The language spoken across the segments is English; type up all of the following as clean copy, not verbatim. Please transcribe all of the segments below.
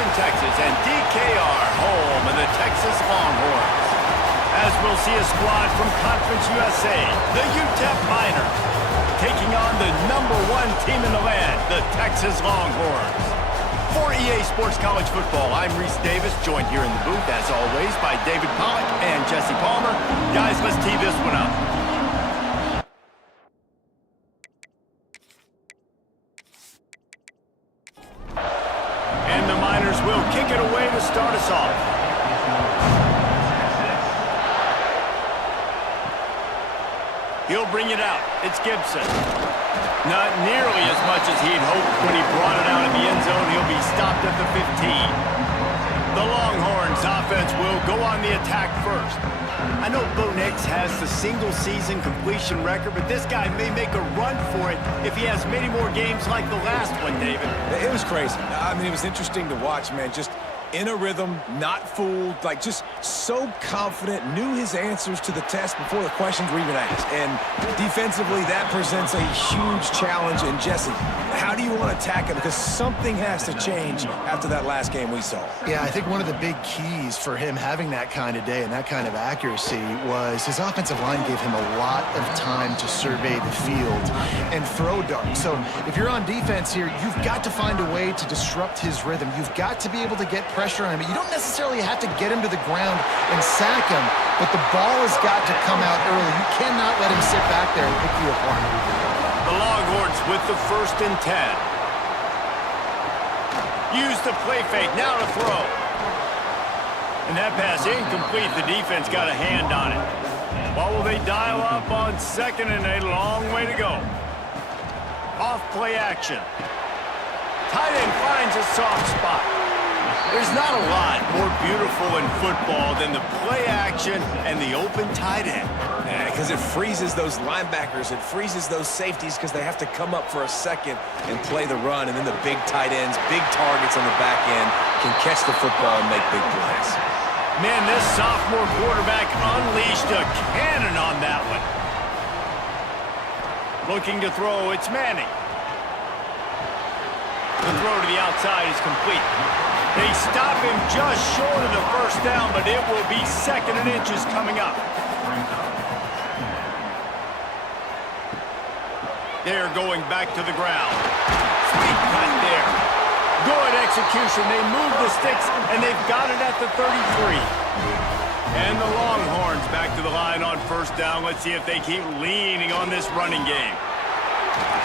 Houston, Texas, and DKR, home of the Texas Longhorns. As we'll see a squad from Conference USA, the UTEP Miners, taking on the #1 team in the land, the Texas Longhorns. For EA Sports College Football, I'm Reese Davis, joined here in the booth, as always, by David Pollack and Jesse Palmer. Guys, let's tee this one up. And the Miners will kick it away to start us off. He'll bring it out. It's Gibson. Not nearly as much as he'd hoped when he brought it out of the end zone. He'll be stopped at the 15. The Longhorns offense will go on the attack first. I know Bo Nix has the single-season completion record, but this guy may make a run for it if he has many more games like the last one, David. It was crazy. I mean, it was interesting to watch, man. Just in a rhythm, not fooled, like just so confident, knew his answers to the test before the questions were even asked. And defensively, that presents a huge challenge. And Jesse, how do you want to attack it? Because something has to change after that last game we saw. Yeah, I think one of the big keys for him having that kind of day and that kind of accuracy was his offensive line gave him a lot of time to survey the field and throw darts. So if you're on defense here, you've got to find a way to disrupt his rhythm. You've got to be able to get pressure on him. You don't necessarily have to get him to the ground and sack him, but the ball has got to come out early. You cannot let him sit back there and pick you apart. The Longhorns with the 1st and 10. Use the play fake, now to throw. And that pass incomplete. The defense got a hand on it. What will they dial up on 2nd and a long way to go? Off play action. Tight end finds a soft spot. There's not a lot more beautiful in football than the play action and the open tight end. Because it freezes those linebackers. It freezes those safeties because they have to come up for a second and play the run. And then the big tight ends, big targets on the back end can catch the football and make big plays. Man, this sophomore quarterback unleashed a cannon on that one. Looking to throw, it's Manning. The throw to the outside is complete. They stop him just short of the 1st down, but it will be 2nd and inches coming up. They're going back to the ground. Sweet cut there. Good execution. They move the sticks, and they've got it at the 33. And the Longhorns back to the line on 1st down. Let's see if they keep leaning on this running game.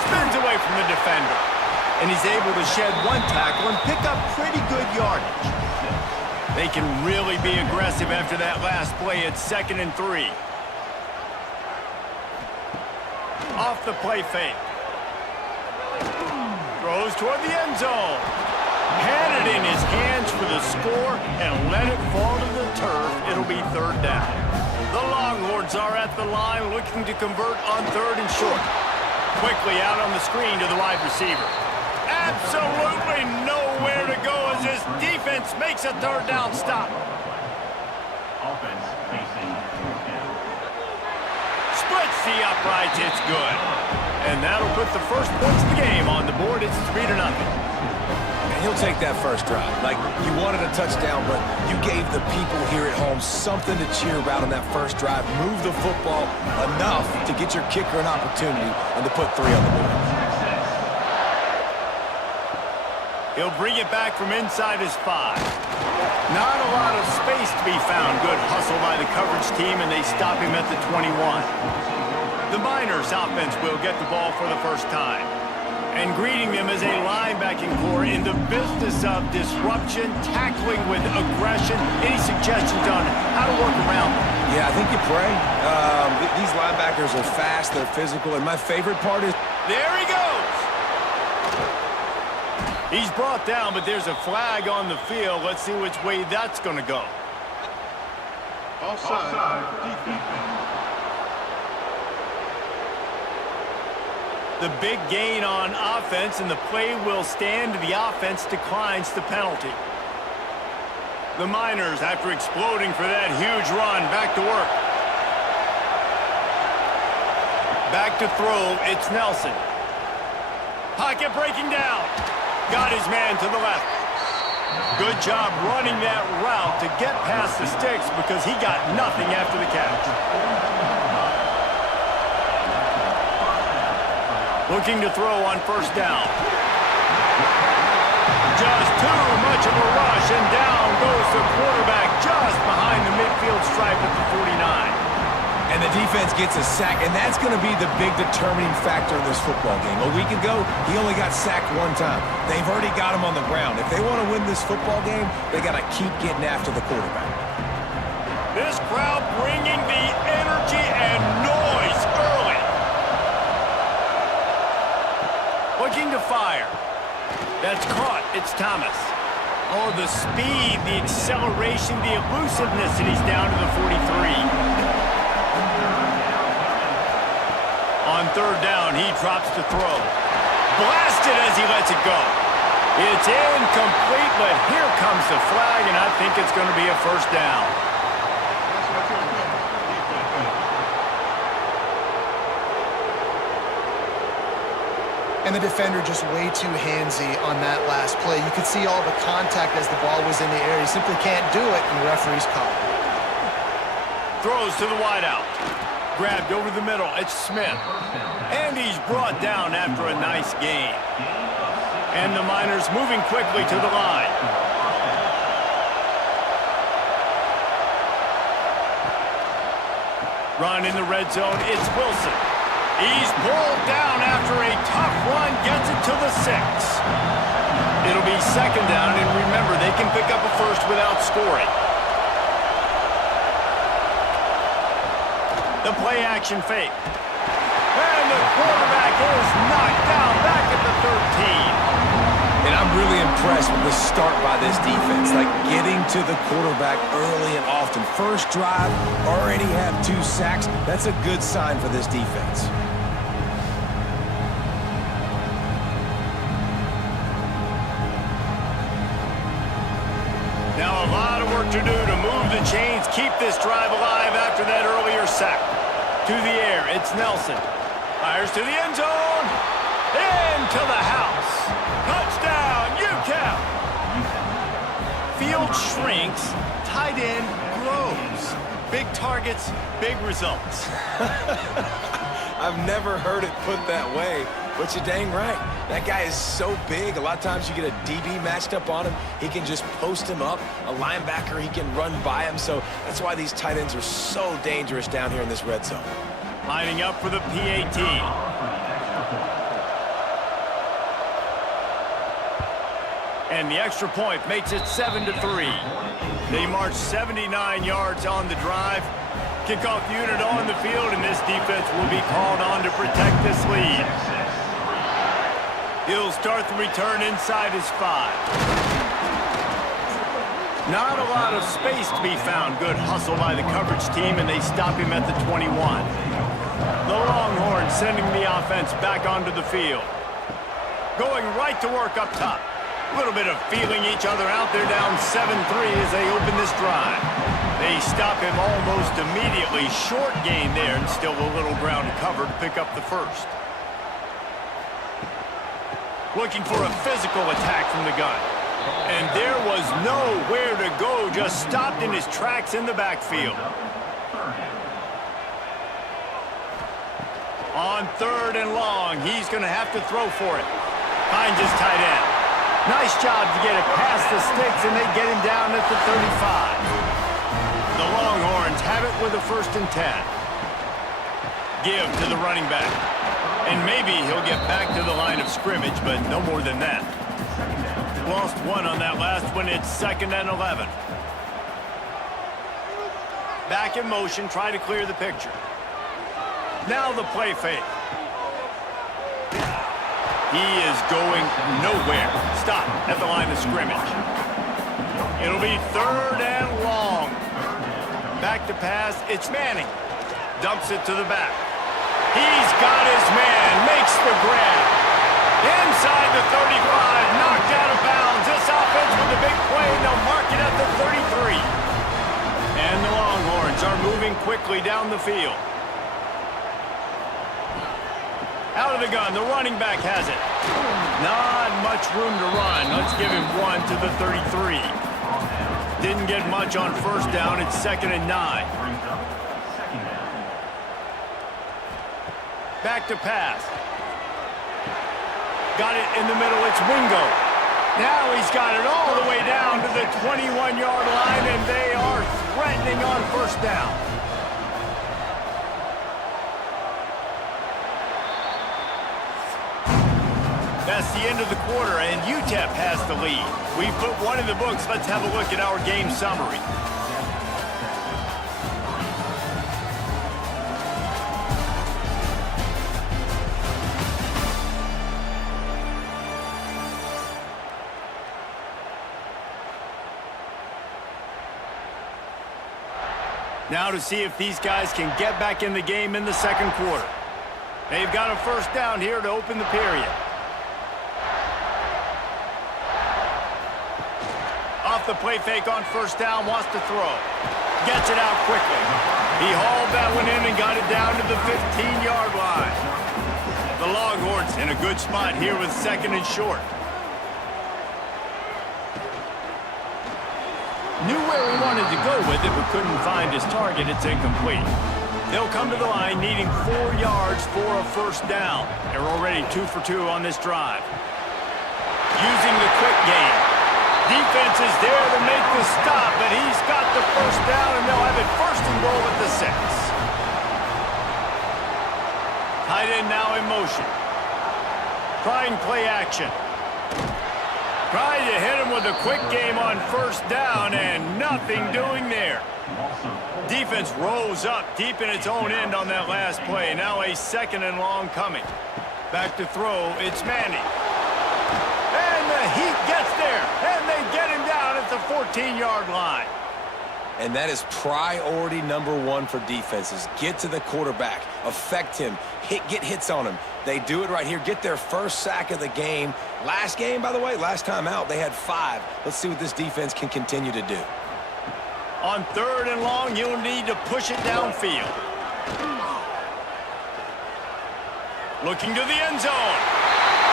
Spins away from the defender. And he's able to shed one tackle and pick up pretty good yardage. They can really be aggressive after that last play at 2nd and 3. Off the play fake. Throws toward the end zone. Had it in his hands for the score and let it fall to the turf. It'll be 3rd down. The Longhorns are at the line looking to convert on 3rd and short. Quickly out on the screen to the wide receiver. Absolutely nowhere to go as this defense makes a 3rd down stop. Offense facing 4th down. Splits the uprights, it's good. And that'll put the first points of the game on the board. It's 3-0. And he'll take that first drive. Like, you wanted a touchdown, but you gave the people here at home something to cheer about on that first drive. Move the football enough to get your kicker an opportunity and to put 3 on the board. He'll bring it back from inside his 5. Not a lot of space to be found. Good hustle by the coverage team, and they stop him at the 21. The Miners offense will get the ball for the 1st time. And greeting them as a linebacking core in the business of disruption, tackling with aggression. Any suggestions on how to work around them? Yeah, I think you pray. These linebackers are fast, they're physical, and my favorite part is... There he goes! He's brought down, but there's a flag on the field. Let's see which way that's going to go. Offside. Defense. The big gain on offense, and the play will stand. The offense declines the penalty. The Miners, after exploding for that huge run, back to work. Back to throw, it's Nelson. Pocket breaking down. Got his man to the left. Good job running that route to get past the sticks because he got nothing after the catch. Looking to throw on first down. Just too much of a rush, and down goes the quarterback just behind the midfield stripe at the 49. And the defense gets a sack, and that's going to be the big determining factor in this football game. A week ago, he only got sacked one time. They've already got him on the ground. If they want to win this football game, they got to keep getting after the quarterback. This crowd bringing the energy and noise early. Looking to fire. That's caught. It's Thomas. Oh, the speed, the acceleration, the elusiveness, and he's down to the 43. On third down, he drops to throw. Blasted as he lets it go. It's incomplete, but here comes the flag, and I think it's going to be a first down. And the defender just way too handsy on that last play. You could see all the contact as the ball was in the air. He simply can't do it, and the referee's caught. Throws to the wideout. Grabbed over the middle. It's Smith. And he's brought down after a nice gain. And the Miners moving quickly to the line. Run in the red zone. It's Wilson. He's pulled down after a tough run. Gets it to the 6. It'll be second down, and remember, they can pick up a first without scoring. The play-action fake. And the quarterback is knocked down back at the 13. And I'm really impressed with the start by this defense, like getting to the quarterback early and often. First drive, already have 2 sacks. That's a good sign for this defense. Now a lot of work to do to move the chains, keep this drive alive after that earlier sack. To the air, it's Nelson. Fires to the end zone. Into the house. Touchdown, UCAP. Field shrinks, tight end grows. Big targets, big results. I've never heard it put that way, but you're dang right. That guy is so big. A lot of times you get a DB matched up on him. He can just post him up. A linebacker, he can run by him. So that's why these tight ends are so dangerous down here in this red zone. Lining up for the PAT. And the extra point makes it 7-3. They march 79 yards on the drive. Kickoff unit on the field, and this defense will be called on to protect this lead. He'll start the return inside his 5. Not a lot of space to be found. Good hustle by the coverage team, and they stop him at the 21. The Longhorns sending the offense back onto the field. Going right to work up top. A little bit of feeling each other out. They're down 7-3 as they open this drive. They stop him almost immediately. Short gain there, and still a little ground to cover to pick up the first. Looking for a physical attack from the gun. And there was nowhere to go, just stopped in his tracks in the backfield. On third and long, he's going to have to throw for it. Finds his tight end. Nice job to get it past the sticks, and they get him down at the 35. The Longhorns have it with a 1st and 10. Give to the running back. And maybe he'll get back to the line of scrimmage, but no more than that. Lost 1 on that last one. It's 2nd and 11. Back in motion, try to clear the picture. Now the play fake. He is going nowhere. Stop at the line of scrimmage. It'll be 3rd and long. Back to pass. It's Manning. Dumps it to the back. He's got his man. Makes the grab. Inside the 35. Knocked out of bounds. This offense with a big play. They'll mark it at the 33. And the Longhorns are moving quickly down the field. Out of the gun, the running back has it. Not much room to run. Let's give him 1 to the 33. Didn't get much on first down. It's 2nd and 9. Brings up second down. Back to pass. Got it in the middle. It's Wingo. Now he's got it all the way down to the 21-yard line, and they are threatening on first down. That's the end of the quarter, and UTEP has the lead. We've put one in the books. Let's have a look at our game summary. Now to see if these guys can get back in the game in the second quarter. They've got a first down here to open the period. Off the play fake on first down, wants to throw. Gets it out quickly. He hauled that one in and got it down to the 15-yard line. The Longhorns in a good spot here with 2nd and short. Knew where he wanted to go with it, but couldn't find his target. It's incomplete. They'll come to the line needing 4 yards for a first down. They're already 2 for 2 on this drive. Using the quick game. Defense is there to make the stop, but he's got the first down, and they'll have it 1st and goal at the 6. Tight end now in motion. Trying play action. Trying to hit him with a quick game on first down, and nothing doing there. Defense rose up deep in its own end on that last play. Now a 2nd and long coming. Back to throw, it's Manning. And the Heat gets there, and they get him down at the 14-yard line. And that is priority number 1 for defenses. Get to the quarterback, affect him, get hits on him. They do it right here, get their first sack of the game. Last game, by the way, last time out, they had 5. Let's see what this defense can continue to do. On 3rd and long, you'll need to push it downfield. Looking to the end zone.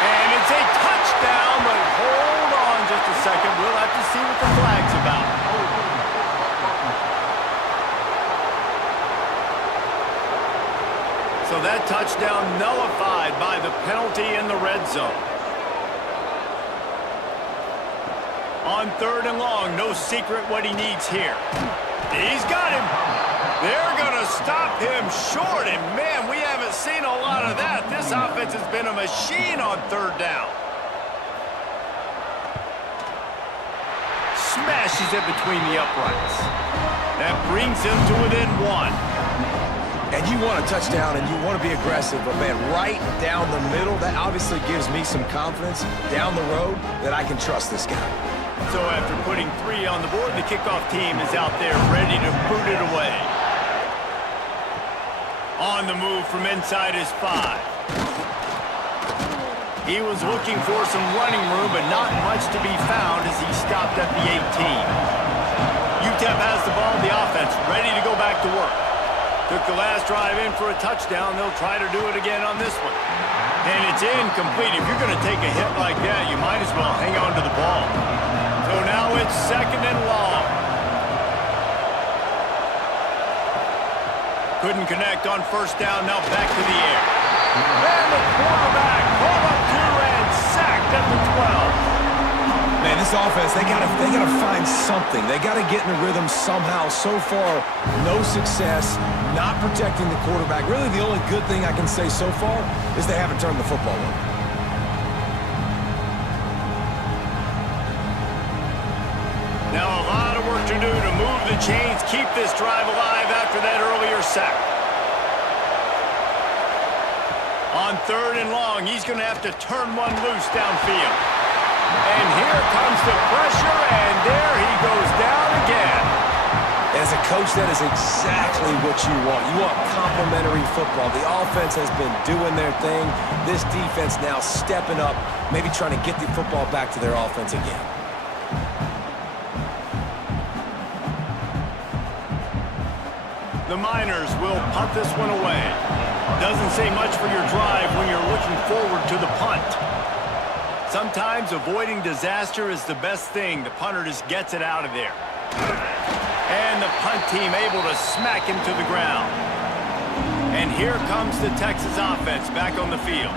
And it's a touchdown, but hold on just a second. We'll have to see what the flag's about. So that touchdown nullified by the penalty in the red zone. On 3rd and long, no secret what he needs here. He's got him. They're going to stop him short, and man, we haven't seen a lot of that. This offense has been a machine on 3rd down. Smashes it between the uprights. That brings him to within 1. And you want a touchdown and you want to be aggressive, but man, right down the middle, that obviously gives me some confidence down the road that I can trust this guy. So after putting 3 on the board, the kickoff team is out there ready to boot it away. On the move from inside his 5. He was looking for some running room, but not much to be found as he stopped at the 18. UTEP has the ball, the offense ready to go back to work. Took the last drive in for a touchdown. They'll try to do it again on this one. And it's incomplete. If you're going to take a hit like that, you might as well hang on to the ball. So now it's 2nd and long. Couldn't connect on first down. Now back to the air. And the quarterback pulled up 2 and sacked at the 12. Man, this offense, they gotta find something. They gotta get in a rhythm somehow. So far, no success, not protecting the quarterback. Really, the only good thing I can say so far is they haven't turned the football over. Now a lot of work to do to move the chains, keep this drive alive after that earlier sack. On 3rd and long, he's going to have to turn one loose downfield. And here comes the pressure, and there he goes down again. As a coach, that is exactly what you want. You want complementary football. The offense has been doing their thing. This defense now stepping up, maybe trying to get the football back to their offense again. The Miners will punt this one away. Doesn't say much for your drive when you're looking forward to the punt. Sometimes avoiding disaster is the best thing. The punter just gets it out of there. And the punt team able to smack him to the ground. And here comes the Texas offense back on the field.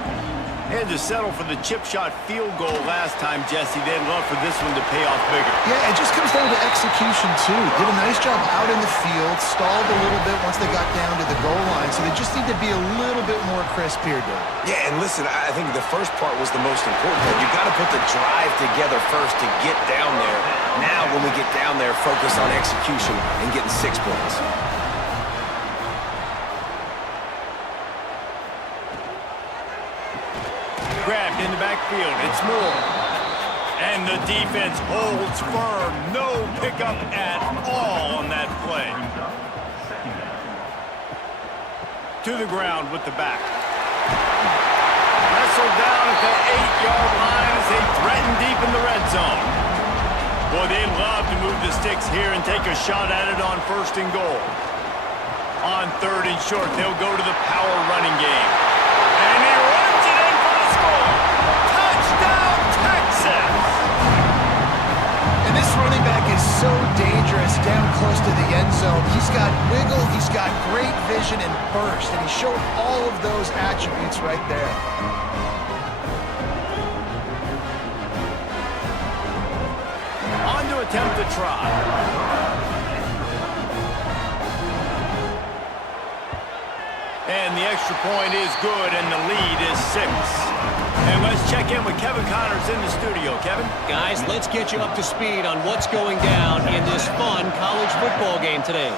They had to settle for the chip shot field goal last time, Jesse. They'd love for this one to pay off bigger. Yeah, it just comes down to execution, too. Did a nice job out in the field, stalled a little bit once they got down to the goal line, so they just need to be a little bit more crisp here, Dave. Yeah, and listen, I think the first part was the most important part. You've got to put the drive together first to get down there. Now, when we get down there, focus on execution and getting 6 points. Grabbed in the backfield. It's Moore. And the defense holds firm. No pickup at all on that play. To the ground with the back. Wrestled down at the 8-yard line as they threaten deep in the red zone. Boy, they love to move the sticks here and take a shot at it on 1st and goal. On 3rd and short, they'll go to the power running game. And he runs it in for the score. Touchdown, Texas! And this running back is so dangerous down close to the end zone. He's got wiggle, he's got great vision and burst, and he showed all of those attributes right there. On to attempt the try. And the extra point is good, and the lead is 6. And let's check in with Kevin Connors in the studio. Kevin? Guys, let's get you up to speed on what's going down in this fun college football game today.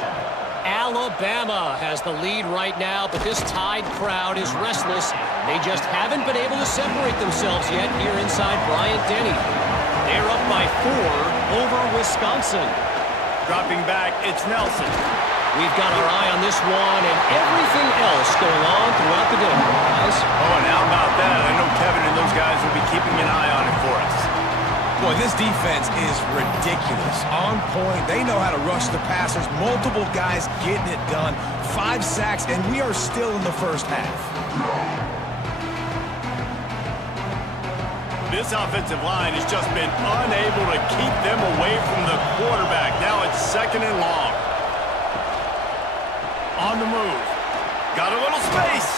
Alabama has the lead right now, but this Tide crowd is restless. They just haven't been able to separate themselves yet here inside Bryant-Denny. They're up by 4 over Wisconsin. Dropping back, it's Nelson. We've got our eye on this one and everything else going on throughout the day, guys. Oh, and how about that? I know Kevin and those guys will be keeping an eye on it for us. Boy, this defense is ridiculous. On point. They know how to rush the passers. Multiple guys getting it done. 5 sacks, and we are still in the first half. This offensive line has just been unable to keep them away from the quarterback. Now it's 2nd and long. On the move. Got a little space.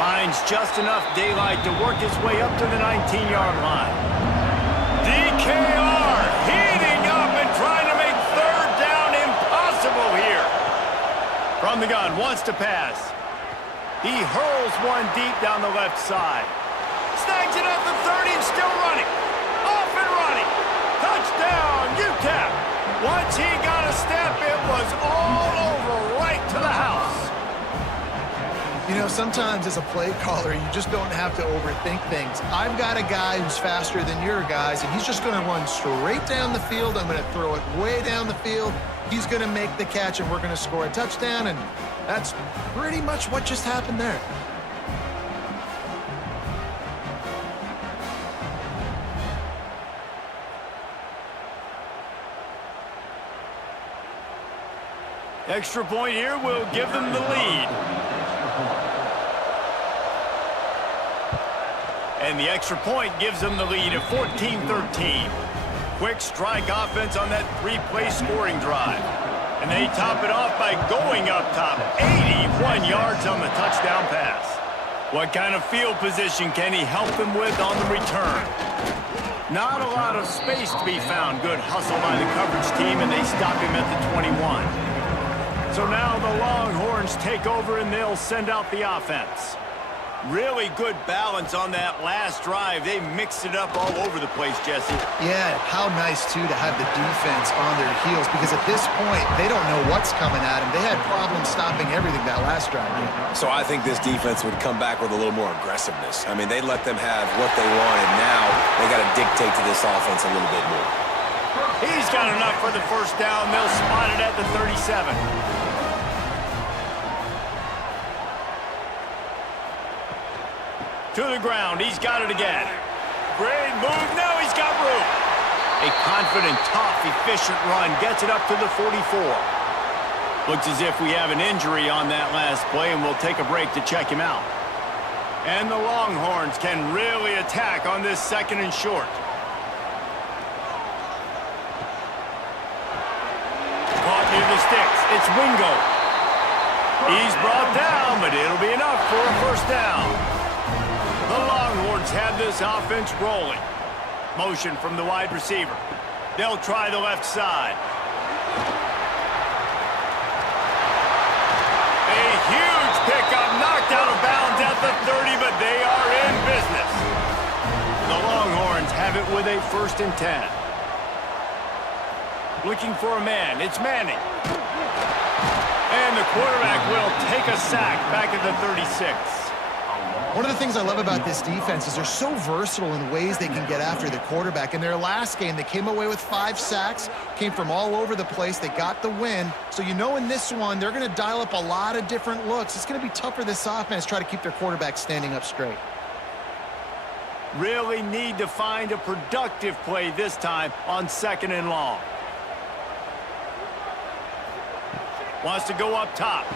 Finds just enough daylight to work his way up to the 19-yard line. DKR heating up and trying to make 3rd down impossible here. From the gun, wants to pass. He hurls one deep down the left side. Snags it at the 30 and still running. Off and running. Touchdown, UTEP. Once he got a step, it was all over right to the house. You know, sometimes as a play caller, you just don't have to overthink things. I've got a guy who's faster than your guys, and he's just going to run straight down the field. I'm going to throw it way down the field. He's going to make the catch, and we're going to score a touchdown, and that's pretty much what just happened there. Extra point here will give them the lead. And the extra point gives them the lead at 14-13. Quick strike offense on that 3-play scoring drive. And they top it off by going up top. 81 yards on the touchdown pass. What kind of field position can he help them with on the return? Not a lot of space to be found. Good hustle by the coverage team, and they stop him at the 21. So now the Longhorns take over, and they'll send out the offense. Really good balance on that last drive. They mixed it up all over the place, Jesse. Yeah, how nice, too, to have the defense on their heels, because at this point, they don't know what's coming at them. They had problems stopping everything that last drive. So I think this defense would come back with a little more aggressiveness. I mean, they let them have what they wanted. Now they got to dictate to this offense a little bit more. He's got enough for the 1st down. They'll spot it at the 37. To the ground. He's got it again. Great move. Now he's got room. A confident, tough, efficient run. Gets it up to the 44. Looks as if we have an injury on that last play, and we'll take a break to check him out. And the Longhorns can really attack on this 2nd and short. Caught near the sticks. It's Wingo. He's brought down, but it'll be enough for a first down. The Longhorns have this offense rolling. Motion from the wide receiver. They'll try the left side. A huge pickup, knocked out of bounds at the 30, but they are in business. The Longhorns have it with a 1st and 10. Looking for a man. It's Manning. And the quarterback will take a sack back at the 36. One of the things I love about this defense is they're so versatile in ways they can get after the quarterback. In their last game, they came away with 5 sacks, came from all over the place. They got the win. So you know in this one, they're going to dial up a lot of different looks. It's going to be tough for this offense to try to keep their quarterback standing up straight. Really need to find a productive play this time on 2nd and long. Wants to go up top.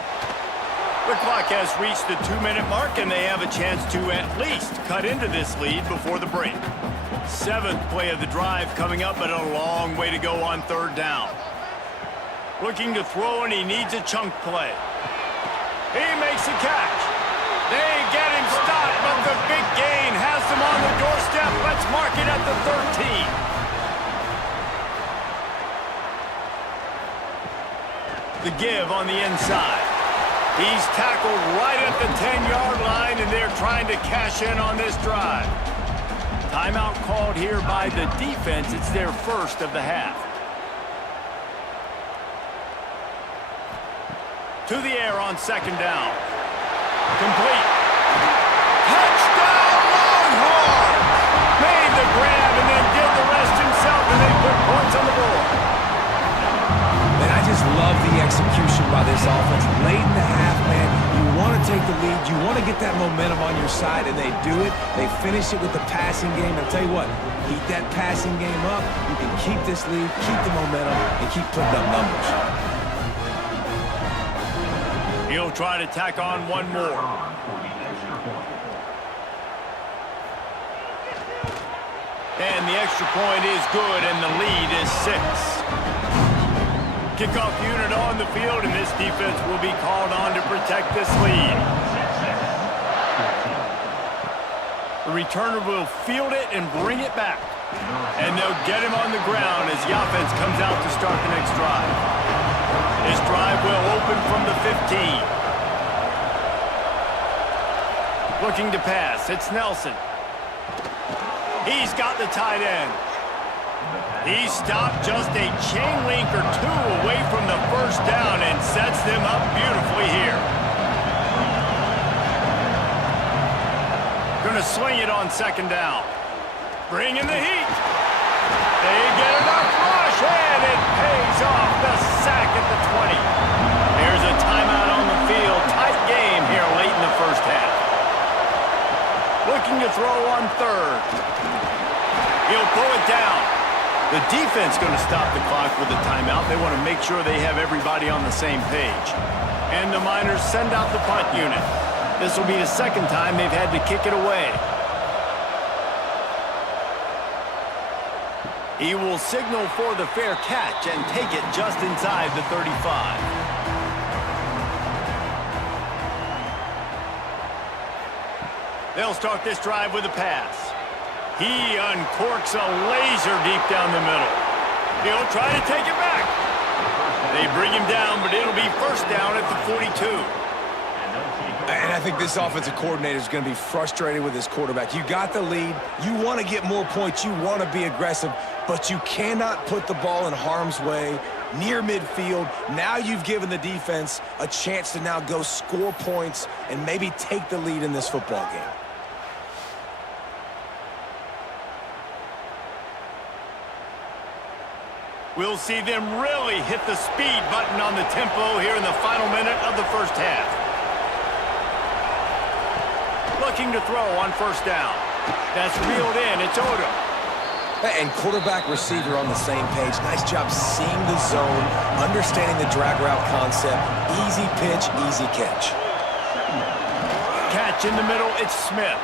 The clock has reached the 2-minute mark, and they have a chance to at least cut into this lead before the break. 7th play of the drive coming up, but a long way to go on 3rd down. Looking to throw, and he needs a chunk play. He makes a catch. They get him stopped, but the big gain has them on the doorstep. Let's mark it at the 13. The give on the inside. He's tackled right at the 10-yard line, and they're trying to cash in on this drive. Timeout called here by the defense. It's their 1st of the half. To the air on 2nd down. Complete. Touchdown Longhorns! Made the grab and then did the rest himself, and they put points on the board. And I just love the execution by this offense. Late in the half, man, you want to take the lead. You want to get that momentum on your side, and they do it. They finish it with the passing game. I'll tell you what, keep that passing game up. You can keep this lead, keep the momentum, and keep putting up numbers. He'll try to tack on one more. And the extra point is good, and the lead is 6. Kickoff unit on the field, and this defense will be called on to protect this lead. The returner will field it and bring it back. And they'll get him on the ground as the offense comes out to start the next drive. This drive will open from the 15. Looking to pass, it's Nelson. He's got the tight end. He stopped just a chain link or 2 away from the first down and sets them up beautifully here. Gonna sling it on 2nd down. Bring in the heat. They get enough rush, and it pays off. The sack at the 20. There's a timeout on the field. Tight game here late in the first half. Looking to throw on 3rd. He'll pull it down. The defense going to stop the clock with a timeout. They want to make sure they have everybody on the same page. And the Miners send out the punt unit. This will be the 2nd time they've had to kick it away. He will signal for the fair catch and take it just inside the 35. They'll start this drive with a pass. He uncorks a laser deep down the middle. He'll try to take it back. They bring him down, but it'll be 1st down at the 42. And I think this offensive coordinator is going to be frustrated with his quarterback. You got the lead. You want to get more points. You want to be aggressive, but you cannot put the ball in harm's way near midfield. Now you've given the defense a chance to now go score points and maybe take the lead in this football game. We'll see them really hit the speed button on the tempo here in the final minute of the first half. Looking to throw on 1st down. That's reeled in. It's Odom. And quarterback receiver on the same page. Nice job seeing the zone, understanding the drag route concept. Easy pitch, easy catch. Catch in the middle, it's Smith.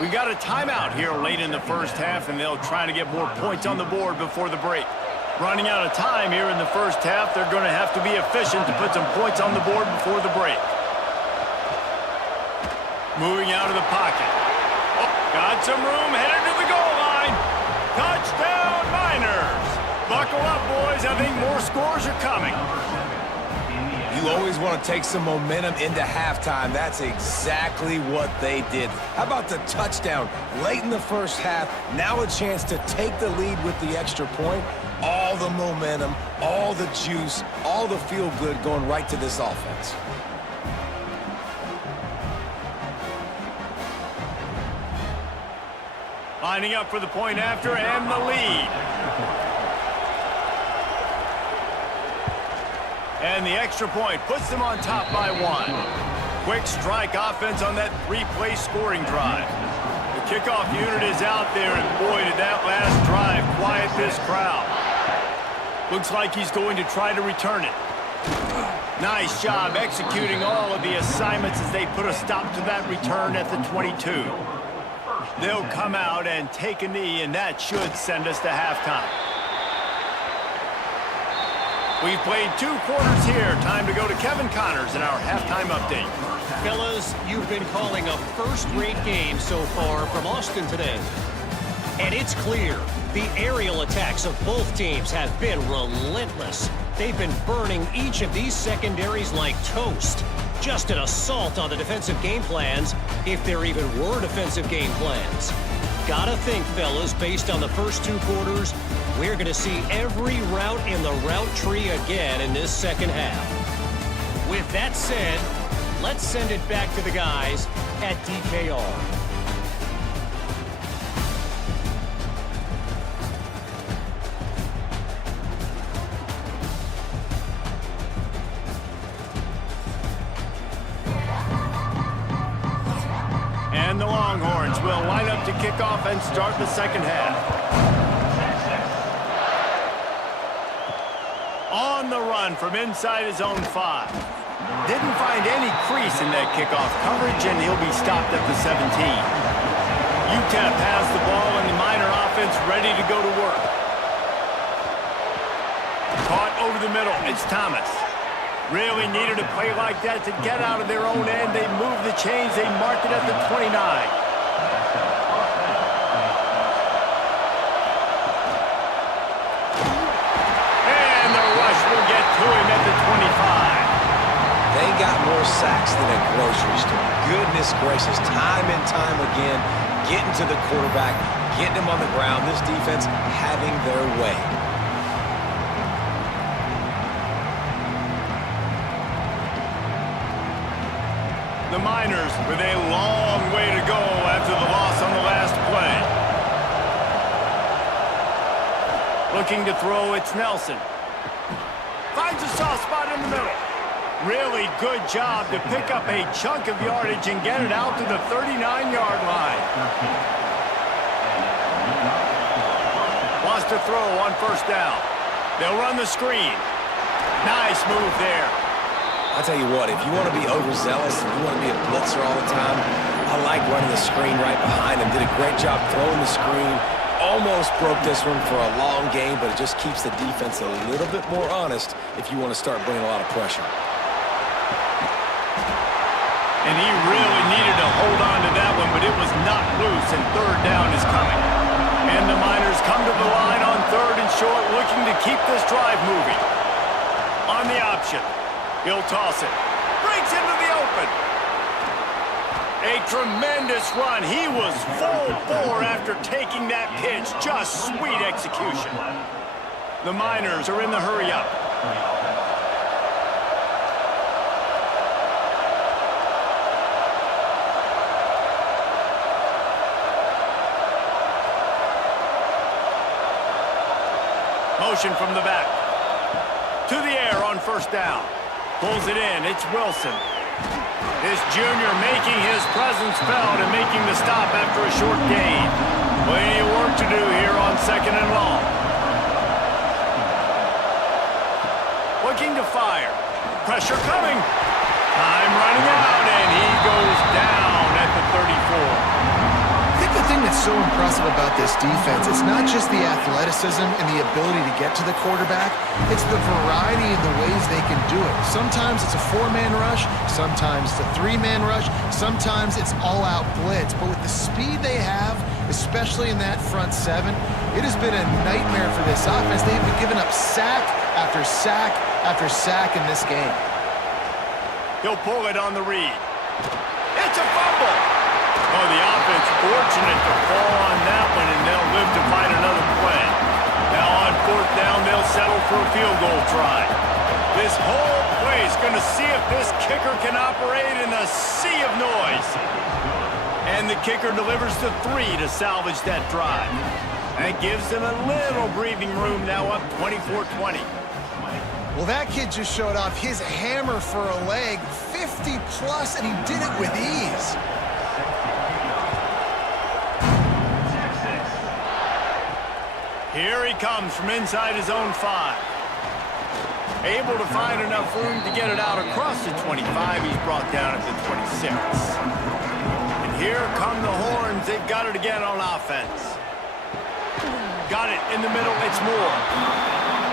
We got a timeout here late in the first half, and they'll try to get more points on the board before the break. Running out of time here in the first half, they're going to have to be efficient to put some points on the board before the break. Moving out of the pocket. Oh, got some room, headed to the goal line. Touchdown, Miners! Buckle up, boys. I think more scores are coming. You always want to take some momentum into halftime. That's exactly what they did. How about the touchdown late in the first half? Now a chance to take the lead with the extra point. All the momentum, all the juice, all the feel-good going right to this offense. Lining up for the point after and the lead. And the extra point puts them on top by 1. Quick strike offense on that 3-play scoring drive. The kickoff unit is out there, and boy, did that last drive quiet this crowd. Looks like he's going to try to return it. Nice job executing all of the assignments as they put a stop to that return at the 22. They'll come out and take a knee, and that should send us to halftime. We've played 2 quarters here. Time to go to Kevin Connors in our halftime update. Fellas, you've been calling a first-rate game so far from Austin today. And it's clear, the aerial attacks of both teams have been relentless. They've been burning each of these secondaries like toast. Just an assault on the defensive game plans, if there even were defensive game plans. Gotta think, fellas, based on the first 2 quarters, we're going to see every route in the route tree again in this second half. With that said, let's send it back to the guys at DKR. And the Longhorns will line up to kick off and start the second half. On the run from inside his own 5. Didn't find any crease in that kickoff coverage, and he'll be stopped at the 17. UTEP has the ball, and the Miner offense ready to go to work. Caught over the middle. It's Thomas. Really needed a play like that to get out of their own end. They move the chains. They mark it at the 29. And the rush will get to him at the 25. They got more sacks than a grocery store. Goodness gracious, time and time again, getting to the quarterback, getting him on the ground. This defense having their way. The Miners with a long way to go after the loss on the last play. Looking to throw, it's Nelson. Finds a soft spot in the middle. Really good job to pick up a chunk of yardage and get it out to the 39-yard line. Wants to throw on first down. They'll run the screen. Nice move there. I'll tell you what, if you want to be overzealous and you want to be a blitzer all the time, I like running the screen right behind him. Did a great job throwing the screen. Almost broke this one for a long game, but it just keeps the defense a little bit more honest if you want to start bringing a lot of pressure. And he really needed to hold on to that one, but it was not loose, and third down is coming. And the Miners come to the line on 3rd and short, looking to keep this drive moving. On the option, he'll toss it. Breaks into the open. A tremendous run. He was full bore after taking that pitch. Just sweet execution. The Miners are in the hurry-up. Motion from the back. To the air on first down. Pulls it in. It's Wilson. This junior making his presence felt and making the stop after a short gain. Plenty of work to do here on 2nd and long. Looking to fire. Pressure coming. Time running out, and he goes down at the 34. I think the thing that's so impressive about this defense, it's not just the athleticism and the ability to get to the quarterback, it's the variety in the ways they can do it. Sometimes it's a 4-man rush, sometimes it's a 3-man rush, sometimes it's all-out blitz. But with the speed they have, especially in that front 7, it has been a nightmare for this offense. They've been giving up sack after sack after sack in this game. He'll pull it on the read. It's a fumble. Oh, the offense fortunate to fall on that one, and they'll live to fight another play. Now on 4th down, they'll settle for a field goal try. This whole play is going to see if this kicker can operate in a sea of noise. And the kicker delivers the 3 to salvage that drive. That gives them a little breathing room, now up 24-20. Well, that kid just showed off his hammer for a leg, 50-plus, and he did it with ease. Here he comes from inside his own 5. Able to find enough room to get it out across the 25. He's brought down at the 26. And here come the horns. They've got it again on offense. Got it in the middle. It's Moore.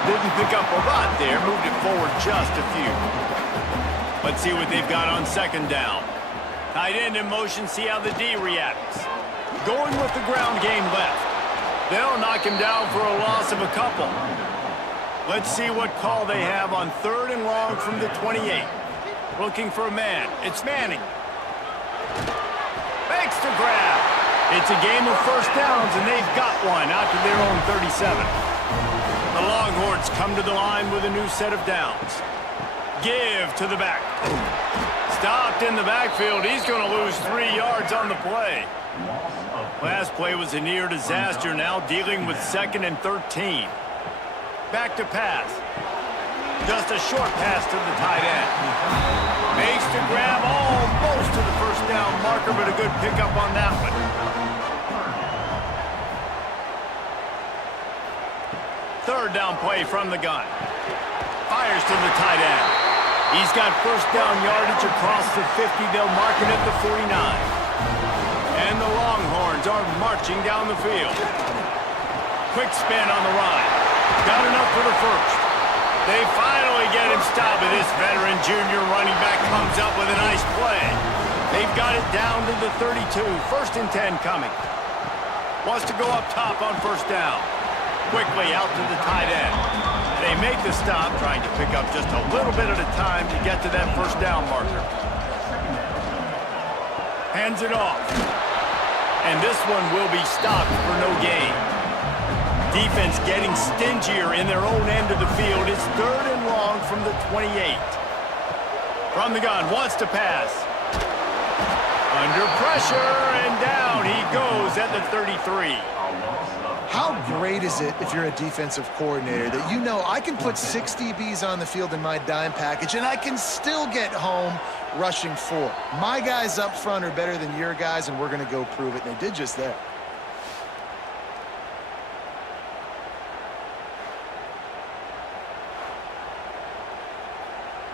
Didn't pick up a lot there. Moved it forward just a few. Let's see what they've got on 2nd down. Tight end in motion. See how the D reacts. Going with the ground game left. They'll knock him down for a loss of a couple. Let's see what call they have on 3rd and long from the 28. Looking for a man. It's Manning. Makes the grab. It's a game of 1st downs, and they've got one out to their own 37. The Longhorns come to the line with a new set of downs. Give to the back. Stopped in the backfield. He's going to lose 3 yards on the play. Last play was a near disaster, now dealing with 2nd and 13. Back to pass. Just a short pass to the tight end. Makes the grab almost to the 1st down marker, but a good pickup on that one. Third down play from the gun. Fires to the tight end. He's got 1st down yardage across the 50. They'll mark it at the 49. And the Longhorns are marching down the field. Quick spin on the run. Got enough for the 1st. They finally get him stopped, and this veteran junior running back comes up with a nice play. They've got it down to the 32. 1st and 10 coming. Wants to go up top on 1st down. Quickly out to the tight end. They make the stop, trying to pick up just a little bit at a time to get to that 1st down marker. Hands it off. And this one will be stopped for no gain. Defense getting stingier in their own end of the field. It's 3rd and long from the 28. From the gun, wants to pass. Under pressure, and down he goes at the 33. How great is it if you're a defensive coordinator that you know I can put 6 DBs on the field in my dime package and I can still get home rushing 4. My guys up front are better than your guys, and we're going to go prove it, and they did just that.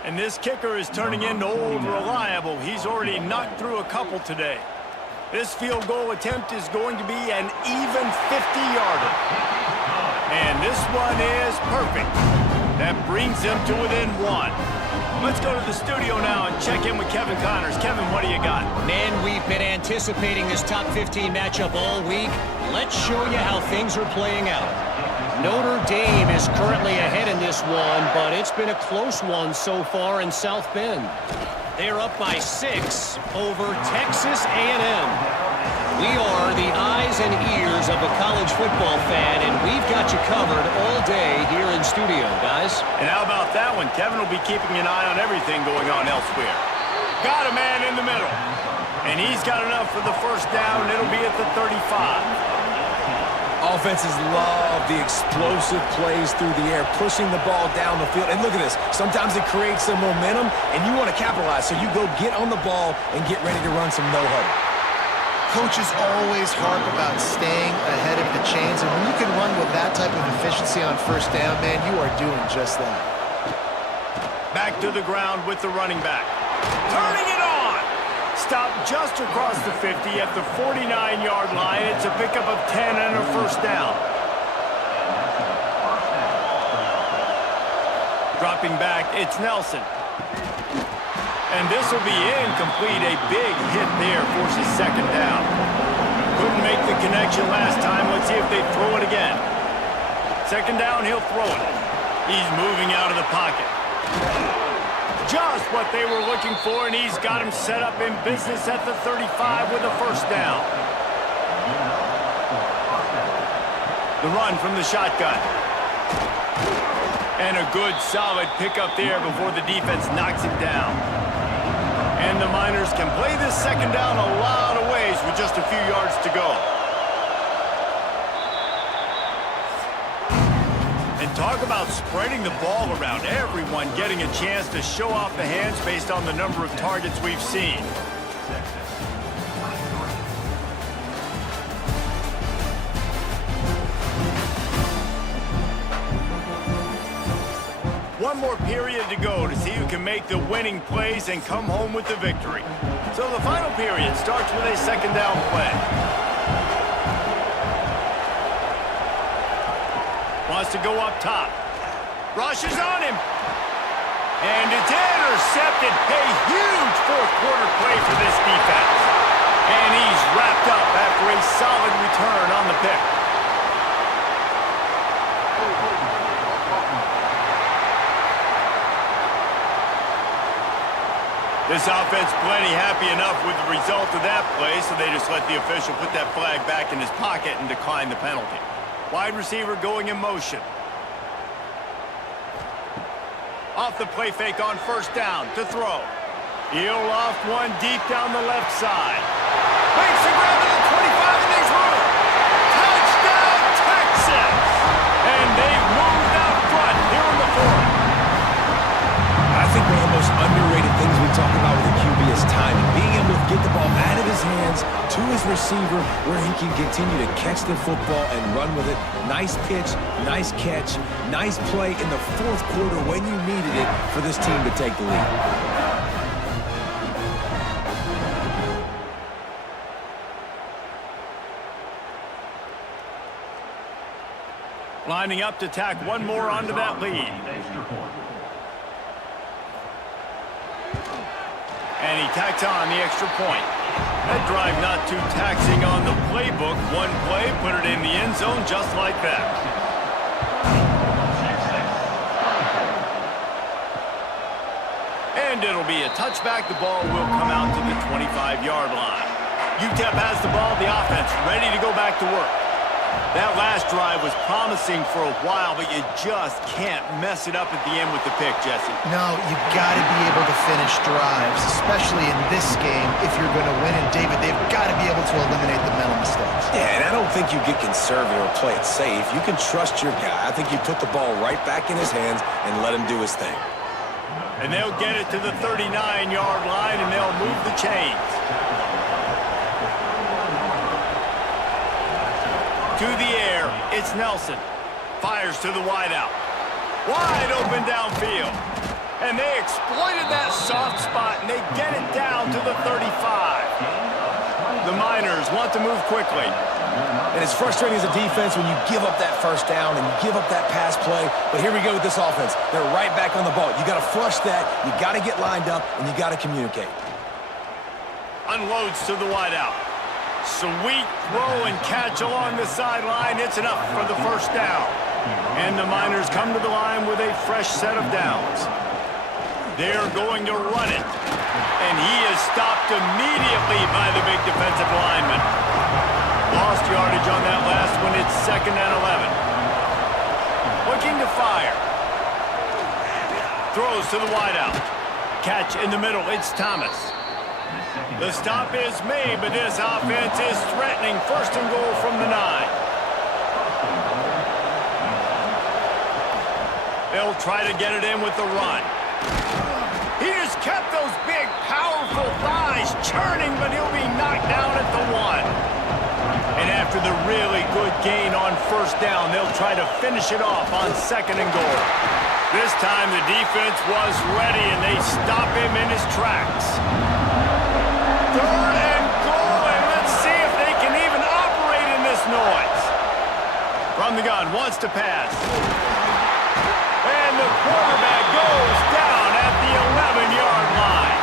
And this kicker is turning into old reliable. He's already knocked through a couple today. This field goal attempt is going to be an even 50-yarder. And this one is perfect. That brings them to within 1. Let's go to the studio now and check in with Kevin Connors. Kevin, what do you got? Man, we've been anticipating this top 15 matchup all week. Let's show you how things are playing out. Notre Dame is currently ahead in this one, but it's been a close one so far in South Bend. They're up by 6 over Texas A&M. We are the eyes and ears of the college football fan, and we've got you covered all day here in studio, guys. And how about that one? Kevin will be keeping an eye on everything going on elsewhere. Got a man in the middle. And he's got enough for the 1st down. It'll be at the 35. Offenses love the explosive plays through the air, pushing the ball down the field. And look at this. Sometimes it creates some momentum, and you want to capitalize. So you go get on the ball and get ready to run some no-huddle. Coaches always harp about staying ahead of the chains, and when you can run with that type of efficiency on first down, man, you are doing just that. Back to the ground with the running back. Turning it on! Stopped just across the 50 at the 49-yard line. It's a pickup of 10 and a first down. Dropping back, it's Nelson. And this will be incomplete. A big hit there forces second down. Couldn't make the connection last time. Let's see if they throw it again. Second down, he'll throw it. He's moving out of the pocket. Just what they were looking for, and he's got him set up in business at the 35 with a first down. The run from the shotgun. And a good, solid pickup there before the defense knocks him down. And the Miners can play this second down a lot of ways with just a few yards to go. And talk about spreading the ball around. Everyone getting a chance to show off the hands based on the number of targets we've seen. One more period to go to see who can make the winning plays and come home with the victory. So the final period starts with a second down play. Wants to go up top. Rushes on him. And it's intercepted. A huge fourth quarter play for this defense. And he's wrapped up after a solid return on the pick. This offense plenty happy enough with the result of that play, so they just let the official put that flag back in his pocket and decline the penalty. Wide receiver going in motion. Off the play fake on first down to throw. He'll loft one deep down the left side. Makes the grab to the 25 and there's room. Touchdown Texas! And they've moved out front here in the fourth. I think one of the most underrated things we talk about with a QB is timing. Being able to get the ball out of his hands to his receiver where he can continue to catch the football and run with it. Nice pitch, nice catch, nice play in the fourth quarter when you needed it for this team to take the lead. Lining up to tack one more onto that lead. And he tacks on the extra point. That drive not too taxing on the playbook. One play, put it in the end zone just like that. And it'll be a touchback. The ball will come out to the 25-yard line. UTEP has the ball, the offense ready to go back to work. That last drive was promising for a while, but you just can't mess it up at the end with the pick, Jesse. No, you got to be able to finish drives, especially in this game if you're going to win. And, David, they've got to be able to eliminate the mental mistakes. Yeah, and I don't think you get conservative or play it safe. You can trust your guy. I think you put the ball right back in his hands and let him do his thing. And they'll get it to the 39-yard line, and they'll move the chains. To the air, it's Nelson. Fires to the wideout. Wide open downfield. And they exploited that soft spot, and they get it down to the 35. The Miners want to move quickly. And it's frustrating as a defense when you give up that first down and you give up that pass play. But here we go with this offense. They're right back on the ball. You got to flush that. You got to get lined up, and you got to communicate. Unloads to the wideout. Sweet throw and catch along the sideline. It's enough for the first down. And the Miners come to the line with a fresh set of downs. They're going to run it. And he is stopped immediately by the big defensive lineman. Lost yardage on that last one. It's 2nd and 11. Looking to fire. Throws to the wideout. Catch in the middle. It's Thomas. The stop is made, but this offense is threatening. 1st and goal from the 9. They'll try to get it in with the run. He just kept those big, powerful thighs churning, but he'll be knocked down at the 1. And after the really good gain on first down, they'll try to finish it off on 2nd and goal. This time the defense was ready, and they stop him in his tracks. 3rd and goal, and let's see if they can even operate in this noise. From the gun, wants to pass. And the quarterback goes down at the 11-yard line.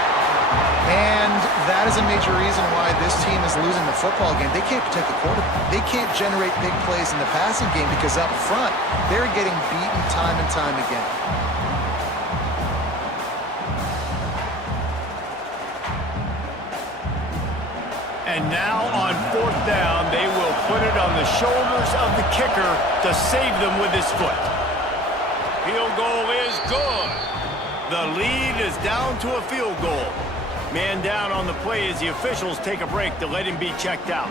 And that is a major reason why this team is losing the football game. They can't protect the quarterback. They can't generate big plays in the passing game because up front, they're getting beaten time and time again. And now on 4th down, they will put it on the shoulders of the kicker to save them with his foot. Field goal is good. The lead is down to a field goal. Man down on the play as the officials take a break to let him be checked out.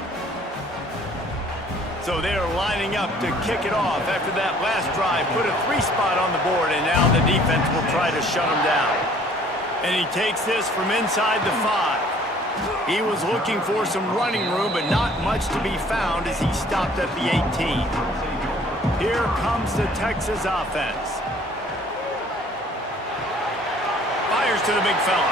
So they're lining up to kick it off after that last drive. Put a 3-spot on the board, and now the defense will try to shut him down. And he takes this from inside the 5. He was looking for some running room, but not much to be found as he stopped at the 18. Here comes the Texas offense. Fires to the big fella.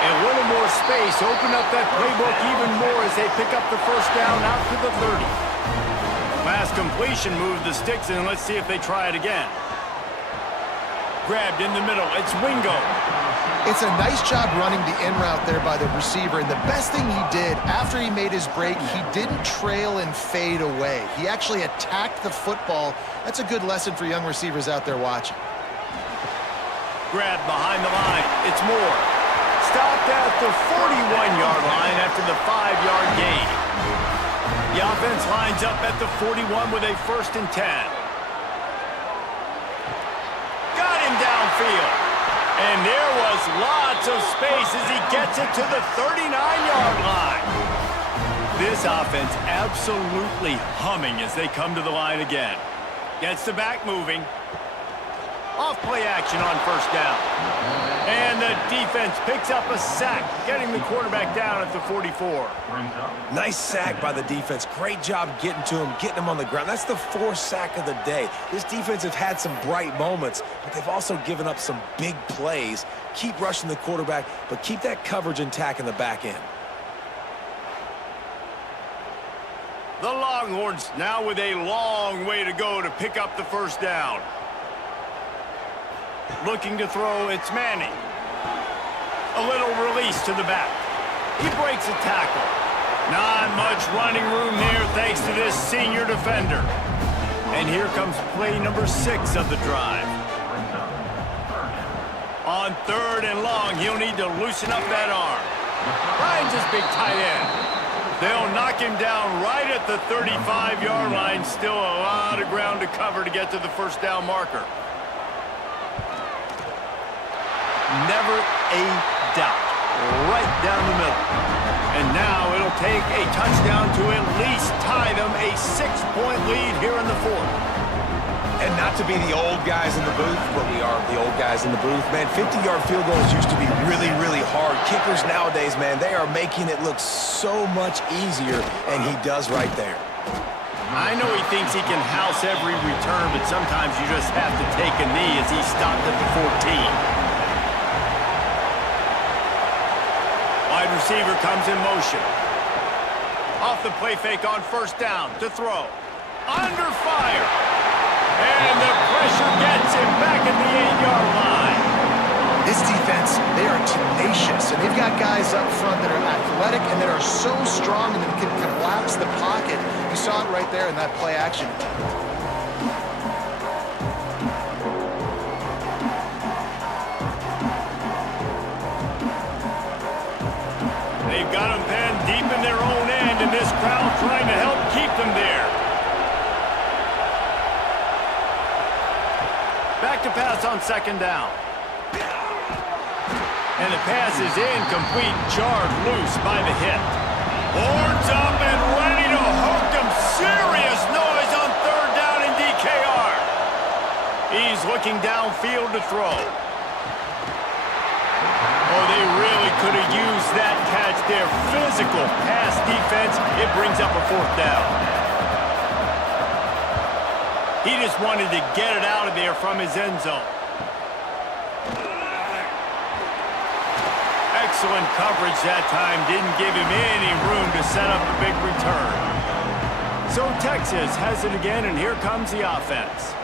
A little more space, open up that playbook even more as they pick up the first down out to the 30. Last completion moved the sticks, and let's see if they try it again. Grabbed in the middle, it's Wingo. It's a nice job running the in route there by the receiver, and the best thing he did after he made his break, he didn't trail and fade away. He actually attacked the football. That's a good lesson for young receivers out there watching. Grabbed behind the line, it's Moore. Stopped at the 41-yard line after the 5-yard gain. The offense lines up at the 41 with a 1st and 10. Got him downfield. And there was lots of space as he gets it to the 39-yard line. This offense absolutely humming as they come to the line again. Gets the back moving. Off play action on first down. And the defense picks up a sack, getting the quarterback down at the 44. Nice sack by the defense. Great job getting to him, getting him on the ground. That's the 4th sack of the day. This defense have had some bright moments, but they've also given up some big plays. Keep rushing the quarterback, but keep that coverage intact in the back end. The Longhorns now with a long way to go to pick up the first down. Looking to throw, it's Manning. A little release to the back. He breaks a tackle. Not much running room there thanks to this senior defender. And here comes play number 6 of the drive. On 3rd and long, he'll need to loosen up that arm. Finds his big tight end. They'll knock him down right at the 35-yard line. Still a lot of ground to cover to get to the first down marker. Never a doubt. Right down the middle. And now it'll take a touchdown to at least tie them a 6-point lead here in the 4th. And not to be the old guys in the booth, but we are the old guys in the booth. Man, 50-yard field goals used to be really, really hard. Kickers nowadays, man, they are making it look so much easier, and he does right there. I know he thinks he can house every return, but sometimes you just have to take a knee as he stopped at the 14. Wide receiver comes in motion. Off the play fake on first down to throw. Under fire. And the pressure gets him back at the 8-yard line. This defense, they are tenacious, and they've got guys up front that are athletic and that are so strong and that can collapse the pocket. You saw it right there in that play action. They've got them penned deep in their own end, and this crowd trying to help keep them there. Back to pass on 2nd down. And the pass is incomplete, jarred loose by the hit. Horns up and ready to hook them. Serious noise on 3rd down in DKR. He He's looking downfield to throw. Oh, they really could have used that catch there. Physical pass defense. It brings up a 4th down. He just wanted to get it out of there from his end zone. Excellent coverage that time. Didn't give him any room to set up a big return. So Texas has it again, and here comes the offense.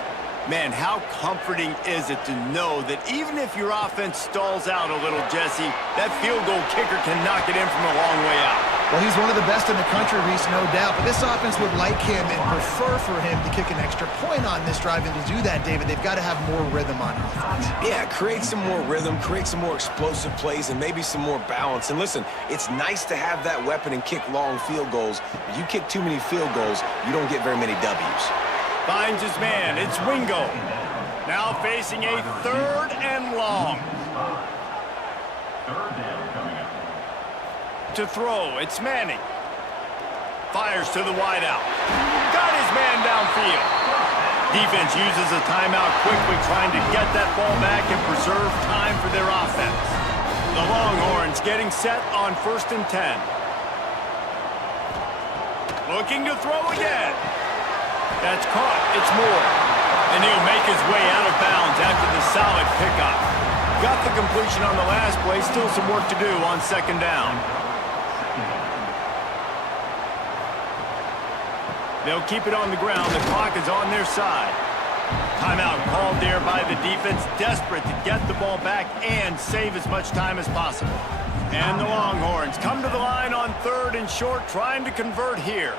Man, how comforting is it to know that even if your offense stalls out a little, Jesse, that field goal kicker can knock it in from a long way out. Well, he's one of the best in the country, Reese, no doubt. But this offense would like him and prefer for him to kick an extra point on this drive. And to do that, David, they've got to have more rhythm on offense. Yeah, create some more rhythm, create some more explosive plays, and maybe some more balance. And listen, it's nice to have that weapon and kick long field goals. But you kick too many field goals, you don't get very many W's. Finds his man. It's Wingo. Now facing a 3rd and long. 3rd down coming up. To throw, it's Manning. Fires to the wideout. Got his man downfield. Defense uses a timeout quickly, trying to get that ball back and preserve time for their offense. The Longhorns getting set on 1st and 10. Looking to throw again. That's caught. It's Moore. And he'll make his way out of bounds after the solid pickup. Got the completion on the last play. Still some work to do on 2nd down. They'll keep it on the ground. The clock is on their side. Timeout called there by the defense, desperate to get the ball back and save as much time as possible. And the Longhorns come to the line on 3rd and short, trying to convert here.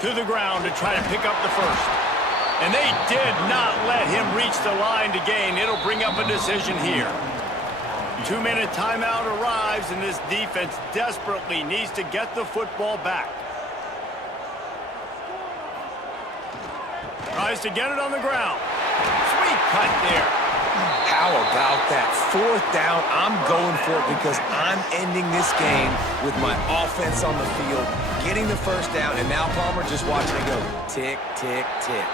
To the ground to try to pick up the 1st. And they did not let him reach the line to gain. It'll bring up a decision here. 2-minute timeout arrives, and this defense desperately needs to get the football back. Tries to get it on the ground. Sweet cut there. How about that 4th down? I'm going for it because I'm ending this game with my offense on the field, getting the 1st down, and now Palmer just watching it go tick, tick, tick.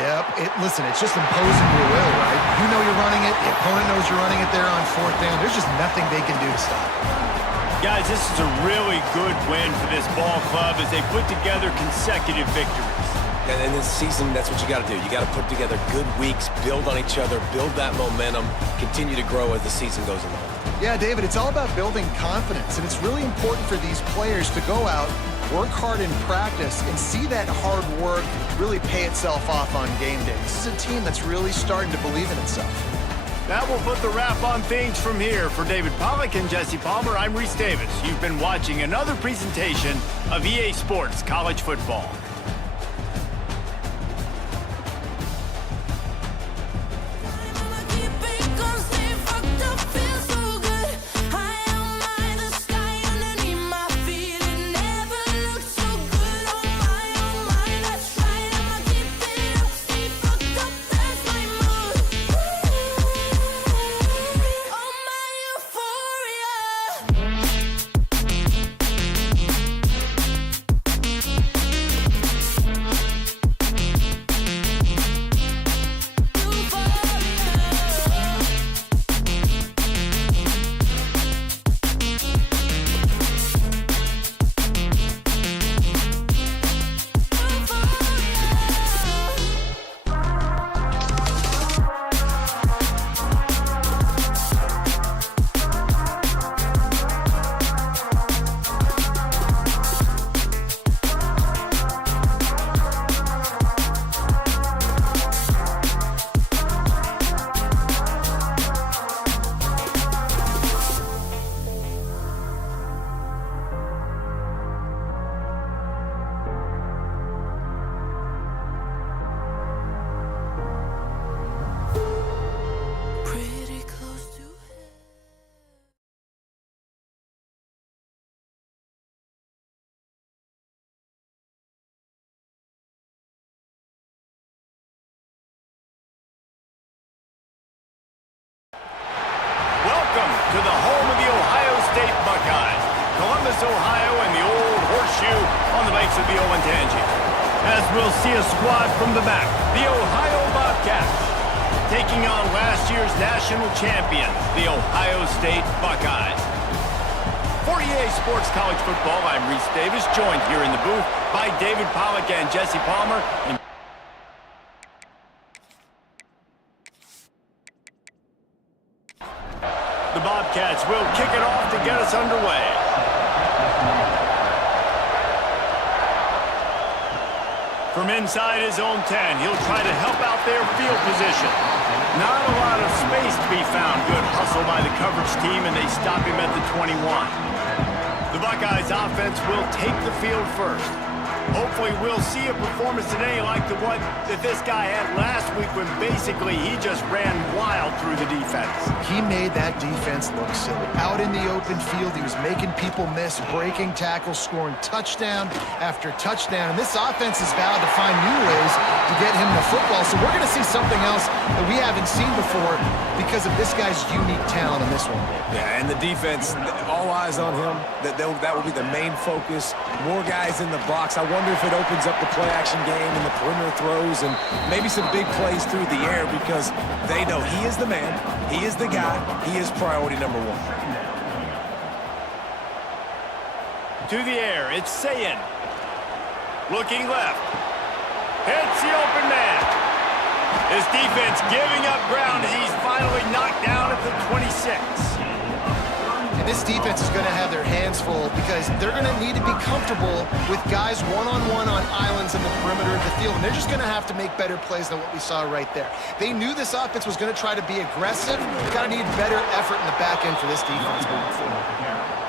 Yep. Listen, it's just imposing your will, right? You know you're running it. The opponent knows you're running it there on 4th down. There's just nothing they can do to stop it. Guys, this is a really good win for this ball club as they put together consecutive victories. And in this season, that's what you got to do. You got to put together good weeks, build on each other, build that momentum, continue to grow as the season goes along. Yeah, David, it's all about building confidence, and it's really important for these players to go out, work hard in practice, and see that hard work really pay itself off on game day. This is a team that's really starting to believe in itself. That will put the wrap on things from here. For David Pollack and Jesse Palmer, I'm Reese Davis. You've been watching another presentation of EA Sports College Football. Welcome to the home of the Ohio State Buckeyes, Columbus, Ohio, and the old horseshoe on the banks of the Olentangy. As we'll see a squad from the back, the Ohio Bobcats. taking on last year's national champions, the Ohio State Buckeyes. For EA Sports College Football, I'm Reese Davis, joined here in the booth by David Pollack and Jesse Palmer. The Bobcats will kick it off to get us underway. From inside his own 10, he'll try to help out their field position. Not a lot of space to be found. Good hustle by the coverage team, and they stop him at the 21. The Buckeyes offense will take the field first. Hopefully we'll see a performance today like the one that this guy had last week when basically he just ran wild through the defense. He made that defense look silly. Out in the open field, he was making people miss, breaking tackles, scoring touchdown after touchdown. And this offense has vowed to find new ways to get him the football. So we're going to see something else that we haven't seen before because of this guy's unique talent in this one. Yeah, and the defense, all eyes on him. That will be the main focus. More guys in the box. I wonder if it opens up the play-action game and the perimeter throws and maybe some big plays through the air because they know he is the man, he is the guy, he is priority number one. To the air, it's Sayin. Looking left. Hits the open man. His defense giving up ground as he's finally knocked down at the 26. And this defense is going to have their hands full because they're going to need to be comfortable with guys one-on-one on islands in the perimeter of the field. And they're just going to have to make better plays than what we saw right there. They knew this offense was going to try to be aggressive. They're going to need better effort in the back end for this defense moving forward.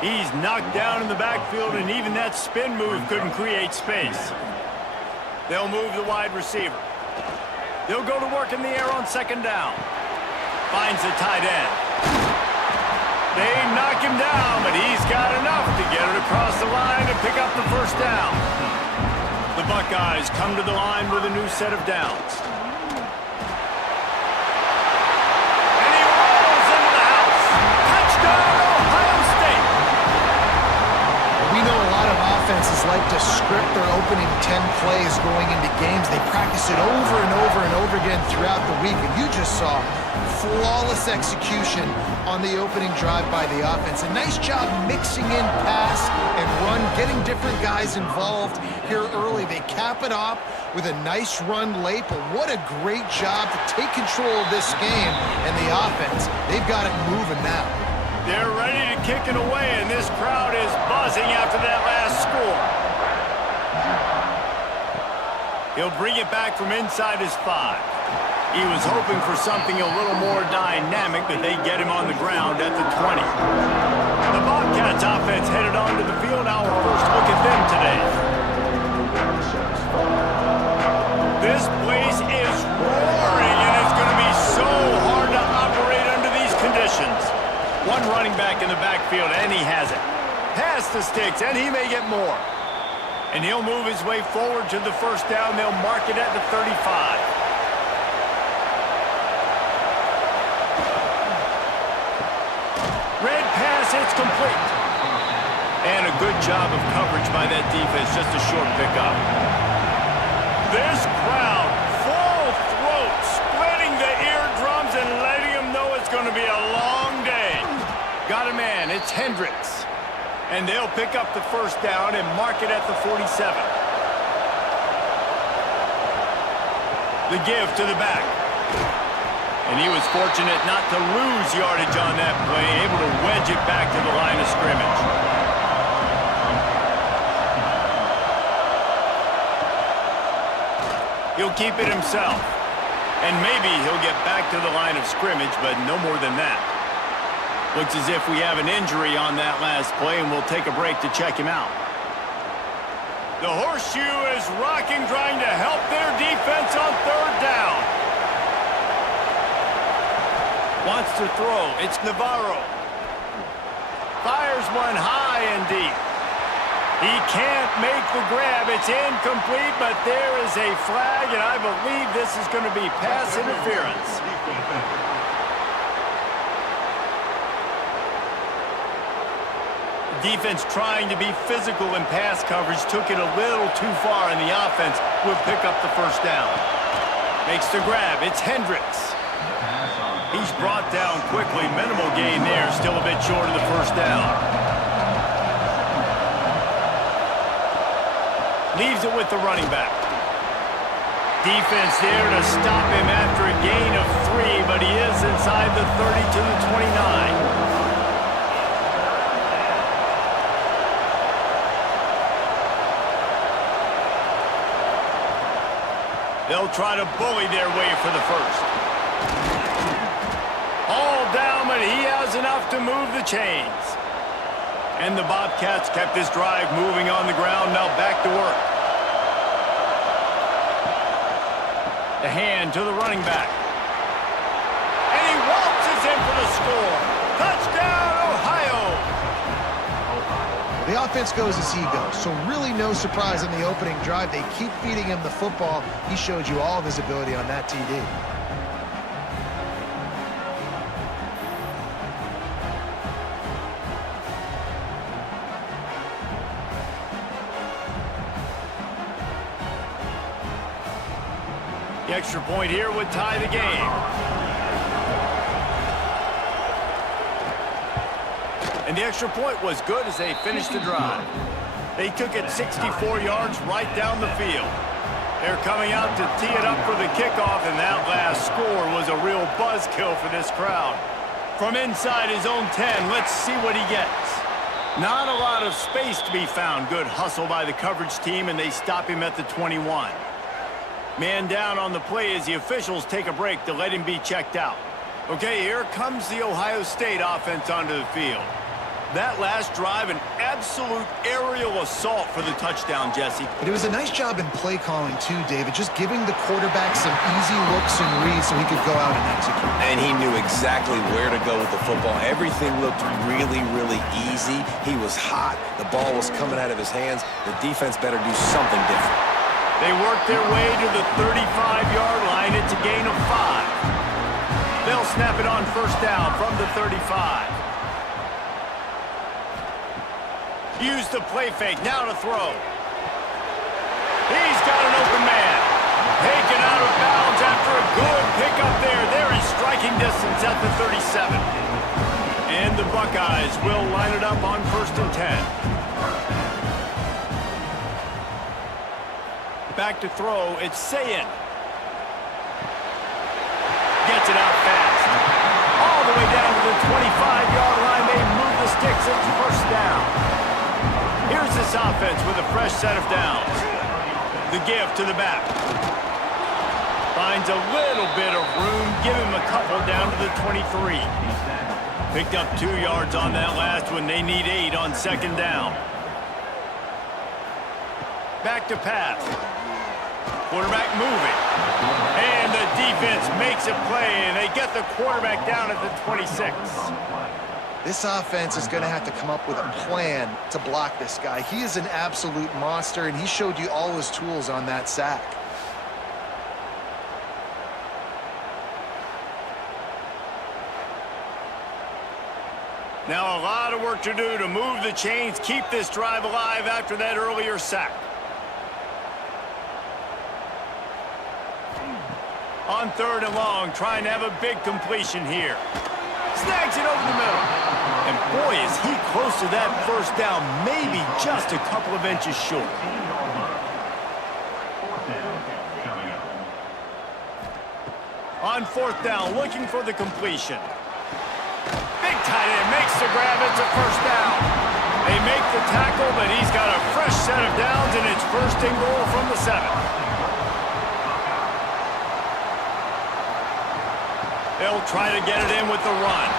He's knocked down in the backfield, and even that spin move couldn't create space. They'll move the wide receiver. They'll go to work in the air on second down. Finds the tight end. They knock him down, but he's got enough to get it across the line and pick up the first down. The Buckeyes come to the line with a new set of downs. And he rolls into the house. Touchdown, Ohio State. We know a lot of offenses like to script their opening 10 plays going into games. They practice it over and over and over again throughout the week, and you just saw flawless execution on the opening drive by the offense. A nice job mixing in pass and run, getting different guys involved here early. They cap it off with a nice run late, but what a great job to take control of this game. And the offense, they've got it moving now. They're ready to kick it away, and this crowd is buzzing after that last score. He'll bring it back from inside his 5. He was hoping for something a little more dynamic, but they get him on the ground at the 20. The Bobcats offense headed onto the field. Our first look at them today. This place is roaring, and it's going to be so hard to operate under these conditions. One running back in the backfield, and he has it. Pass the sticks, and he may get more. And he'll move his way forward to the first down. They'll mark it at the 35. Red pass, it's complete. And a good job of coverage by that defense, just a short pickup. This crowd, full throat, splitting the eardrums and letting them know it's going to be a long day. Got a man, it's Hendricks. And they'll pick up the first down and mark it at the 47. The give to the back. And he was fortunate not to lose yardage on that play, able to wedge it back to the line of scrimmage. He'll keep it himself. And maybe he'll get back to the line of scrimmage, but no more than that. Looks as if we have an injury on that last play, and we'll take a break to check him out. The horseshoe is rocking, trying to help their defense on third down. Wants to throw. It's Navarro. Fires one high and deep. He can't make the grab. It's incomplete, but there is a flag, and I believe this is going to be pass interference. Defense trying to be physical in pass coverage took it a little too far, and the offense will pick up the first down. Makes the grab. It's Hendricks. He's brought down quickly. Minimal gain there. Still a bit short of the first down. Leaves it with the running back. Defense there to stop him after a gain of 3, but he is inside the 30 to the 29. They'll try to bully their way for the first. All down, but he has enough to move the chains. And the Bobcats kept this drive moving on the ground. Now back to work. The hand to the running back. And he waltzes in for the score. Touchdown, Ohio! The offense goes as he goes, so really no surprise in the opening drive. They keep feeding him the football. He showed you all of his ability on that TD. The extra point here would tie the game. And the extra point was good as they finished the drive. They took it 64 yards right down the field. They're coming out to tee it up for the kickoff, and that last score was a real buzzkill for this crowd. From inside his own 10, let's see what he gets. Not a lot of space to be found. Good hustle by the coverage team, and they stop him at the 21. Man down on the play as the officials take a break to let him be checked out. Okay, here comes the Ohio State offense onto the field. That last drive, an absolute aerial assault for the touchdown, Jesse. But it was a nice job in play calling too, David, just giving the quarterback some easy looks and reads so he could go out and execute. And he knew exactly where to go with the football. Everything looked really, really easy. He was hot. The ball was coming out of his hands. The defense better do something different. They work their way to the 35-yard line. It's a gain of 5. They'll snap it on first down from the 35. Use the play fake, now to throw. He's got an open man. Taken out of bounds after a good pickup there. They're in striking distance at the 37. And the Buckeyes will line it up on 1st and 10. Back to throw, it's Sayin. Gets it out fast. All the way down to the 25-yard line. They move the sticks. It's first down. Here's this offense with a fresh set of downs. The give to the back. Finds a little bit of room. Give him a couple down to the 23. Picked up 2 yards on that last one. They need 8 on 2nd down. Back to pass. Quarterback moving. And the defense makes a play, and they get the quarterback down at the 26. This offense is going to have to come up with a plan to block this guy. He is an absolute monster, and he showed you all his tools on that sack. Now a lot of work to do to move the chains, keep this drive alive after that earlier sack. On 3rd and long, trying to have a big completion here. Snags it over the middle. And boy, is he close to that first down, maybe just a couple of inches short. On 4th down, looking for the completion. Big tight end makes the grab. It's a first down. They make the tackle, but he's got a fresh set of downs, and it's 1st and goal from the 7. They'll try to get it in with the run.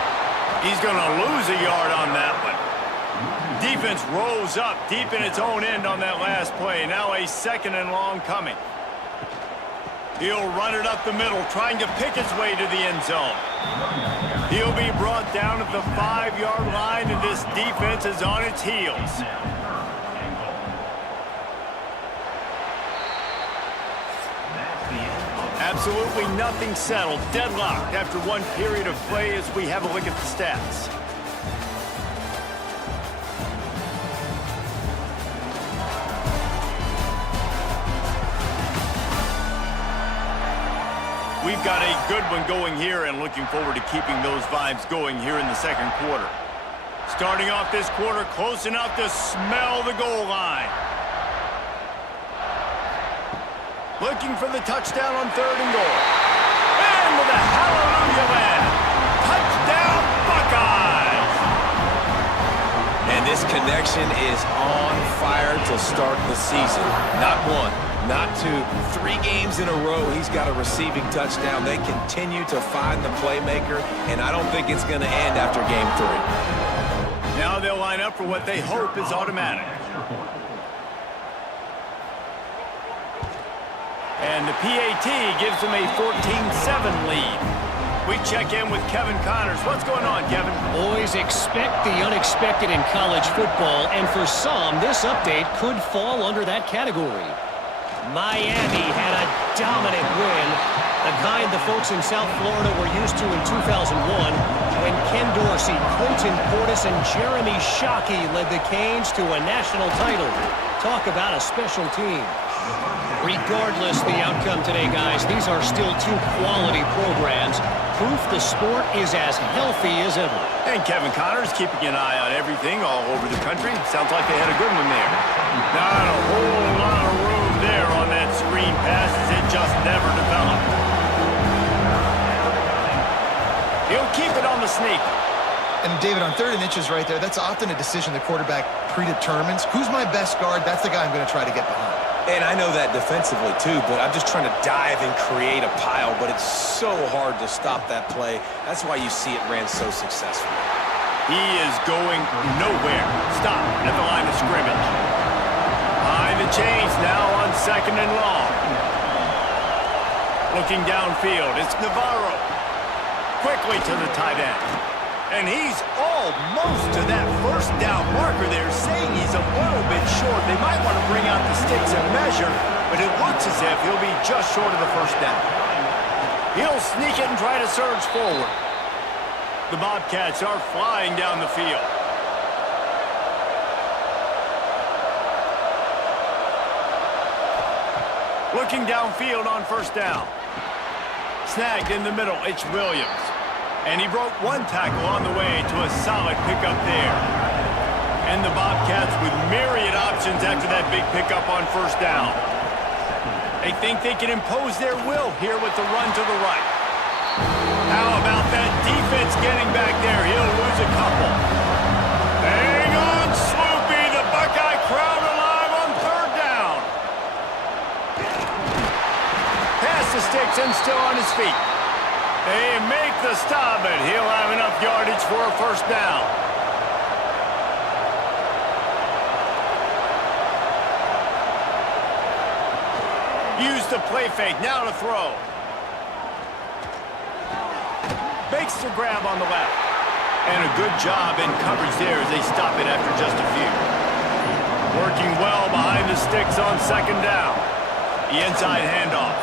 He's going to lose a yard on that one. Defense rolls up deep in its own end on that last play. Now a 2nd and long coming. He'll run it up the middle, trying to pick his way to the end zone. He'll be brought down at the 5-yard line, and this defense is on its heels. Absolutely nothing settled. Deadlocked after one period of play as we have a look at the stats. We've we've got a good one going here and looking forward to keeping those vibes going here in the second quarter. Starting off this quarter close enough to smell the goal line. Looking for the touchdown on 3rd and goal. And with a hallelujah land. Touchdown Buckeyes! And this connection is on fire to start the season. Not one, not two, 3 games in a row he's got a receiving touchdown. They continue to find the playmaker, and I don't think it's going to end after game 3. Now they'll line up for what they hope is automatic. And the PAT gives them a 14-7 lead. We check in with Kevin Connors. What's going on, Kevin? Boys, expect the unexpected in college football, and for some, this update could fall under that category. Miami had a dominant win, the kind the folks in South Florida were used to in 2001 when Ken Dorsey, Clinton Portis, and Jeremy Shockey led the Canes to a national title. Talk about a special team. Regardless the outcome today, guys, these are still 2 quality programs. Proof the sport is as healthy as ever. And Kevin Connors keeping an eye on everything all over the country. Sounds like they had a good one there. Not a whole lot of room there on that screen pass as it just never developed. He'll keep it on the sneak. And David, on 3rd and inches right there, that's often a decision the quarterback predetermines. Who's my best guard? That's the guy I'm going to try to get behind. And I know that defensively, too, but I'm just trying to dive and create a pile, but it's so hard to stop that play. That's why you see it ran so successful. He is going nowhere. Stop at the line of scrimmage. Behind the chains now on 2nd and long. Looking downfield, it's Navarro. Quickly to the tight end. And he's almost to that 1st down marker there, saying he's a little bit short. They might want to bring out the sticks and measure, but it looks as if he'll be just short of the 1st down. He'll sneak it and try to surge forward. The Bobcats are flying down the field. Looking downfield on 1st down. Snagged in the middle, it's Williams. And he broke 1 tackle on the way to a solid pickup there. And the Bobcats with myriad options after that big pickup on 1st down. They think they can impose their will here with the run to the right. How about that defense getting back there? He'll lose a couple. Hang on, Sloopy. The Buckeye crowd alive on 3rd down. Pass the sticks and still on his feet. They make the stop, but he'll have enough yardage for a 1st down. Use the play fake, now to throw. Makes the grab on the left. And a good job in coverage there as they stop it after just a few. Working well behind the sticks on 2nd down. The inside handoff.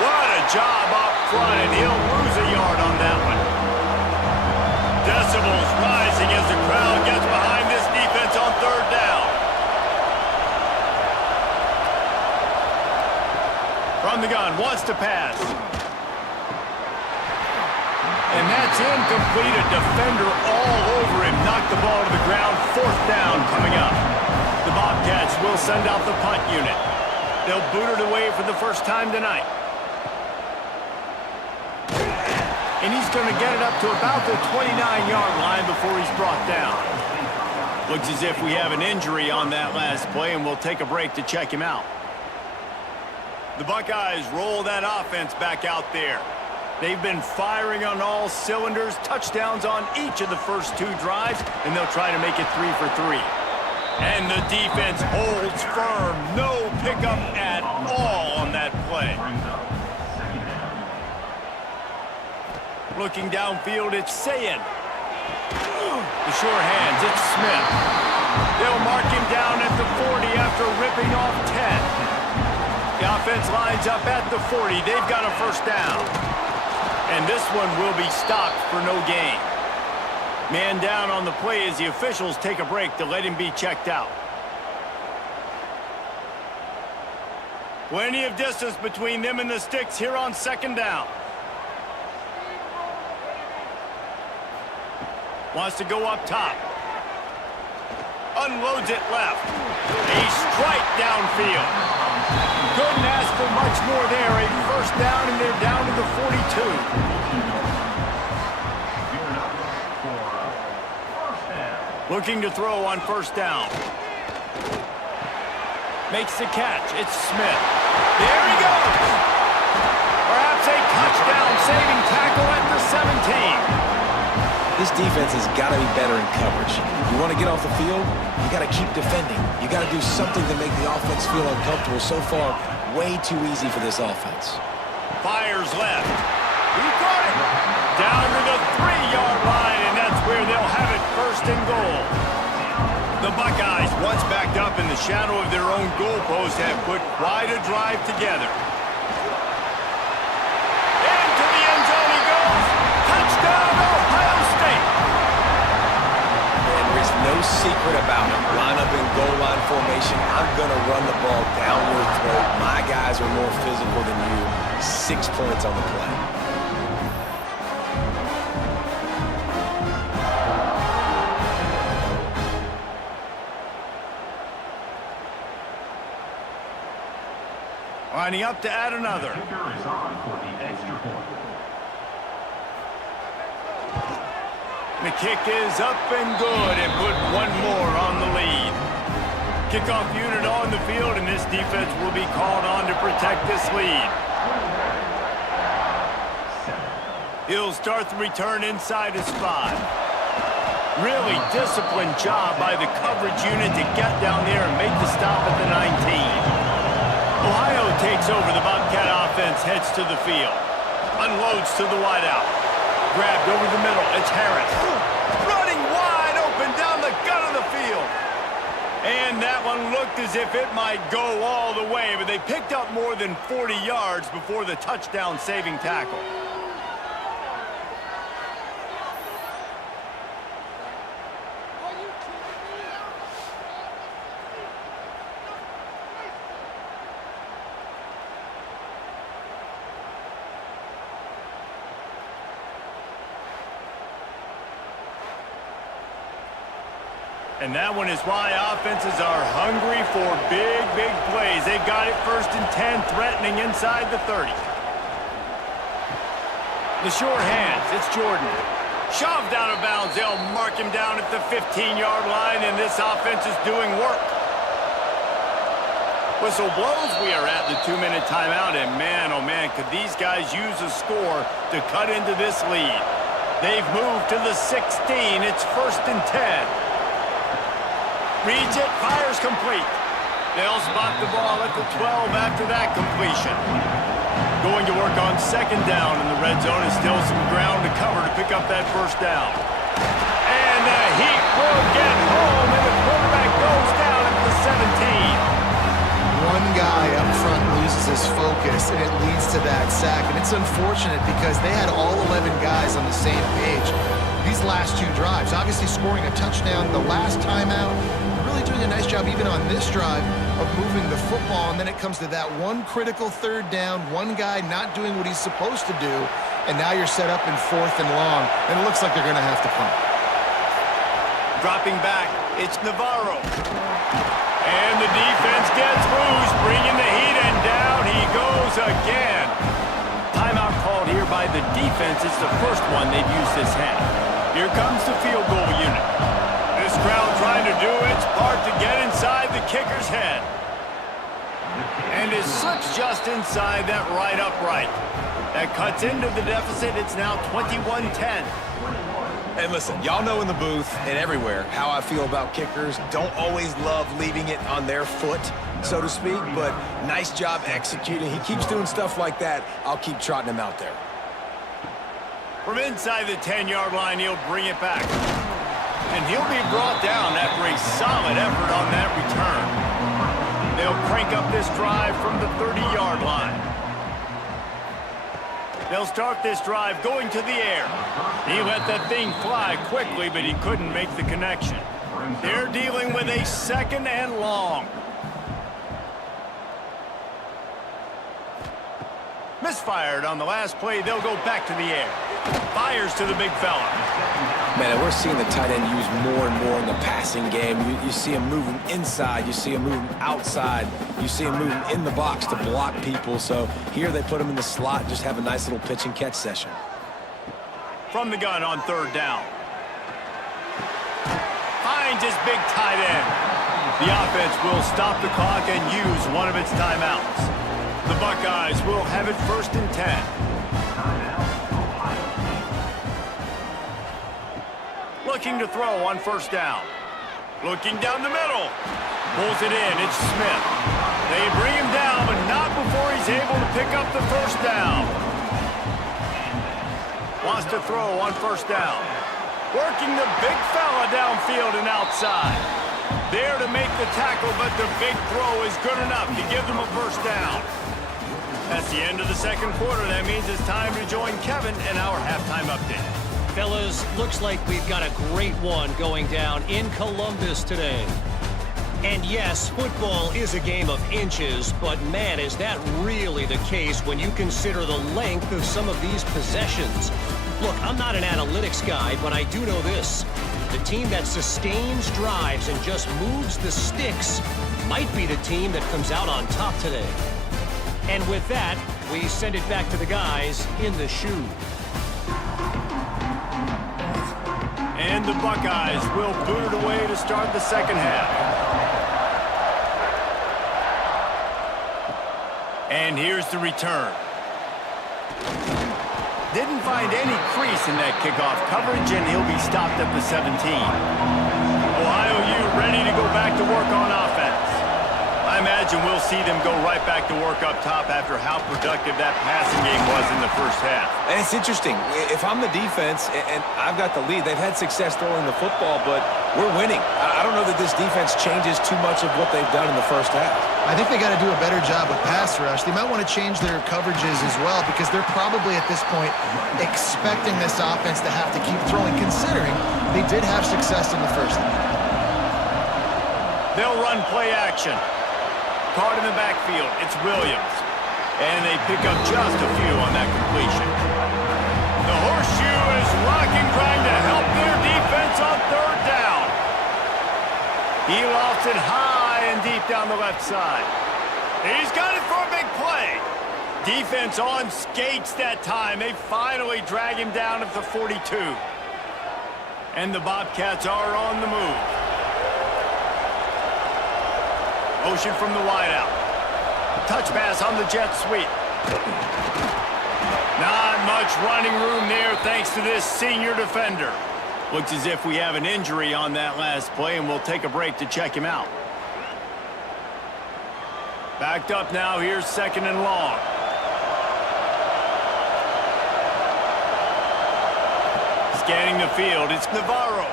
What a job up front, and he'll lose a yard on that one. Decibels rising as the crowd gets behind this defense on 3rd down. From the gun, wants to pass. And that's incomplete. A defender all over him. Knocked the ball to the ground. 4th down coming up. The Bobcats will send out the punt unit. They'll boot it away for the 1st time tonight. And he's going to get it up to about the 29-yard line before he's brought down. Looks as if we have an injury on that last play, and we'll take a break to check him out. The Buckeyes roll that offense back out there. They've been firing on all cylinders, touchdowns on each of the first 2 drives, and they'll try to make it 3 for 3. And the defense holds firm. No pickup at all on that play. Looking downfield, it's Sayin. The sure hands, it's Smith. They'll mark him down at the 40 after ripping off 10. The offense lines up at the 40. They've got a 1st down. And this one will be stopped for no gain. Man down on the play as the officials take a break to let him be checked out. Plenty of distance between them and the sticks here on second down. Wants to go up top. Unloads it left. A strike downfield. Couldn't ask for much more there. A first down, and they're down to the 42. Looking to throw on first down. Makes the catch. It's Smith. There he goes. Perhaps a touchdown-saving tackle at the 17. This defense has got to be better in coverage. You want to get off the field, you got to keep defending. You got to do something to make the offense feel uncomfortable. So far, way too easy for this offense. Fires left. He got it. Down to the 3-yard line, and that's where they'll have it, first and goal. The Buckeyes, once backed up in the shadow of their own goalpost, have put quite a drive together. Into the end zone he goes. Touchdown, Ohio State. And there's no secret about it. Line up in goal line formation. I'm going to run the ball down your throat. My guys are more physical than you. 6 points on the play. Lining up to add another. Kicker is on for the extra point. The kick is up and good, and put one more on the lead. Kickoff unit on the field, and this defense will be called on to protect this lead. He'll start the return inside his 5. Really disciplined job by the coverage unit to get down there and make the stop at the 19. Ohio takes over. The Bobcat offense heads to the field. Unloads to the wideout. Grabbed over the middle. It's Harris. Running wide open down the gut of the field. And that one looked as if it might go all the way, but they picked up more than 40 yards before the touchdown-saving tackle. And that one is why offenses are hungry for big, big plays. They've got it first and 10, threatening inside the 30. The short hands, it's Jordan. Shoved out of bounds. They'll mark him down at the 15-yard line, and this offense is doing work. Whistle blows. We are at the 2-minute timeout, and man, oh man, could these guys use a score to cut into this lead. They've moved to the 16. It's first and 10. Reads it, fires complete. They'll spot the ball at the 12 after that completion. Going to work on second down in the red zone, and still some ground to cover to pick up that first down. And the heat will get home, and the quarterback goes down at the 17. One guy up front loses his focus, and it leads to that sack. And it's unfortunate because they had all 11 guys on the same page these last 2 drives. Obviously scoring a touchdown the last time out. Really doing a nice job even on this drive of moving the football, and then it comes to that one critical third down, one guy not doing what he's supposed to do, and now you're set up in 4th and long, and it looks like they're going to have to punt. Dropping back, it's Navarro. And the defense gets loose, bringing the heat, and down he goes again. Timeout called here by the defense. It's the first one they've used this half. Here comes the field goal unit. This crowd trying to do its part to get inside the kicker's head. And it slips just inside that right upright. That cuts into the deficit. It's now 21-10. And listen, y'all know in the booth and everywhere how I feel about kickers. Don't always love leaving it on their foot, so to speak, but nice job executing. He keeps doing stuff like that. I'll keep trotting him out there. From inside the 10-yard line, he'll bring it back. And he'll be brought down after a solid effort on that return. They'll crank up this drive from the 30-yard line. They'll start this drive going to the air. He let that thing fly quickly, but he couldn't make the connection. They're dealing with a 2nd and long. Misfired on the last play. They'll go back to the air. Fires to the big fella. Man, we're seeing the tight end used more and more in the passing game. You see him moving inside. You see him moving outside. You see him moving in the box to block people. So here they put him in the slot and just have a nice little pitch and catch session. From the gun on third down. Finds his big tight end. The offense will stop the clock and use one of its timeouts. The Buckeyes will have it 1st and 10. Looking to throw on 1st down. Looking down the middle. Pulls it in. It's Smith. They bring him down, but not before he's able to pick up the 1st down. Wants to throw on 1st down. Working the big fella downfield and outside. There to make the tackle, but the big throw is good enough to give them a 1st down. That's the end of the 2nd quarter. That means it's time to join Kevin and our halftime update. Fellas, looks like we've got a great one going down in Columbus today. And yes, football is a game of inches, but man, is that really the case when you consider the length of some of these possessions. Look, I'm not an analytics guy, but I do know this. The team that sustains drives and just moves the sticks might be the team that comes out on top today. And with that, we send it back to the guys in the shoe. And the Buckeyes will boot it away to start the 2nd half. And here's the return. Didn't find any crease in that kickoff coverage, and he'll be stopped at the 17. Ohio U ready to go back to work on offense. I imagine we'll see them go right back to work up top after how productive that passing game was in the 1st half. And it's interesting. If I'm the defense and I've got the lead, they've had success throwing the football, but we're winning. I don't know that this defense changes too much of what they've done in the 1st half. I think they got to do a better job with pass rush. They might want to change their coverages as well because they're probably at this point expecting this offense to have to keep throwing, considering they did have success in the 1st half. They'll run play action. Caught in the backfield, it's Williams. And they pick up just a few on that completion. The horseshoe is rocking, trying to help their defense on 3rd down. He lofts it high and deep down the left side. He's got it for a big play. Defense on skates that time. They finally drag him down at the 42. And the Bobcats are on the move. Motion from the wideout. Touch pass on the jet sweep. Not much running room there thanks to this senior defender. Looks as if we have an injury on that last play, and we'll take a break to check him out. Backed up now. Here's 2nd and long. Scanning the field. It's Navarro.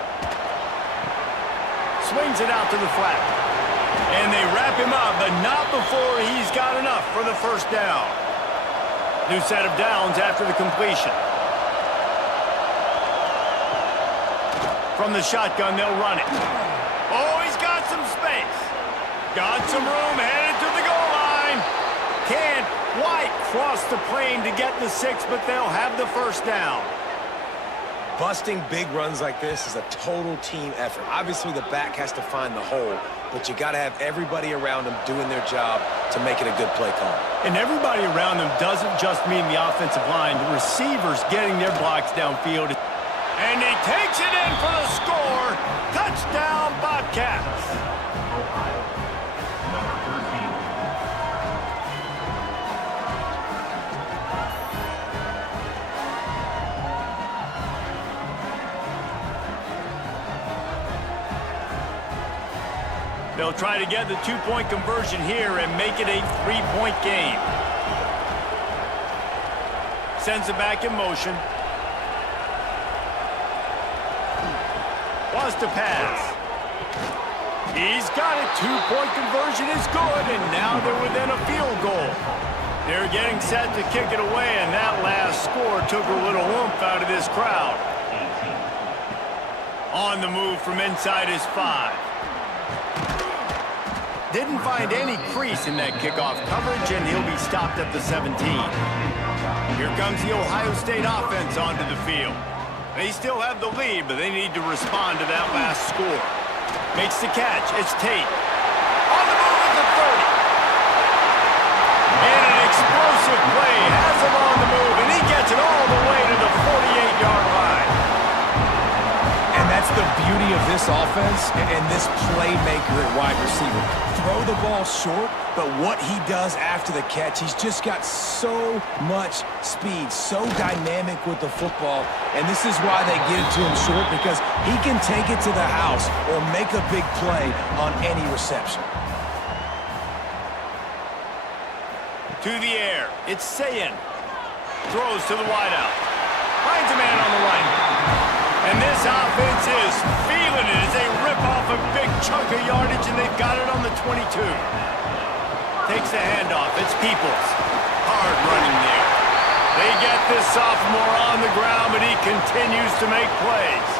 Swings it out to the flat. And they wrap him up, but not before he's got enough for the 1st down. New set of downs after the completion. From the shotgun, they'll run it. Oh, he's got some space. Got some room, headed to the goal line. Can't quite cross the plane to get the 6, but they'll have the 1st down. Busting big runs like this is a total team effort. Obviously, the back has to find the hole, but you got to have everybody around them doing their job to make it a good play call. And everybody around them doesn't just mean the offensive line. The receivers getting their blocks downfield. And he takes it in for the score. Touchdown, Bobcats. They'll try to get the 2-point conversion here and make it a 3-point game. Sends it back in motion. Wants to pass. He's got it. 2-point conversion is good, and now they're within a field goal. They're getting set to kick it away, and that last score took a little oomph out of this crowd. On the move from inside his 5. Didn't find any crease in that kickoff coverage, and he'll be stopped at the 17. Here comes the Ohio State offense onto the field. They still have the lead, but they need to respond to that last score. Makes the catch. It's Tate. On the move at the 30. And an explosive play. Has him on the move, and he gets it all the way to the 48-yard line. And that's the beauty of this offense and this playmaker at wide receiver. Throw the ball short, but what he does after the catch, he's just got so much speed, so dynamic with the football, and this is why they get it to him short, because he can take it to the house or make a big play on any reception. To the air. It's Sayin. Throws to the wideout. Finds a man on the right. And this offense is feeling it as they rip off a big chunk of yardage, and they've got it on the 22. Takes the handoff. It's Peoples. Hard running there. They get this sophomore on the ground, but he continues to make plays.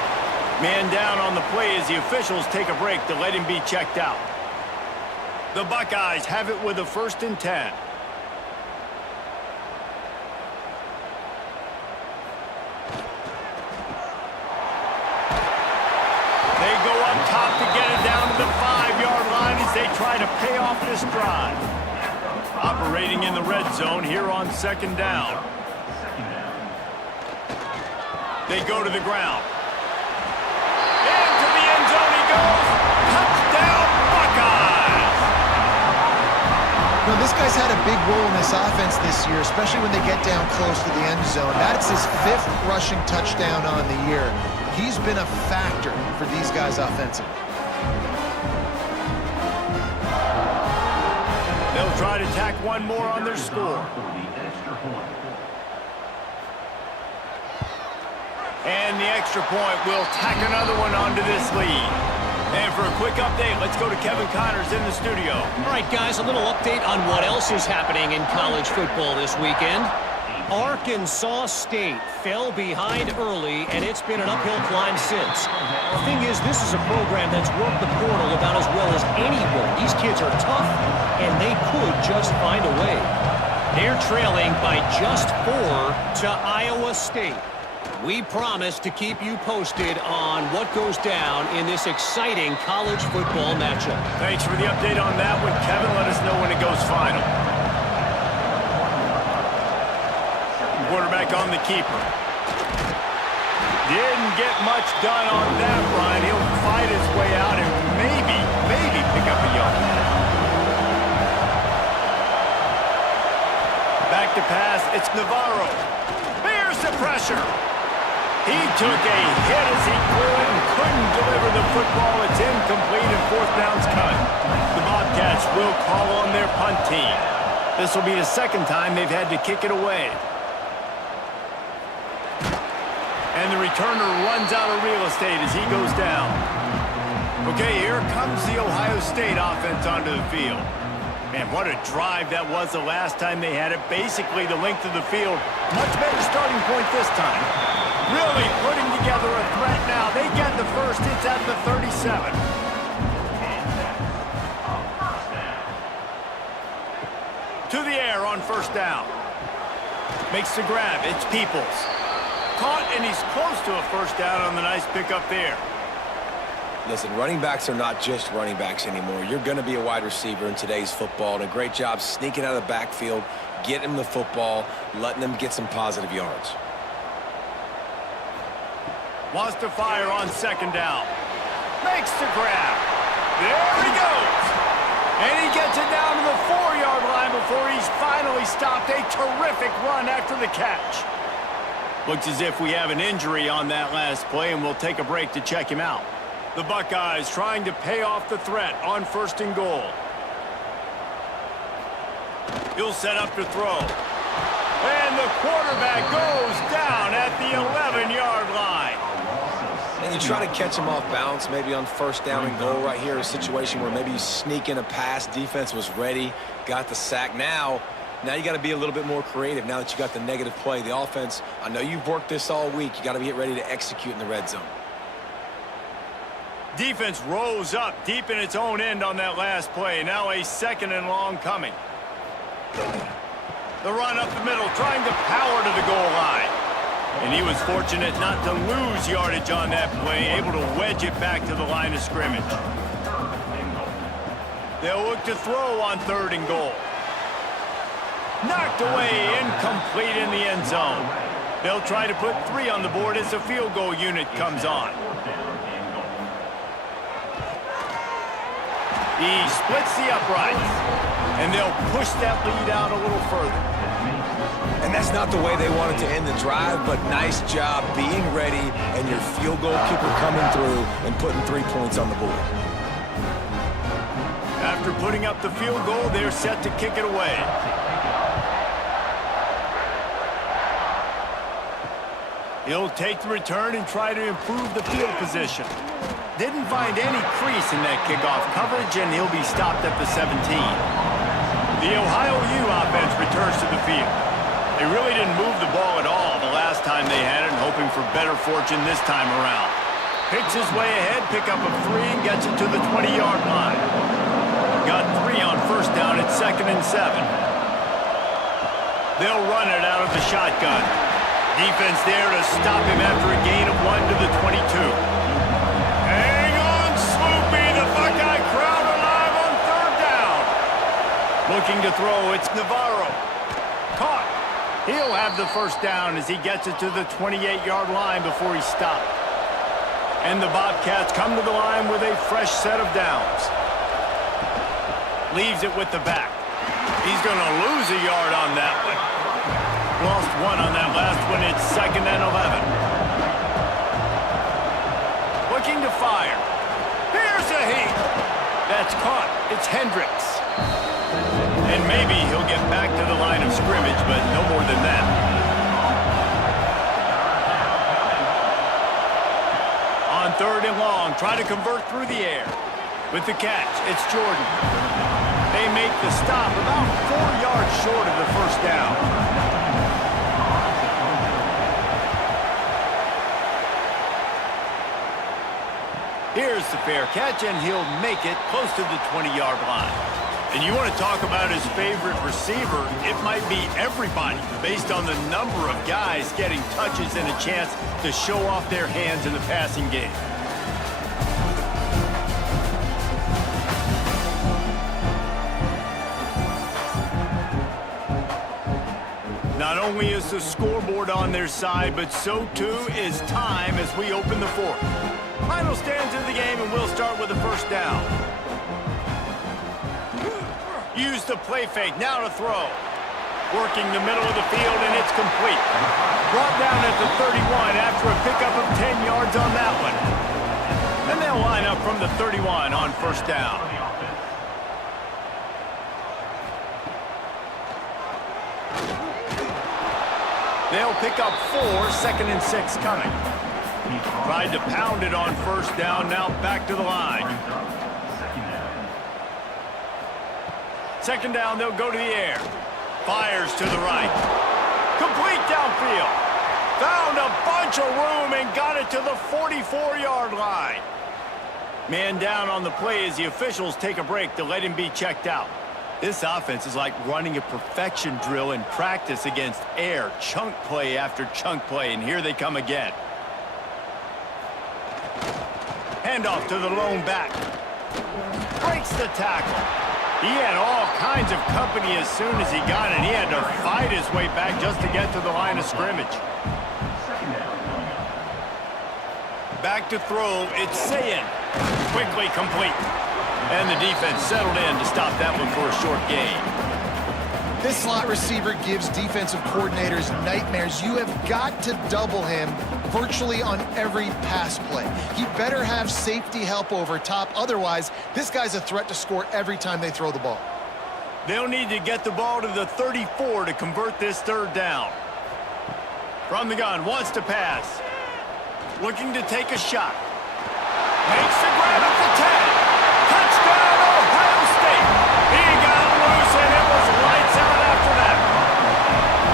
Man down on the play as the officials take a break to let him be checked out. The Buckeyes have it with a 1st and 10. They go up top to get it down to the 5-yard line as they try to pay off this drive. Operating in the red zone here on 2nd down. They go to the ground. Into the end zone he goes. Touchdown, Buckeyes! You know, this guy's had a big role in this offense this year, especially when they get down close to the end zone. That's his 5th rushing touchdown on the year. He's been a factor for these guys offensively. They'll try to tack one more on their score. And the extra point will tack another one onto this lead. And for a quick update, let's go to Kevin Connors in the studio. All right, guys, a little update on what else is happening in college football this weekend. Arkansas State fell behind early, and it's been an uphill climb since. The thing is, this is a program that's worked the portal about as well as anyone. These kids are tough, and they could just find a way. They're trailing by just 4 to Iowa State. We promise to keep you posted on what goes down in this exciting college football matchup. Thanks for the update on that one, Kevin. Let us know when it goes final. Quarterback on the keeper. Didn't get much done on that, Brian. He'll fight his way out and maybe pick up a yard. Back to pass. It's Navarro. Here's the pressure. He took a hit as he threw it and couldn't deliver the football. It's incomplete and 4th down's cut. The Bobcats will call on their punt team. This will be the 2nd time they've had to kick it away. And the returner runs out of real estate as he goes down. Okay, here comes the Ohio State offense onto the field. Man, what a drive that was the last time they had it. Basically the length of the field. Much better starting point this time. Really putting together a threat now. They get the first. It's at the 37. To the air on 1st down. Makes the grab. It's Peoples. Caught, and he's close to a 1st down on the nice pickup there. Listen, running backs are not just running backs anymore. You're going to be a wide receiver in today's football, and a great job sneaking out of the backfield, getting them the football, letting them get some positive yards. Wants to fire on 2nd down. Makes the grab. There he goes. And he gets it down to the 4-yard line before he's finally stopped. A terrific run after the catch. Looks as if we have an injury on that last play, and we'll take a break to check him out. The Buckeyes trying to pay off the threat on 1st and goal. He'll set up to throw. And the quarterback goes down at the 11-yard line. And you try to catch him off balance, maybe on 1st down and goal right here, a situation where maybe you sneak in a pass, defense was ready, got the sack. Now you got to be a little bit more creative now that you got the negative play. The offense, I know you've worked this all week. You got to get ready to execute in the red zone. Defense rose up deep in its own end on that last play. Now a 2nd and long coming. The run up the middle, trying to power to the goal line. And he was fortunate not to lose yardage on that play, able to wedge it back to the line of scrimmage. They'll look to throw on 3rd and goal. Knocked away, incomplete in the end zone. They'll try to put 3 on the board as the field goal unit comes on. He splits the uprights, and they'll push that lead out a little further. And that's not the way they wanted to end the drive, but nice job being ready and your field goal kicker coming through and putting 3 points on the board. After putting up the field goal, they're set to kick it away. He'll take the return and try to improve the field position. Didn't find any crease in that kickoff coverage, and he'll be stopped at the 17. The Ohio U offense returns to the field. They really didn't move the ball at all the last time they had it, and hoping for better fortune this time around. Picks his way ahead, pick up a 3, and gets it to the 20-yard line. Got 3 on 1st down at 2nd and 7. They'll run it out of the shotgun. Defense there to stop him after a gain of 1 to the 22. Hang on, Swoopy! The Buckeye crowd alive on 3rd down. Looking to throw, it's Navarro. Caught. He'll have the 1st down as he gets it to the 28-yard line before he stopped. And the Bobcats come to the line with a fresh set of downs. Leaves it with the back. He's going to lose a yard on that one. Lost 1 on that last one. It's 2nd and 11. Looking to fire. Here's a heat. That's caught. It's Hendricks. And maybe he'll get back to the line of scrimmage, but no more than that. On 3rd and long, try to convert through the air. With the catch, it's Jordan. They make the stop about 4 yards short of the 1st down. Here's the fair catch, and he'll make it close to the 20-yard line. And you want to talk about his favorite receiver, it might be everybody, based on the number of guys getting touches and a chance to show off their hands in the passing game. Not only is the scoreboard on their side, but so too is time as we open the 4th. Final stands of the game, and we'll start with the 1st down. Use the play fake, now to throw. Working the middle of the field, and it's complete. Brought down at the 31 after a pickup of 10 yards on that one. And they'll line up from the 31 on 1st down. They'll pick up 4, 2nd and 6 coming. Tried to pound it on 1st down, now back to the line. 2nd down, they'll go to the air. Fires to the right. Complete downfield. Found a bunch of room and got it to the 44-yard line. Man down on the play as the officials take a break to let him be checked out. This offense is like running a perfection drill in practice against air. Chunk play after chunk play, and here they come again. Handoff to the lone back. Breaks the tackle. He had all kinds of company as soon as he got it. He had to fight his way back just to get to the line of scrimmage. Back to throw, it's Sayin. Quickly complete. And the defense settled in to stop that one for a short gain. This slot receiver gives defensive coordinators nightmares. You have got to double him virtually on every pass play. He better have safety help over top. Otherwise, this guy's a threat to score every time they throw the ball. They'll need to get the ball to the 34 to convert this 3rd down. From the gun, wants to pass. Looking to take a shot. Makes the grab at the 10. Touchdown, Ohio State. He got loose, and it was lights out after that.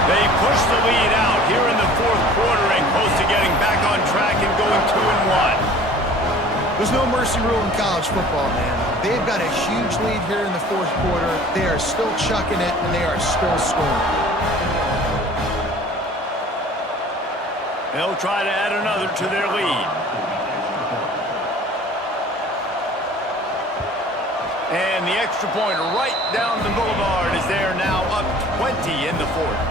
They push the lead out here in the 4th quarter and close to getting back on track and going 2-1. There's no mercy mercy rule in college football, man. They've got a huge lead here in the fourth quarter. They are still chucking it, and they are still scoring. They'll try to add another to their lead. And the extra point right down the boulevard is there now, up 20 in the fourth.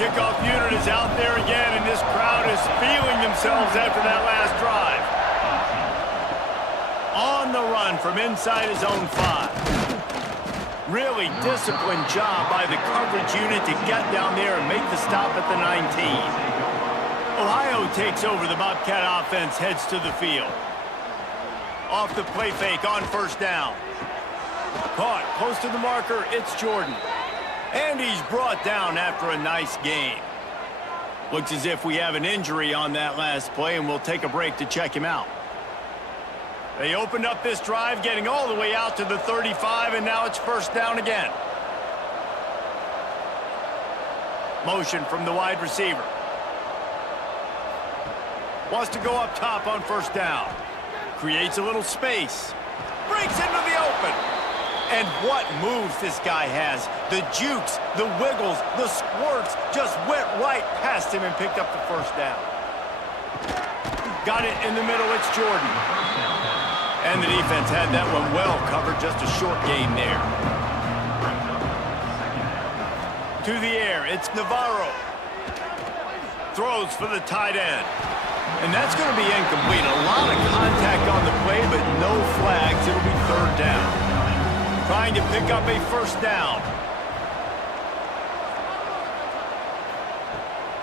Kickoff unit is out there again, and this crowd is feeling themselves after that last drive. On the run from inside his own 5. Really disciplined job by the coverage unit to get down there and make the stop at the 19. Ohio takes over. The Bobcat offense heads to the field. Off the play fake on first down. Caught close to the marker. It's Jordan. And he's brought down after a nice gain. Looks as if we have an injury on that last play, and we'll take a break to check him out. They opened up this drive, getting all the way out to the 35, and now it's first down again. Motion from the wide receiver. Wants to go up top on first down. Creates a little space. Breaks into the open. And what moves this guy has. The jukes, the wiggles, the squirts just went right past him and picked up the first down. Got it in the middle. It's Jordan. And the defense had that one well covered. Just a short gain there. To the air. It's Navarro. Throws for the tight end. And that's going to be incomplete. A lot of contact on the play, but no flags. It'll be third down. Trying to pick up a first down.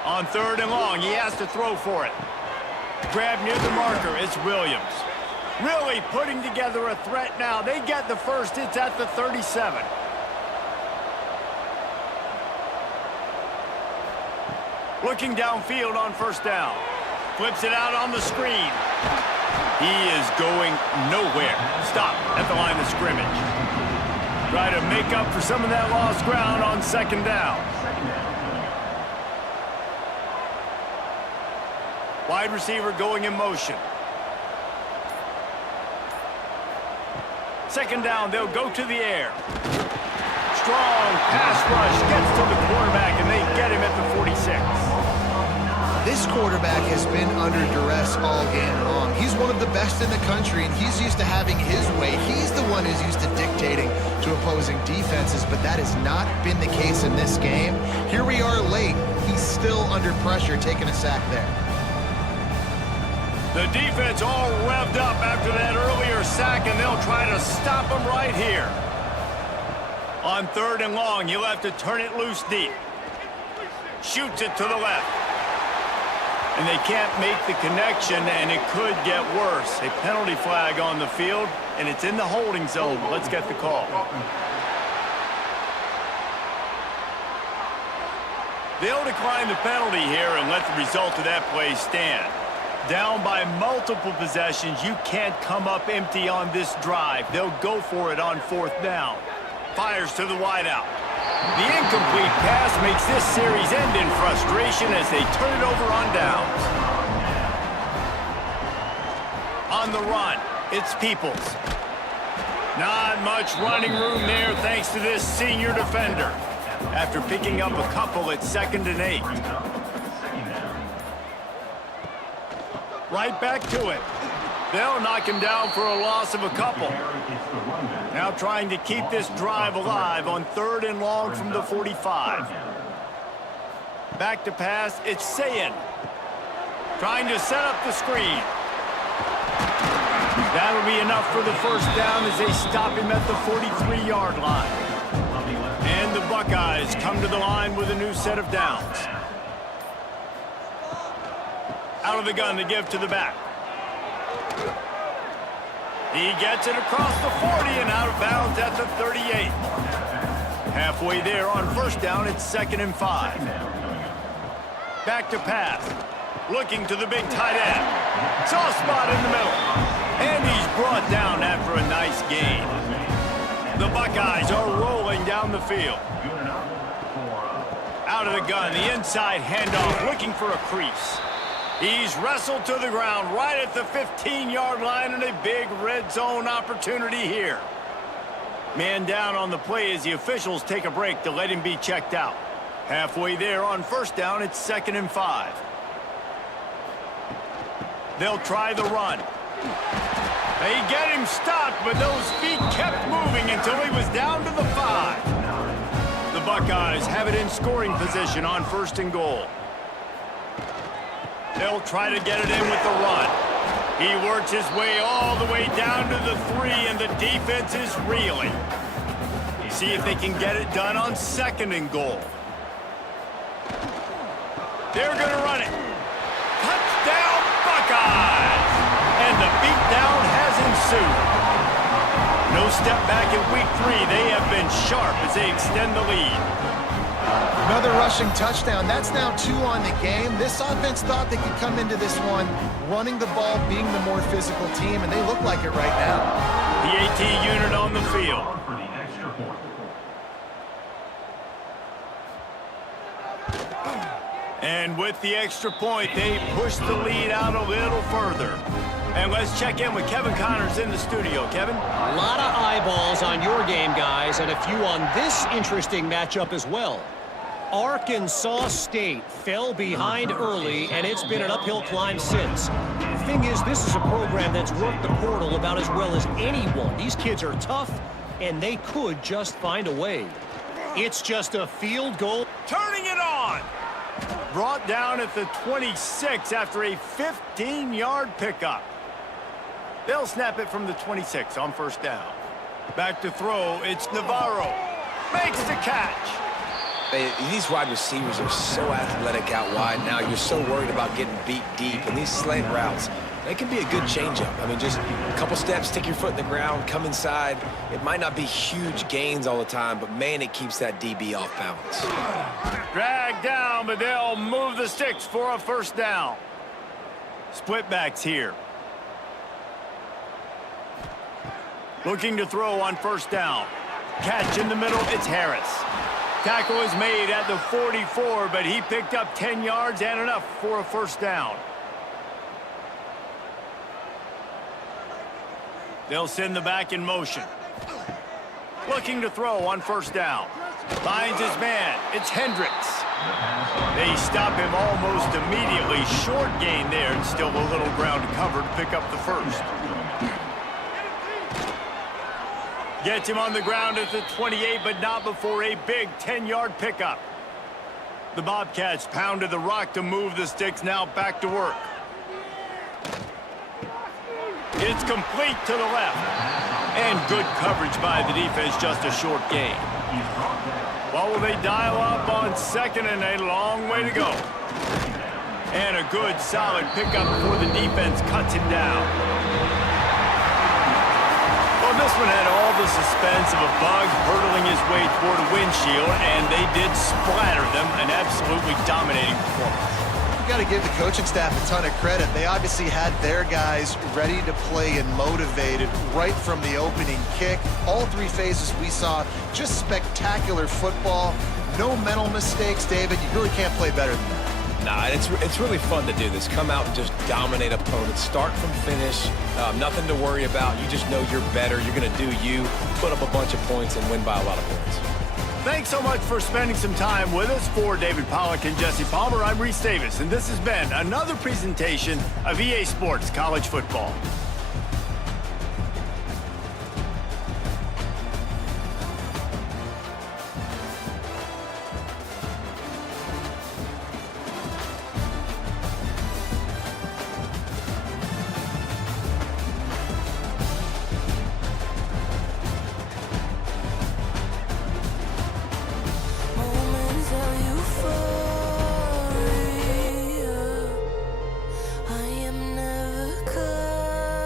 On third and long, he has to throw for it. Grab near the marker, it's Williams. Really putting together a threat now. They get the first, it's at the 37. Looking downfield on first down. Flips it out on the screen. He is going nowhere. Stop at the line of scrimmage. Try to make up for some of that lost ground on second down. Wide receiver going in motion. Second down, they'll go to the air. Strong pass rush, gets to the quarterback, and they get him at the 46. This quarterback has been under duress all game long. He's one of the best in the country, and he's used to having his way. He's the one who's used to dictating to opposing defenses, but that has not been the case in this game. Here we are late. He's still under pressure, taking a sack there. The defense all revved up after that earlier sack, and they'll try to stop him right here. On third and long, he'll have to turn it loose deep. Shoots it to the left. And they can't make the connection, and it could get worse. A penalty flag on the field, and it's in the holding zone. Let's get the call. They'll decline the penalty here and let the result of that play stand. Down by multiple possessions, you can't come up empty on this drive. They'll go for it on fourth down. Fires to the wideout. The incomplete pass makes this series end in frustration as they turn it over on downs. On the run, it's Peoples. Not much running room there thanks to this senior defender. After picking up a couple at 2nd and 8. Right back to it. They'll knock him down for a loss of a couple. Now trying to keep this drive alive on third and long from the 45. Back to pass, it's Sayin. Trying to set up the screen. That'll be enough for the first down as they stop him at the 43-yard line. And the Buckeyes come to the line with a new set of downs. Out of the gun to give to the back. He gets it across the 40 and out of bounds at the 38. Halfway there on first down, it's 2nd and 5. Back to pass. Looking to the big tight end. Soft spot in the middle. And he's brought down after a nice gain. The Buckeyes are rolling down the field. Out of the gun, the inside handoff, looking for a crease. He's wrestled to the ground right at the 15-yard line, and a big red zone opportunity here. Man down on the play as the officials take a break to let him be checked out. Halfway there on first down, it's 2nd and 5. They'll try the run. They get him stopped, but those feet kept moving until he was down to the 5. The Buckeyes have it in scoring position on 1st and goal. They'll try to get it in with the run. He works his way all the way down to the 3, and the defense is reeling. See if they can get it done on 2nd and goal. They're going to run it. Touchdown, Buckeyes! And the beatdown has ensued. No step back in week 3. They have been sharp as they extend the lead. Another rushing touchdown. That's now 2 on the game. This offense thought they could come into this one running the ball, being the more physical team, and they look like it right now. The AT unit on the field. For the extra point. And with the extra point, they push the lead out a little further. And let's check in with Kevin Connors in the studio. Kevin? A lot of eyeballs on your game, guys, and a few on this interesting matchup as well. Arkansas State fell behind early, and it's been an uphill climb since. The thing is, this is a program that's worked the portal about as well as anyone. These kids are tough, and they could just find a way. It's just a field goal. Turning it on! Brought down at the 26 after a 15-yard pickup. They'll snap it from the 26 on first down. Back to throw, it's Navarro. Makes the catch. These wide receivers are so athletic out wide now. You're so worried about getting beat deep. And these slant routes, they can be a good changeup. I mean, just a couple steps, stick your foot in the ground, come inside. It might not be huge gains all the time, but, man, it keeps that DB off balance. Dragged down, but they'll move the sticks for a first down. Split backs here. Looking to throw on first down. Catch in the middle, it's Harris. Tackle is made at the 44, but he picked up 10 yards and enough for a first down. They'll send the back in motion. Looking to throw on first down. Finds his man. It's Hendricks. They stop him almost immediately. Short gain there, and still a little ground covered to pick up the first. Gets him on the ground at the 28, but not before a big 10-yard pickup. The Bobcats pounded the rock to move the sticks, now back to work. It's complete to the left. And good coverage by the defense, just a short gain. Well, will they dial up on 2nd and a long way to go? And a good, solid pickup before the defense cuts him down. Well, this one had all the suspense of a bug hurtling his way toward a windshield, and they did splatter them, an absolutely dominating performance. You got to give the coaching staff a ton of credit. They obviously had their guys ready to play and motivated right from the opening kick. All 3 phases we saw, just spectacular football. No mental mistakes, David. You really can't play better than that. Nah, it's really fun to do this. Come out and just dominate opponents. Start from finish. Nothing to worry about. You just know you're better. You're going to do you, put up a bunch of points, and win by a lot of points. Thanks so much for spending some time with us. For David Pollack and Jesse Palmer, I'm Reese Davis, and this has been another presentation of EA Sports College Football. I am never caught.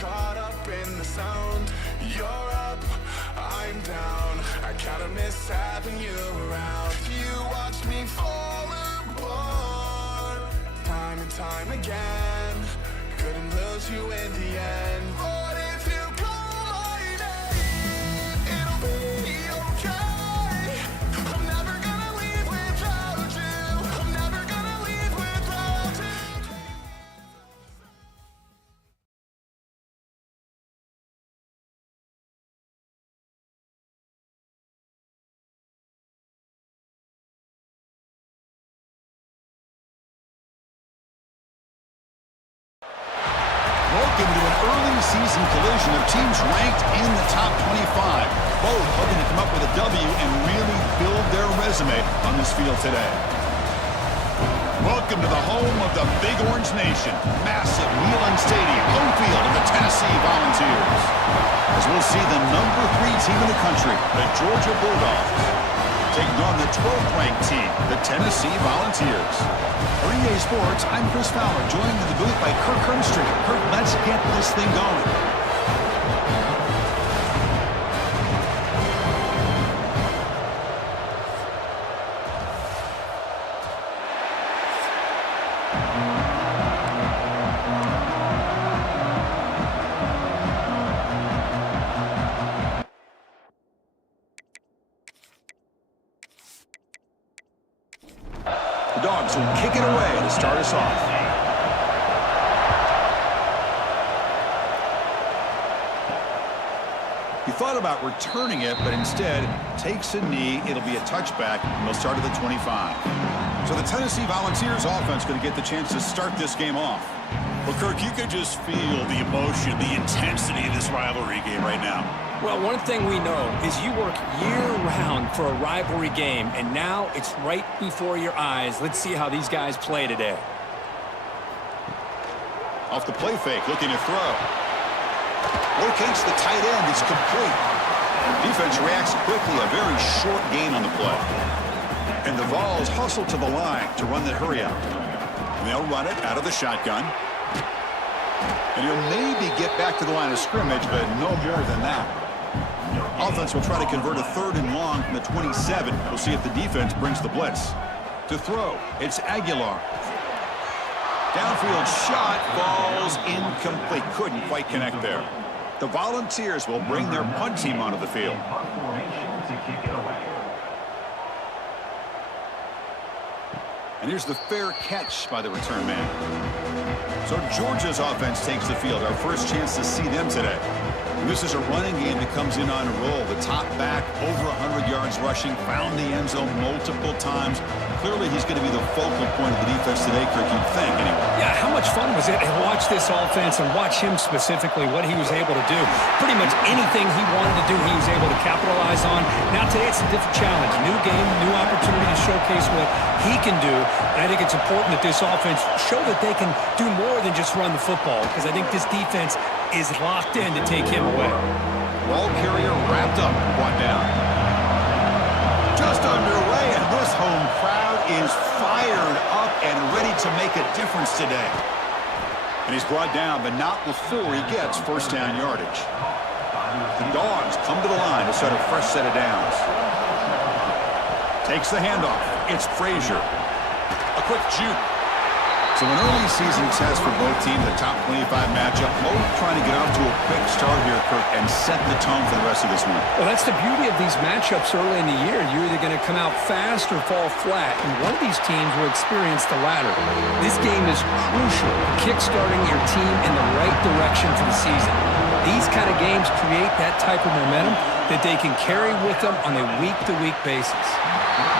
caught up in the sound. You're up, I'm down. I kinda miss having you around. You watched me fall apart, time and time again. Couldn't lose you in the end. But if you call my name, it'll be okay. I'm never gonna leave without you. I'm never gonna leave without you. Welcome to an early season collision of teams ranked in the top 25. Both hoping to come up with a W and really build their resume on this field today. Welcome to the home of the Big Orange Nation. Massive Neyland Stadium, home field of the Tennessee Volunteers. As we'll see the number 3 team in the country, the Georgia Bulldogs, taking on the 12th ranked team, the Tennessee Volunteers. For EA Sports, I'm Chris Fowler, joined in the booth by Kirk Hermstreet. Kirk, let's get this thing going. The Dogs will kick it away to start us off. He thought about returning it, but instead takes a knee. It'll be a touchback, and they'll start at the 25. So the Tennessee Volunteers offense going to get the chance to start this game off. Well, Kirk, you could just feel the emotion, the intensity of this rivalry game right now. Well, one thing we know is you work year-round for a rivalry game, and now it's right before your eyes. Let's see how these guys play today. Off the play fake, looking to throw. Locates the tight end. It's complete. Defense reacts quickly. A very short gain on the play. And the Vols hustle to the line to run the hurry out. And they'll run it out of the shotgun. And he'll maybe get back to the line of scrimmage, but no more than that. Offense will try to convert a 3rd and long from the 27. We'll see if the defense brings the blitz. To throw, it's Aguilar. Downfield shot falls incomplete. Couldn't quite connect there. The Volunteers will bring their punt team onto the field. Punt formation to kick it away. And here's the fair catch by the return man. So Georgia's offense takes the field. Our first chance to see them today. And this is a running game that comes in on a roll. The top back, over 100 yards rushing, found the end zone multiple times. Clearly, he's going to be the focal point of the defense today, Kirk, you'd think, anyway. Yeah, how much fun was it to watch this offense and watch him specifically, what he was able to do. Pretty much anything he wanted to do, he was able to capitalize on. Now today, it's a different challenge. New game, new opportunity to showcase what he can do. And I think it's important that this offense show that they can do more than just run the football, because I think this defense is locked in to take him away. Ball carrier wrapped up and brought down. Just underway, and this home crowd is fired up and ready to make a difference today. And he's brought down, but not before he gets first down yardage. The Dogs come to the line to set a fresh set of downs. Takes the handoff. It's Frazier. A quick juke. So an early season test for both teams, the top 25 matchup. Both trying to get off to a quick start here, Kirk, and set the tone for the rest of this one. Well, that's the beauty of these matchups early in the year. You're either going to come out fast or fall flat, and one of these teams will experience the latter. This game is crucial to kickstarting your team in the right direction for the season. These kind of games create that type of momentum that they can carry with them on a week-to-week basis.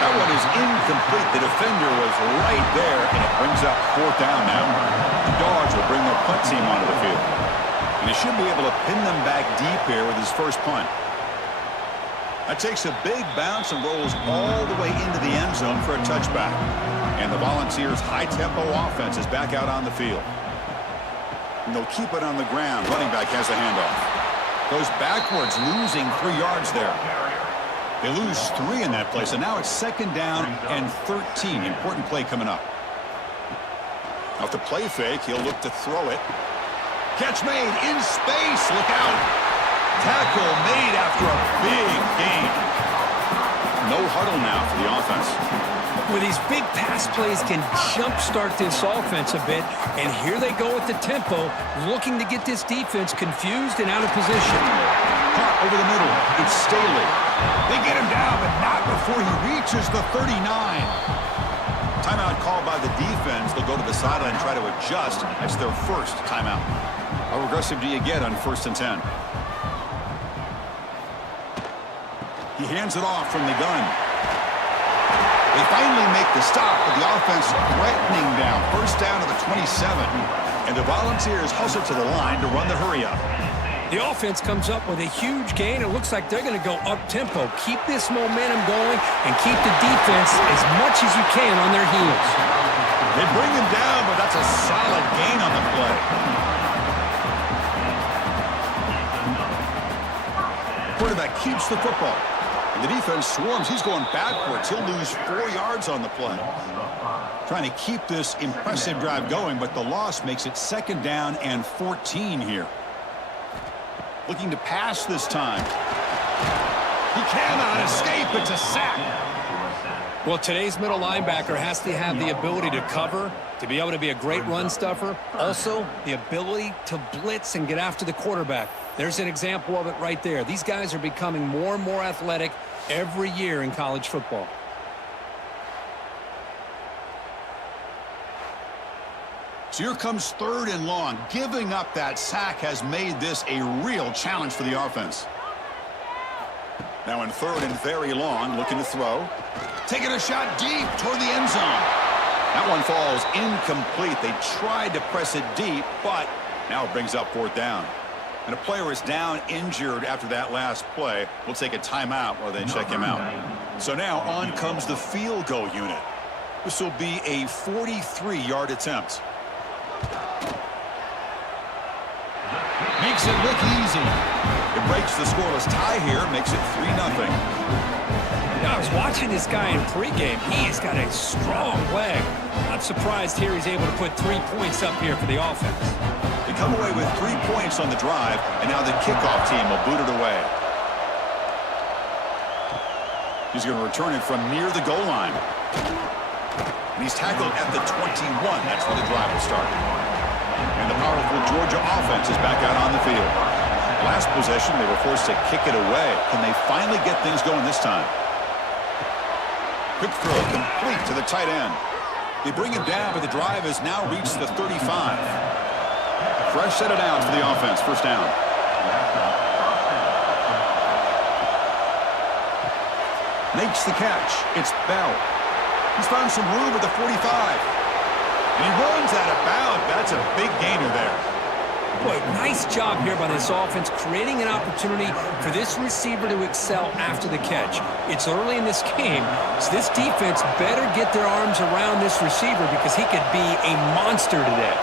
That one is incomplete. The defender was right there, and it brings up 4th down now. The Dogs will bring their punt team onto the field. And he should be able to pin them back deep here with his first punt. That takes a big bounce and rolls all the way into the end zone for a touchback. And the Volunteers' high-tempo offense is back out on the field. And they'll keep it on the ground. Running back has the handoff. Goes backwards, losing 3 yards there. They lose 3 in that play, so now it's 2nd down and 13. Important play coming up. Off the play fake, he'll look to throw it. Catch made in space. Look out. Tackle made after a big gain. No huddle now for the offense. Well, these big pass plays can jumpstart this offense a bit, and here they go at the tempo, looking to get this defense confused and out of position. Caught over the middle. It's Staley. They get him down, but not before he reaches the 39. Timeout called by the defense. They'll go to the sideline and try to adjust. That's their first timeout. How aggressive do you get on 1st and 10? He hands it off from the gun. They finally make the stop, but the offense threatening down. 1st down to the 27. And the Volunteers hustle to the line to run the hurry-up. The offense comes up with a huge gain. It looks like they're going to go up-tempo. Keep this momentum going and keep the defense as much as you can on their heels. They bring him down, but that's a solid gain on the play. Quarterback keeps the football. And the defense swarms. He's going backwards. He'll lose 4 yards on the play. Trying to keep this impressive drive going, but the loss makes it 2nd down and 14 here. Looking to pass this time. He cannot escape. It's a sack. Well, today's middle linebacker has to have the ability to cover, to be able to be a great run stuffer. Also, the ability to blitz and get after the quarterback. There's an example of it right there. These guys are becoming more and more athletic every year in college football. So here comes 3rd and long. Giving up that sack has made this a real challenge for the offense. Now in 3rd and very long, looking to throw. Taking a shot deep toward the end zone. That one falls incomplete. They tried to press it deep, but now it brings up 4th down. And a player is down injured after that last play. We'll take a timeout while they check him out. So now on comes the field goal unit. This will be a 43-yard attempt. Makes it look easy. It breaks the scoreless tie here, makes it 3-0. I was watching this guy in pregame. He has got a strong leg. Not surprised here he's able to put 3 points up here for the offense. They come away with 3 points on the drive, and now the kickoff team will boot it away. He's going to return it from near the goal line. And he's tackled at the 21. That's where the drive will start. And the powerful Georgia offense is back out on the field. Last possession, they were forced to kick it away. Can they finally get things going this time? Quick throw complete to the tight end. They bring him down, but the drive has now reached the 35. Fresh set of downs for the offense. 1st down. Makes the catch. It's Bell. He's found some room at the 45. And he runs out of bounds. That's a big gainer there. Boy, nice job here by this offense, creating an opportunity for this receiver to excel after the catch. It's early in this game, so this defense better get their arms around this receiver because he could be a monster today.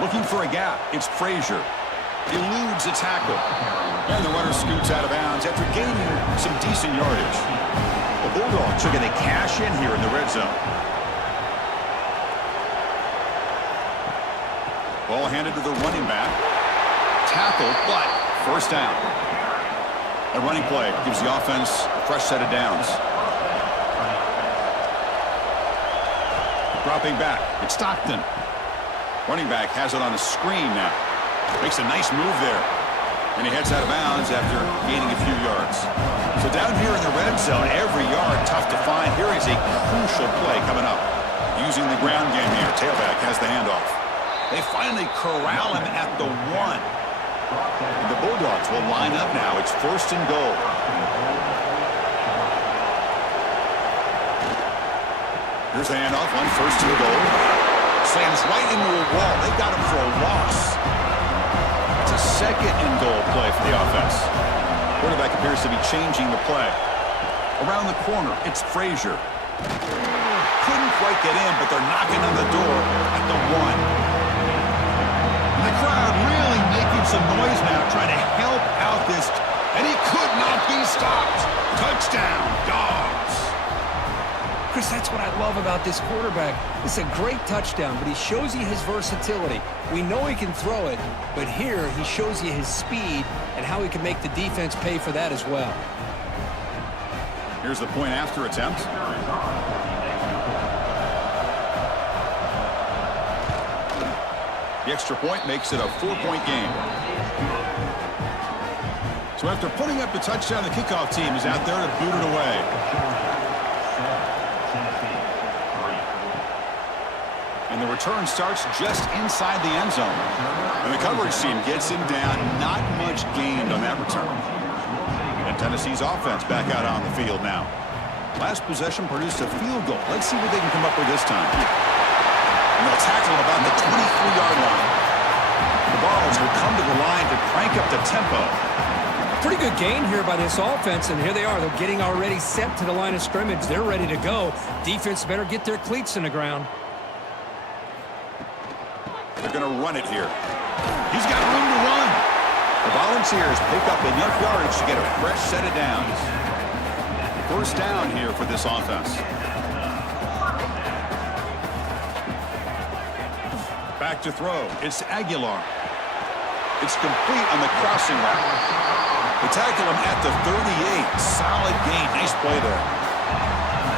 Looking for a gap. It's Frazier. Eludes a tackle. And the runner scoots out of bounds after gaining some decent yardage. The Bulldogs are going to cash in here in the red zone. Ball handed to the running back. Tackled, but 1st down. A running play gives the offense a fresh set of downs. Dropping back. It's Stockton. Running back has it on a screen now. Makes a nice move there. And he heads out of bounds after gaining a few yards. So down here in the red zone, every yard tough to find. Here is a crucial play coming up. Using the ground game here. Tailback has the handoff. They finally corral him at the 1. And the Bulldogs will line up now. It's 1st and goal. Here's the handoff on 1st and goal. Slams right into a wall. They got him for a loss. It's a 2nd and goal play for the offense. Quarterback appears to be changing the play. Around the corner, it's Frazier. Couldn't quite get in, but they're knocking on the door at the 1. And the crowd really making some noise now, trying to help out this. And he could not be stopped. Touchdown, Dogs. Chris, that's what I love about this quarterback. It's a great touchdown, but he shows you his versatility. We know he can throw it, but here he shows you his speed and how he can make the defense pay for that as well. Here's the point after attempt. The extra point makes it a 4-point game. So after putting up the touchdown, the kickoff team is out there to boot it away. And the return starts just inside the end zone. And the coverage team gets him down. Not much gained on that return. And Tennessee's offense back out on the field now. Last possession produced a field goal. Let's see what they can come up with this time. And they'll tackle about the 23-yard line. The Vols will come to the line to crank up the tempo. Pretty good gain here by this offense, and here they are. They're getting already set to the line of scrimmage. They're ready to go. Defense better get their cleats in the ground. They're going to run it here. He's got room to run. The Volunteers pick up enough yardage to get a fresh set of downs. First down here for this offense. Back to throw. It's Aguilar. It's complete on the crossing route. They tackle him at the 38. Solid gain. Nice play there.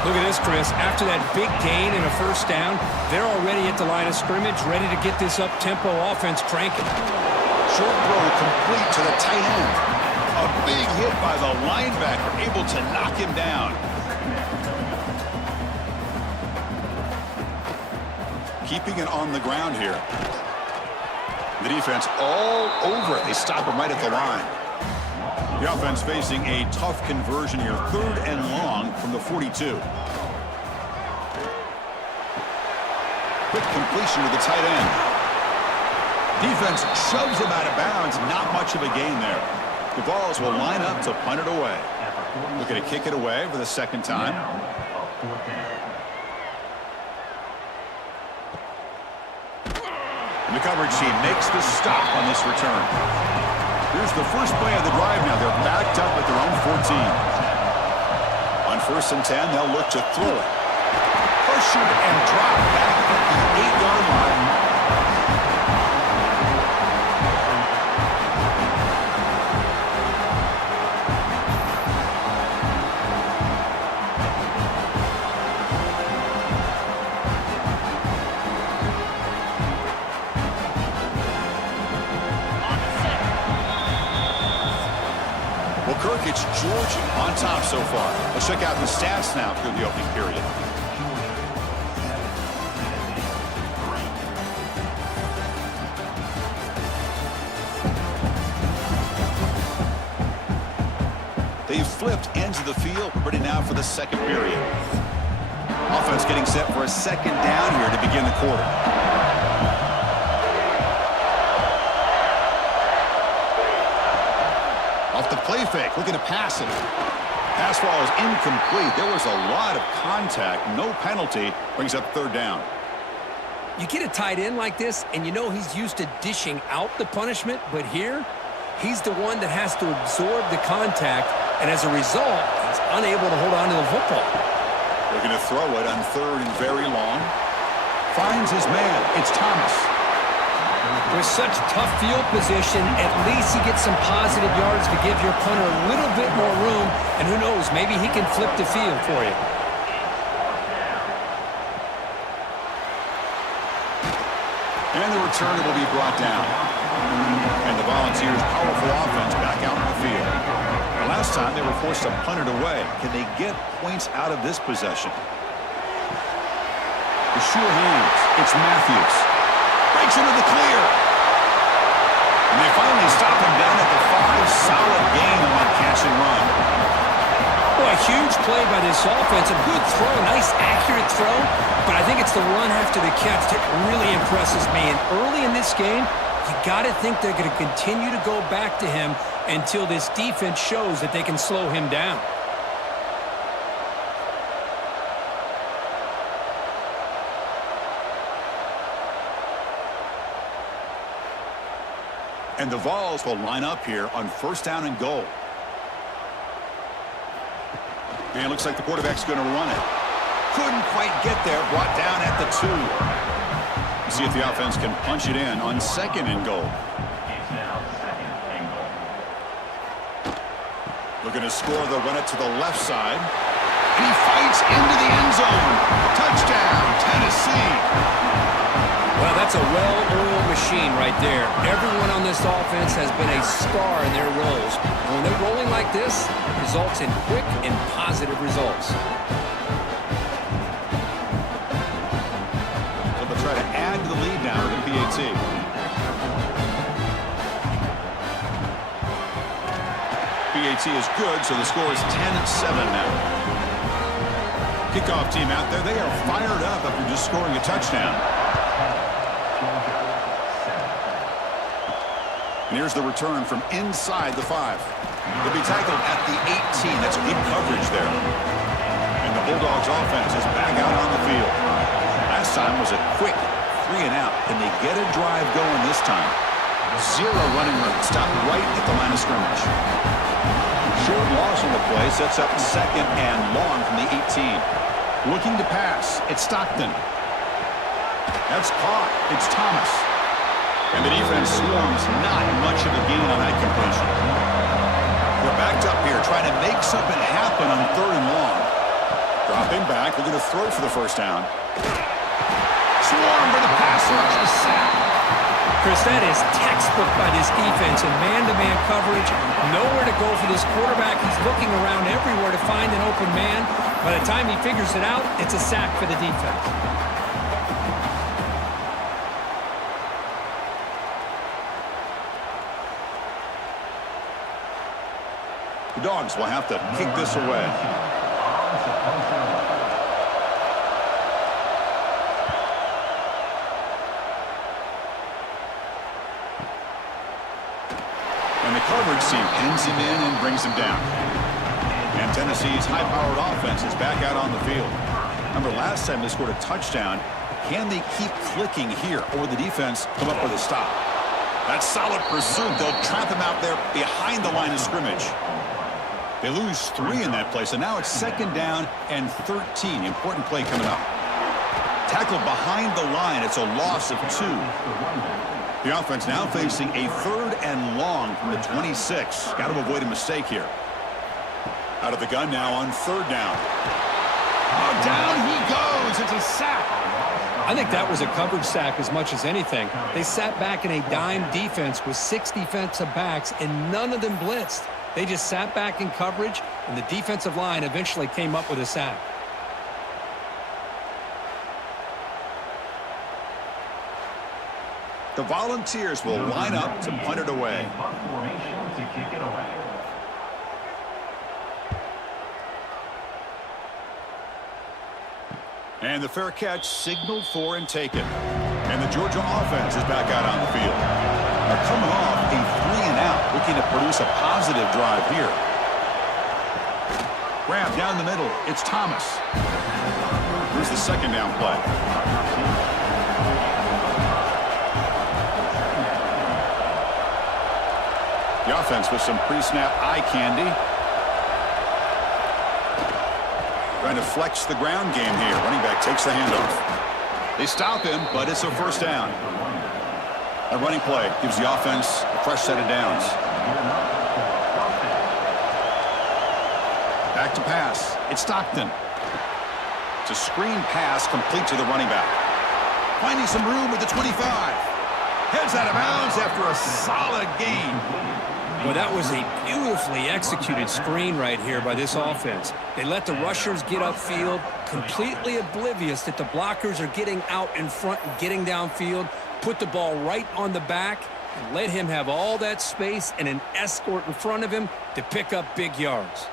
Look at this, Chris. After that big gain and a first down, they're already at the line of scrimmage, ready to get this up-tempo offense cranking. Short throw complete to the tight end. A big hit by the linebacker, able to knock him down. Keeping it on the ground here. The defense all over it. They stop him right at the line. The offense facing a tough conversion here. 3rd and long from the 42. Quick completion to the tight end. Defense shoves him out of bounds. Not much of a gain there. The Vols will line up to punt it away. Looking to kick it away for the second time. And the coverage team makes the stop on this return. Here's the first play of the drive now. They're backed up at their own 14. On 1st and 10, they'll look to throw it. Pressured and dropped back at the 8-yard line. Kirk, it's Georgia on top so far. Let's check out the stats now through the opening period. They've flipped ends of the field, ready now for the second period. Offense getting set for a second down here to begin the quarter. Off the play fake, looking to pass it. Pass ball is incomplete. There was a lot of contact. No penalty. Brings up 3rd down. You get a tight end like this, and you know he's used to dishing out the punishment, but here, he's the one that has to absorb the contact, and as a result, he's unable to hold on to the football. They're going to throw it on 3rd and very long. Finds his man. It's Thomas. With such tough field position, at least he gets some positive yards to give your punter a little bit more room, and who knows, maybe he can flip the field for you. And the returner will be brought down. And the Volunteers' powerful offense back out on the field. The last time they were forced to punt it away. Can they get points out of this possession? The sure hands. It's Matthews. Breaks into the clear. And they finally stop him down at the 5. Solid gain on that catch and run. Boy, a huge play by this offense. A good throw, nice accurate throw. But I think it's the run after the catch that really impresses me. And early in this game, you got to think they're going to continue to go back to him until this defense shows that they can slow him down. And the Vols will line up here on 1st down and goal. And it looks like the quarterback's going to run it. Couldn't quite get there. Brought down at the 2. See if the offense can punch it in on 2nd and goal. Looking to score. They'll run it to the left side. And he fights into the end zone. Touchdown, Tennessee. Well, that's a well-oiled machine right there. Everyone on this offense has been a star in their roles. And when they're rolling like this, it results in quick and positive results. So they'll try to add to the lead now with the PAT. PAT is good, so the score is 10-7 now. Kickoff team out there, they are fired up after just scoring a touchdown. And here's the return from inside the 5. They'll be tackled at the 18. That's good coverage there. And the Bulldogs offense is back out on the field. Last time was a quick 3 and out. Can they get a drive going this time? 0 running room. Stopped right at the line of scrimmage. Short loss on the play sets up 2nd and long from the 18. Looking to pass. It's Stockton. That's caught. It's Thomas. And the defense swarms. Not much of a gain on that completion. They're backed up here trying to make something happen on 3rd and long. Dropping back. They're going to throw for the first down. Swarm for the pass rush. A sack. Chris, that is textbook by this defense in man-to-man coverage. Nowhere to go for this quarterback. He's looking around everywhere to find an open man. By the time he figures it out, it's a sack for the defense. The Dogs will have to kick this away. And the coverage team pins him in and brings him down. And Tennessee's high-powered offense is back out on the field. Remember, last time they scored a touchdown. Can they keep clicking here, or the defense come up with a stop? That's solid pursuit. They'll trap him out there behind the line of scrimmage. They lose 3 in that play, so now it's 2nd down and 13. Important play coming up. Tackled behind the line. It's a loss of 2. The offense now facing a 3rd and long from the 26. Got to avoid a mistake here. Out of the gun now on 3rd down. Oh, down he goes. It's a sack. I think that was a coverage sack as much as anything. They sat back in a dime defense with 6 defensive backs, and none of them blitzed. They just sat back in coverage, and the defensive line eventually came up with a sack. The Volunteers will line up to punt it away. And the fair catch signaled for and taken. And the Georgia offense is back out on the field. They're coming off a 3 and out, looking to produce a positive drive here. Grab down the middle. It's Thomas. Here's the 2nd down play. The offense with some pre-snap eye candy. Trying to flex the ground game here. Running back takes the handoff. They stop him, but it's a 1st down. A running play gives the offense a fresh set of downs. Back to pass. It's Stockton. It's a screen pass complete to the running back. Finding some room at the 25. Heads out of bounds after a solid gain. Well, that was a beautifully executed screen right here by this offense. They let the rushers get upfield, completely oblivious that the blockers are getting out in front and getting downfield, put the ball right on the back, and let him have all that space and an escort in front of him to pick up big yards.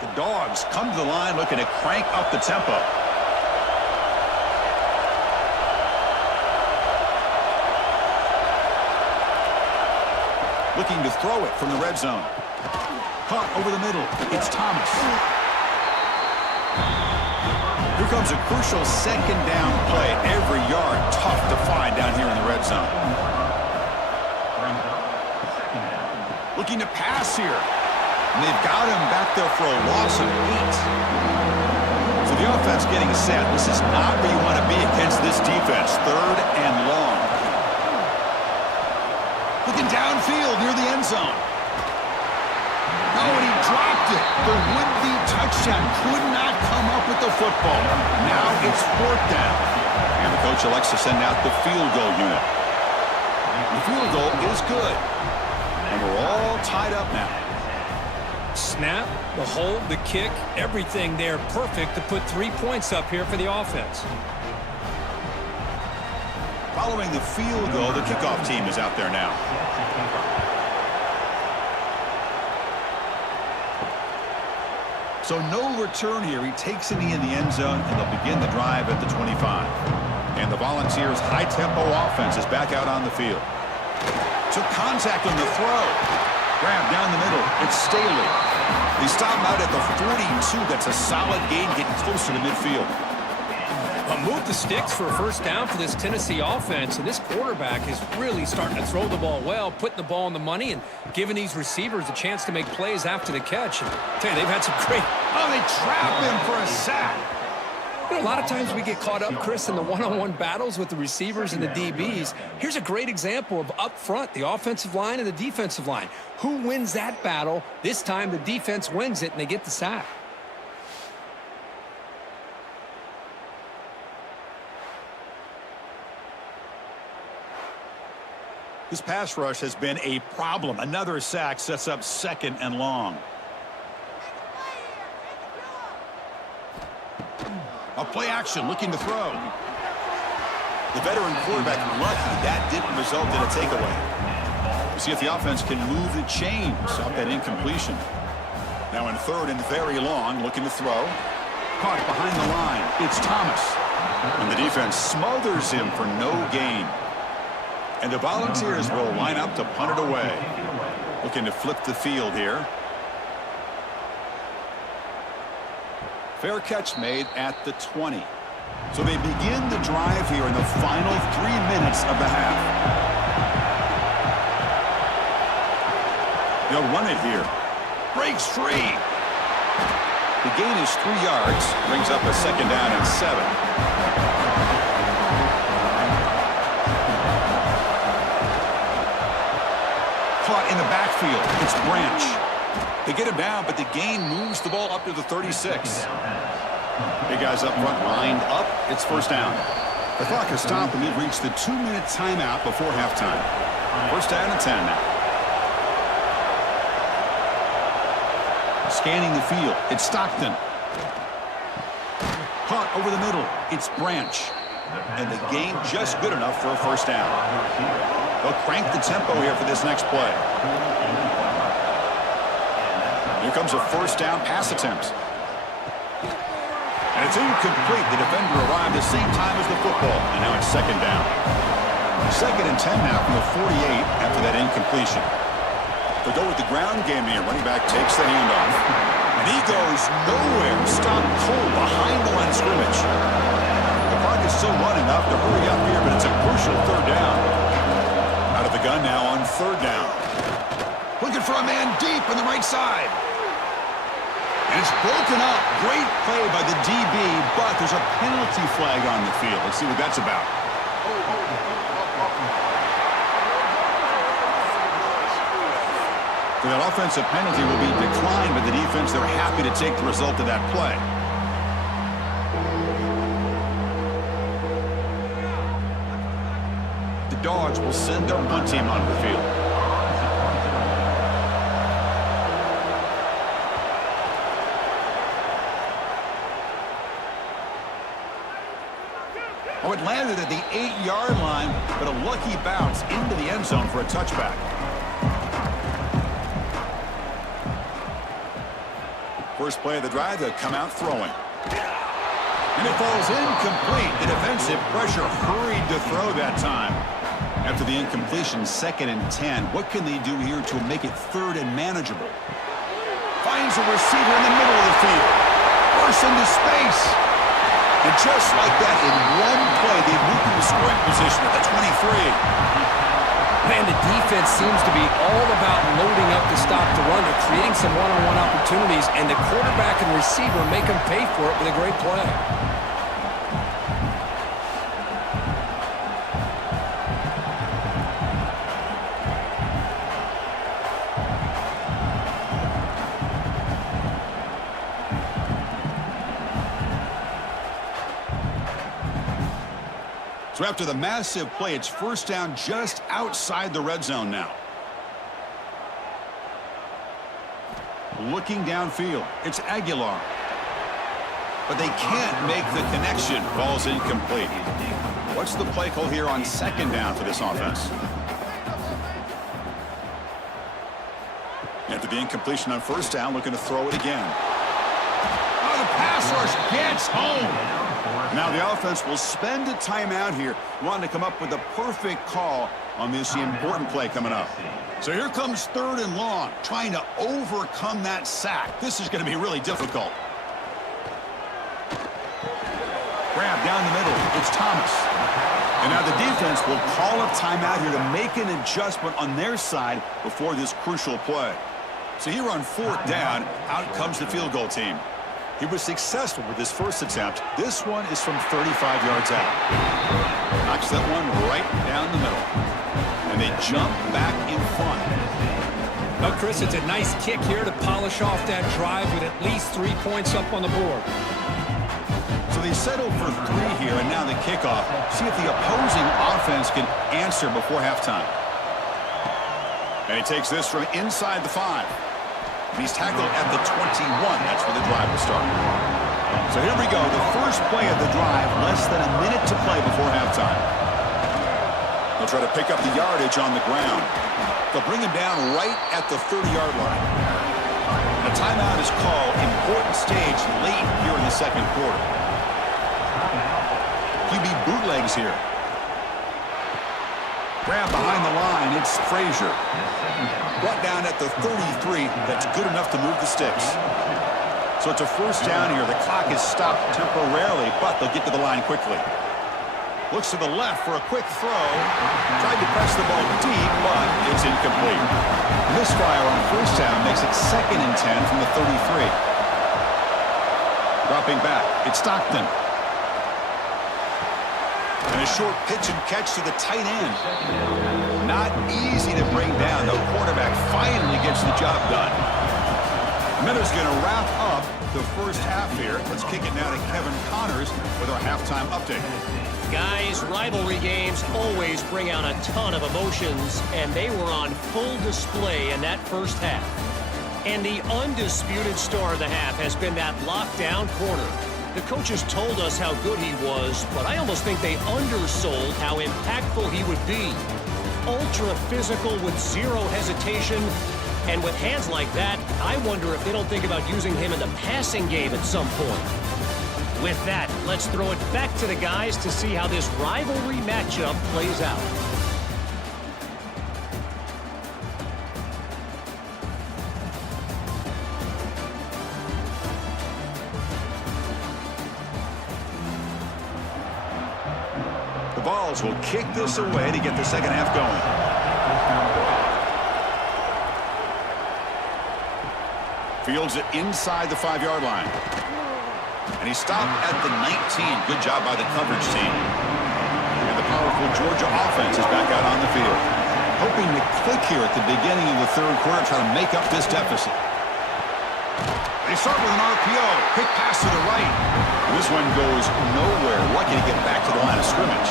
The Dogs come to the line looking to crank up the tempo. Looking to throw it from the red zone. Caught over the middle. It's Thomas. Here comes a crucial second down play. Every yard tough to find down here in the red zone. Looking to pass here. And they've got him back there for a loss of 8. So the offense getting set. This is not where you want to be against this defense. 3rd and long. Looking downfield near the end zone. Oh, and he dropped it. The would-be touchdown could not come up with the football. Now it's 4th down. And the coach elects to send out the field goal unit. The field goal is good. And we're all tied up now. Snap, the hold, the kick, everything there perfect to put 3 points up here for the offense. Following the field goal, the kickoff team is out there now. So no return here. He takes it in the end zone, and they'll begin the drive at the 25. And the Volunteers' high-tempo offense is back out on the field. Took contact on the throw. Grab down the middle. It's Staley. They stop him out at the 42. That's a solid gain, getting closer to midfield. Move the sticks for a first down for this Tennessee offense, and this quarterback is really starting to throw the ball well, putting the ball on the money, and giving these receivers a chance to make plays after the catch. And I tell you, they've had some great... Oh, they trap him for a sack. You know, a lot of times we get caught up, Chris, in the one-on-one battles with the receivers and the DBs. Here's a great example of up front, the offensive line and the defensive line. Who wins that battle? This time the defense wins it, and they get the sack. This pass rush has been a problem. Another sack sets up 2nd and long. A play action looking to throw. The veteran quarterback lucky that didn't result in a takeaway. We'll see if the offense can move the chains off that incompletion. Now in 3rd and very long, looking to throw. Caught behind the line. It's Thomas. And the defense smothers him for no gain. And the Volunteers will line up to punt it away. Looking to flip the field here. Fair catch made at the 20. So they begin the drive here in the final 3 minutes of the half. They'll run it here. Breaks free. The gain is 3 yards. Brings up a 2nd down and 7. Caught in the backfield. It's Branch. They get him down, but the gain moves the ball up to the 36. Big guys up front lined up. It's 1st down. The clock has stopped, and we've reached the 2-minute timeout before halftime. 1st down and 10 now. Scanning the field. It's Stockton. Caught over the middle. It's Branch. And the gain just good enough for a 1st down. They'll crank the tempo here for this next play. Here comes a 1st down pass attempt. And it's incomplete. The defender arrived the same time as the football. And now it's 2nd down. 2nd and 10 now from the 48 after that incompletion. They'll go with the ground game here. Running back takes the handoff. And he goes nowhere. Stopped cold behind the line of scrimmage. The clock is still running up to hurry up here, but it's a crucial 3rd down. Out of the gun now on 3rd down. Looking for a man deep on the right side. And it's broken up. Great play by the DB, but there's a penalty flag on the field. Let's see what that's about. So that offensive penalty will be declined by the defense. They're happy to take the result of that play. The Dogs will send their punt team onto the field. Oh, it landed at the 8-yard line, but a lucky bounce into the end zone for a touchback. First play of the drive, they'll come out throwing. And it falls incomplete. The defensive pressure hurried to throw that time. After the incompletion, 2nd and 10. What can they do here to make it 3rd and manageable? Finds a receiver in the middle of the field. Bursts into space. And just like that, in one play, they moved into scoring position at the 23. Man, the defense seems to be all about loading up to stop the run. They're creating some one-on-one opportunities, and the quarterback and receiver make them pay for it with a great play. So after the massive play, it's first down just outside the red zone now. Looking downfield, it's Aguilar. But they can't make the connection. Ball's incomplete. What's the play call here on second down for this offense? After the incompletion on first down, looking to throw it again. Oh, the pass rush gets home. Now the offense will spend a timeout here, wanting to come up with a perfect call on this important play coming up. So here comes 3rd and long, trying to overcome that sack. This is going to be really difficult. Grab down the middle. It's Thomas. And now the defense will call a timeout here to make an adjustment on their side before this crucial play. So here on 4th down, out comes the field goal team. He was successful with his first attempt. This one is from 35 yards out. Knocks that one right down the middle. And they jump back in front. Well, Chris, it's a nice kick here to polish off that drive with at least 3 points up on the board. So they settle for 3 here, and now the kickoff. See if the opposing offense can answer before halftime. And he takes this from inside the 5. He's tackled at the 21. That's where the drive will start. So here we go. The first play of the drive. Less than a minute to play before halftime. They'll try to pick up the yardage on the ground. They'll bring him down right at the 30-yard line. A timeout is called. Important stage late here in the second quarter. QB bootlegs here. Grab behind the line. It's Frazier. Brought down at the 33. That's good enough to move the sticks. So it's a first down here. The clock is stopped temporarily, but they'll get to the line quickly. Looks to the left for a quick throw. Tried to press the ball deep, but it's incomplete. Misfire on first down makes it 2nd and 10 from the 33. Dropping back. It's Stockton. And a short pitch and catch to the tight end. Not easy to bring down. The quarterback finally gets the job done. Miller's going to wrap up the first half here. Let's kick it now to Kevin Connors with our halftime update. Guys, rivalry games always bring out a ton of emotions, and they were on full display in that first half. And the undisputed star of the half has been that lockdown corner. The coaches told us how good he was, but I almost think they undersold how impactful he would be. Ultra physical with zero hesitation, and with hands like that, I wonder if they don't think about using him in the passing game at some point. With that, let's throw it back to the guys to see how this rivalry matchup plays out. The Vols will kick this away to get the second half going. Fields it inside the 5-yard line. And he stopped at the 19. Good job by the coverage team. And the powerful Georgia offense is back out on the field. Hoping to click here at the beginning of the third quarter, try to make up this deficit. They start with an RPO. Quick pass to the right. This one goes nowhere. Lucky to get back to the line of scrimmage.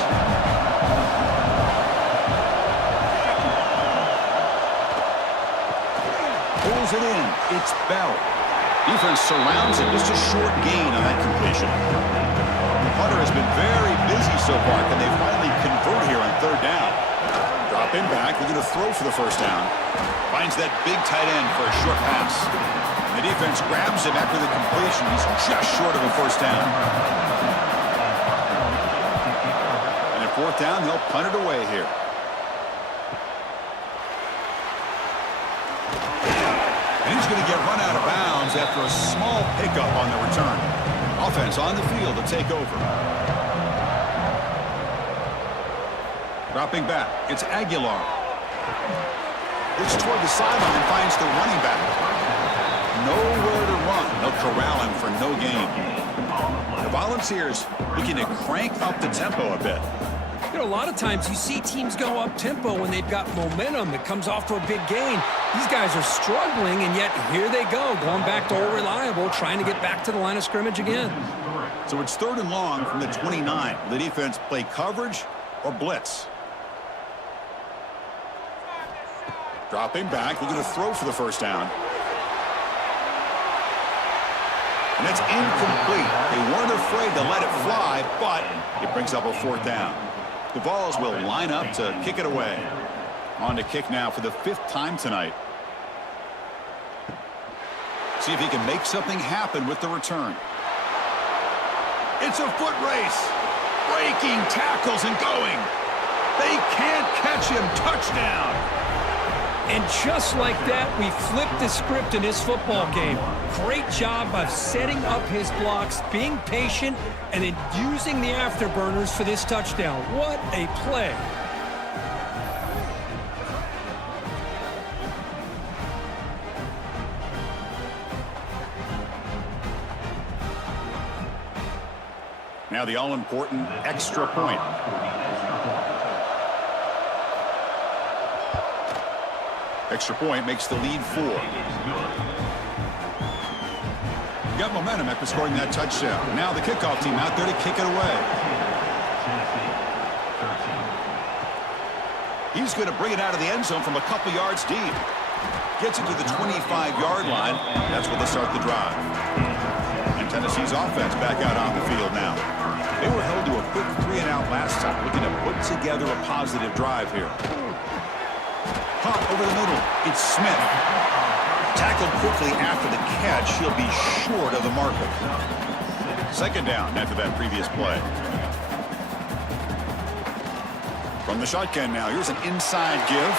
Pulls it in. It's Bell. Defense surrounds it. Just a short gain on that completion. Hunter has been very busy so far. Can they finally convert here on third down? Drop in back. We're going to throw for the first down. Finds that big tight end for a short pass. The defense grabs him after the completion. He's just short of a first down. And at fourth down, they'll punt it away here. And he's going to get run out of bounds after a small pickup on the return. Offense on the field to take over. Dropping back, it's Aguilar. Looks toward the sideline and finds the running back. Nowhere to run. They'll corral him for no gain. The Volunteers looking to crank up the tempo a bit. You know, a lot of times you see teams go up-tempo when they've got momentum that comes off to a big gain. These guys are struggling, and yet here they go, going back to old reliable, trying to get back to the line of scrimmage again. So it's 3rd and long from the 29. Will the defense play coverage or blitz? Dropping back, looking to throw for the first down. And it's incomplete. They weren't afraid to let it fly, but it brings up a 4th down. The Vols will line up to kick it away. On to kick now for the 5th time tonight. See if he can make something happen with the return. It's a foot race. Breaking tackles and going. They can't catch him. Touchdown. And just like that, we flipped the script in this football game. Great job of setting up his blocks, being patient, and then using the afterburners for this touchdown. What a play. Now the all-important extra point. Extra point makes the lead 4. Got momentum after scoring that touchdown. Now the kickoff team out there to kick it away. He's going to bring it out of the end zone from a couple yards deep. Gets it to the 25-yard line. That's where they start the drive. And Tennessee's offense back out on the field now. They were held to a quick 3-and-out last time, looking to put together a positive drive here. Caught over the middle. It's Smith. Tackled quickly after the catch. He'll be short of the marker. 2nd down after that previous play. From the shotgun now, here's an inside give.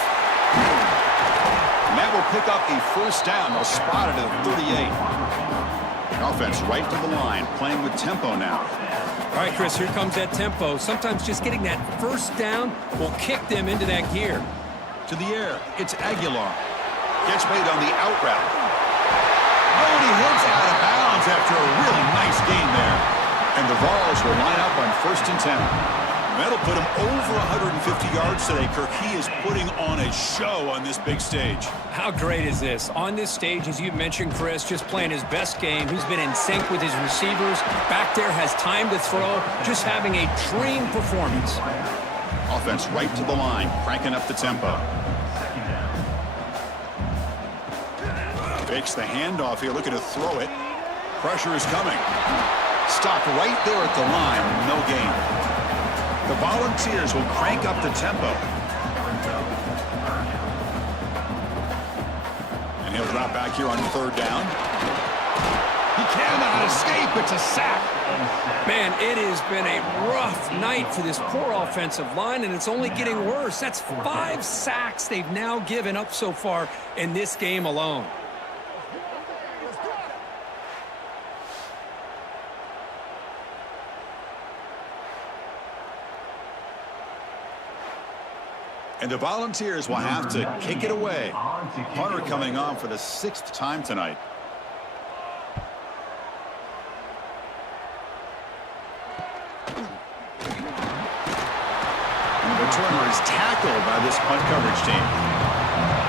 And that will pick up a 1st down. They'll spot it at the 38. Offense right to the line, playing with tempo now. All right, Chris, here comes that tempo. Sometimes just getting that 1st down will kick them into that gear. To the air, it's Aguilar. Gets made on the out route. Oh, and he hits out of bounds after a really nice gain there. And the Vols will line up on 1st and 10. That'll put him over 150 yards today. Kirk, he is putting on a show on this big stage. How great is this? On this stage, as you mentioned, Chris, just playing his best game. He's been in sync with his receivers. Back there, has time to throw. Just having a dream performance. Offense right to the line, cranking up the tempo. Fakes the handoff here, looking to throw it. Pressure is coming. Stopped right there at the line, no gain. The Volunteers will crank up the tempo. And he'll drop back here on 3rd down. He cannot escape, it's a sack. Man, it has been a rough night for this poor offensive line, and it's only getting worse. That's 5 sacks they've now given up so far in this game alone. And the Volunteers will have to kick it away. Hunter coming on for the 6th time tonight. And the returner is tackled by this punt coverage team.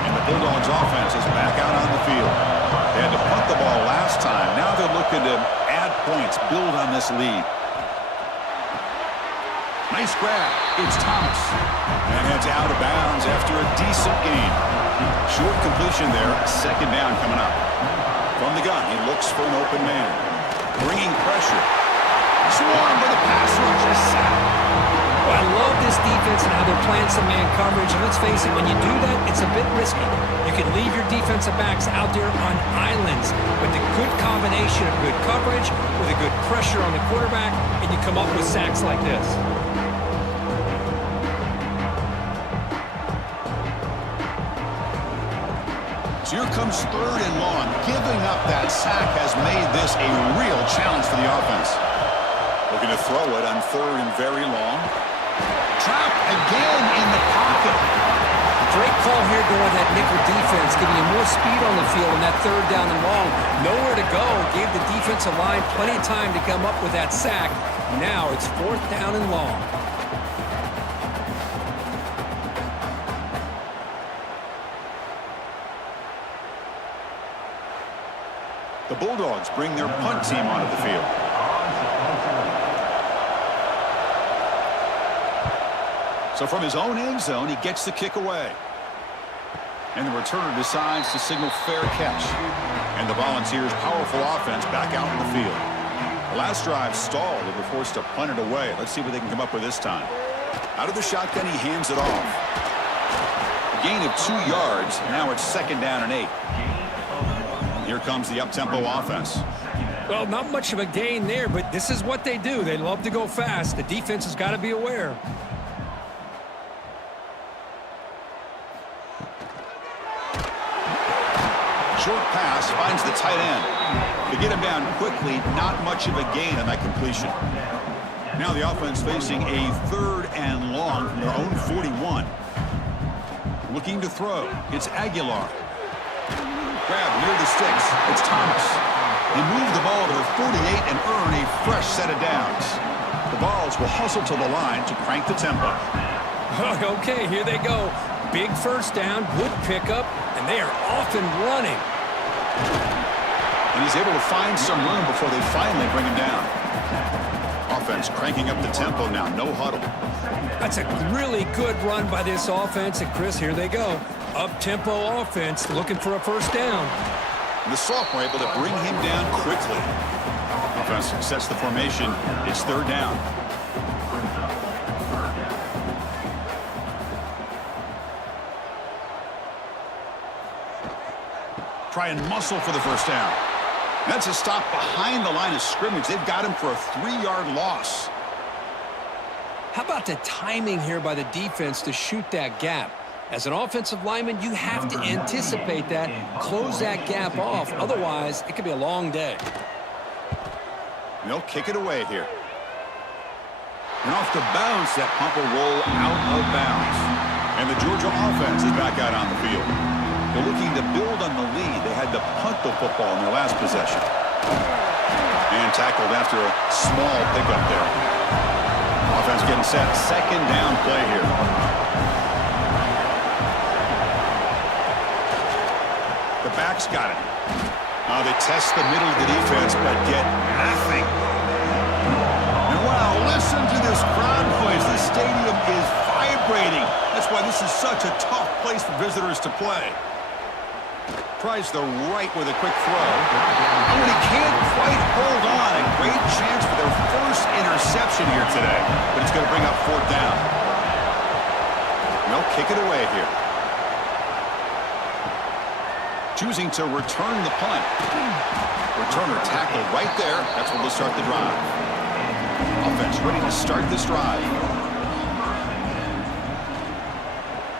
And the Bulldogs offense is back out on the field. They had to punt the ball last time. Now they're looking to add points, build on this lead. Nice grab. It's Thomas. And it's out of bounds after a decent gain. Short completion there. 2nd down coming up. From the gun, he looks for an open man. Bringing pressure. Swarm with a pass rush. A sack. Well, I love this defense and how they're playing some man coverage. And let's face it, when you do that, it's a bit risky. You can leave your defensive backs out there on islands. But the good combination of good coverage with a good pressure on the quarterback, and you come up with sacks like this. So here comes 3rd and long. Giving up that sack has made this a real challenge for the offense. Looking to throw it on 3rd and very long. Trapped again in the pocket. Great call here going that nickel defense, giving you more speed on the field on that 3rd down and long. Nowhere to go. Gave the defensive line plenty of time to come up with that sack. Now it's 4th down and long. The Bulldogs bring their punt team onto the field. So from his own end zone, he gets the kick away. And the returner decides to signal fair catch. And the Volunteers' powerful offense back out in the field. The last drive stalled. They were forced to punt it away. Let's see what they can come up with this time. Out of the shotgun, he hands it off. A gain of 2 yards. Now it's 2nd down and 8. Here comes the up-tempo offense. Well, not much of a gain there, but this is what they do. They love to go fast. The defense has got to be aware. Short pass finds the tight end. To get him down quickly, not much of a gain on that completion. Now the offense facing a 3rd and long from their own 41. Looking to throw. It's Aguilar. Grab near the sticks. It's Thomas. They move the ball to the 48 and earn a fresh set of downs. The Vols will hustle to the line to crank the tempo. Okay, here they go. Big 1st down, good pickup, and they are off and running. And he's able to find some room before they finally bring him down. Offense cranking up the tempo now, no huddle. That's a really good run by this offense, and Chris, here they go. Up-tempo offense looking for a 1st down. And the sophomore able to bring him down quickly. Offense sets the formation. It's 3rd down. Try and muscle for the 1st down. That's a stop behind the line of scrimmage. They've got him for a 3-yard loss. How about the timing here by the defense to shoot that gap? As an offensive lineman, you have to anticipate that, close that gap off. Otherwise, it could be a long day. They'll kick it away here. And off the bounce, that pump will roll out of bounds. And the Georgia offense is back out on the field. They're looking to build on the lead. They had to punt the football in their last possession. And tackled after a small pickup there. Offense getting set. 2nd down play here. The backs got it. They test the middle of the defense, but get nothing. And wow, listen to this crowd noise. The stadium is vibrating. That's why this is such a tough place for visitors to play. Tries the right with a quick throw. And when he can't quite hold on, a great chance for their 1st interception here today. But it's going to bring up 4th down. They'll kick it away here. Choosing to return the punt. Returner tackled right there. That's when they'll start the drive. Offense ready to start this drive.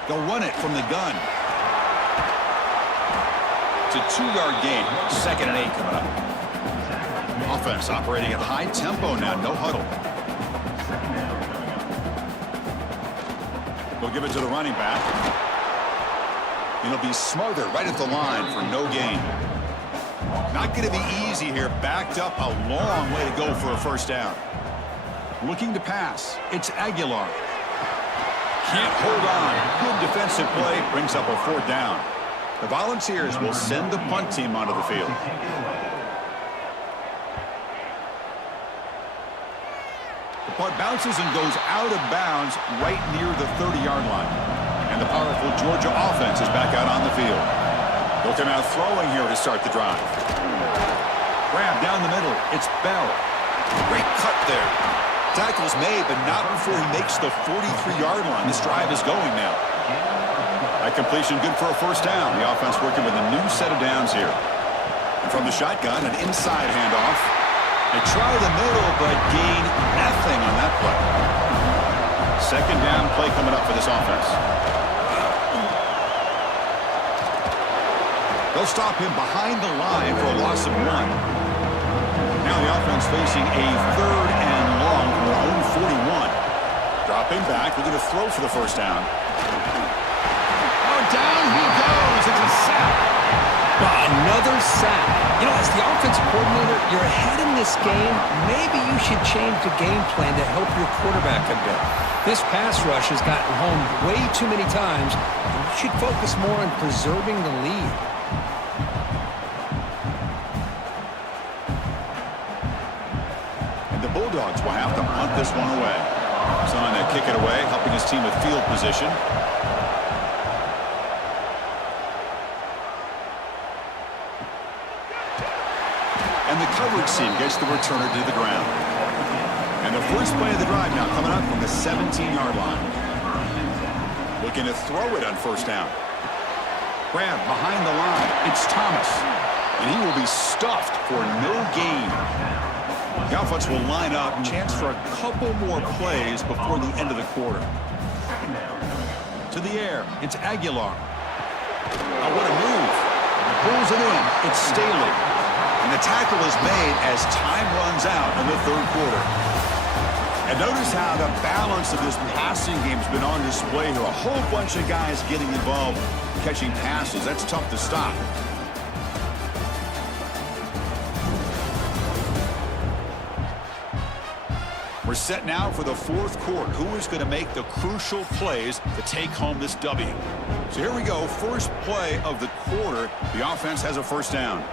They'll run it from the gun. It's a 2-yard gain. 2nd and 8 coming up. Offense operating at high tempo now. No huddle. They'll give it to the running back. And he'll be smothered right at the line for no gain. Not going to be easy here. Backed up a long way to go for a 1st down. Looking to pass. It's Aguilar. Can't hold on. Good defensive play. Brings up a 4th down. The Volunteers will send the punt team onto the field. The punt bounces and goes out of bounds right near the 30-yard line. And the powerful Georgia offense is back out on the field. They'll come out throwing here to start the drive. Grab down the middle. It's Bell. Great cut there. Tackle's made, but not before he makes the 43-yard line. This drive is going now. That completion good for a 1st down. The offense working with a new set of downs here. And from the shotgun, an inside handoff. They try the middle, but gain nothing on that play. 2nd down play coming up for this offense. They'll stop him behind the line for a loss of 1. Now the offense facing a 3rd and long from their own 41. Dropping back, looking to throw for the first down. Oh, down he goes. It's a sack. Another sack. You know, as the offensive coordinator, you're ahead in this game. Maybe you should change the game plan to help your quarterback a bit. This pass rush has gotten home way too many times. You should focus more on preserving the lead. And the Bulldogs will have to punt this one away. Trying to kick it away, helping his team with field position. And the coverage team gets the returner to the ground. And the first play of the drive now coming up from the 17-yard line. Looking to throw it on first down. Grab behind the line. It's Thomas. And he will be stuffed for no gain. The offense will line up. Chance for a couple more plays before the end of the quarter. To the air. It's Aguilar. Oh, what a move. Pulls it in. It's Staley. And the tackle is made as time runs out in the 3rd quarter. And notice how the balance of this passing game has been on display here. A whole bunch of guys getting involved catching passes. That's tough to stop. We're set now for the 4th quarter. Who is going to make the crucial plays to take home this W? So here we go. First play of the quarter. The offense has a first down.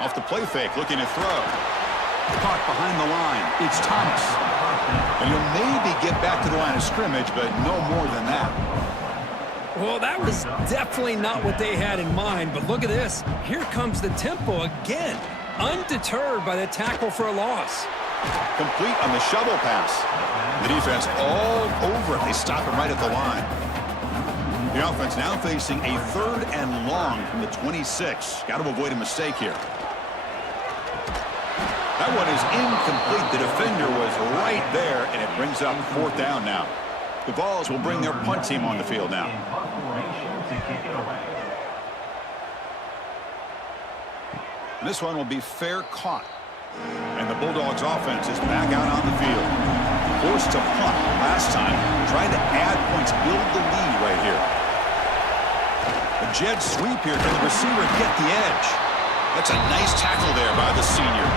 Off the play fake, looking to throw. Caught behind the line. It's Thomas. And he'll maybe get back to the line of scrimmage, but no more than that. Well, that was definitely not what they had in mind, but look at this. Here comes the tempo again. Undeterred by the tackle for a loss. Complete on the shovel pass. The defense all over it. They stop him right at the line. The offense now facing a 3rd and long from the 26. Got to avoid a mistake here. That one is incomplete. The defender was right there, and it brings up 4th down now. The Vols will bring their punt team on the field now. And this one will be fair caught. And the Bulldogs offense is back out on the field. Forced to punt last time. Trying to add points, build the lead right here. A jet sweep here. Can the receiver get the edge? That's a nice tackle there by the senior.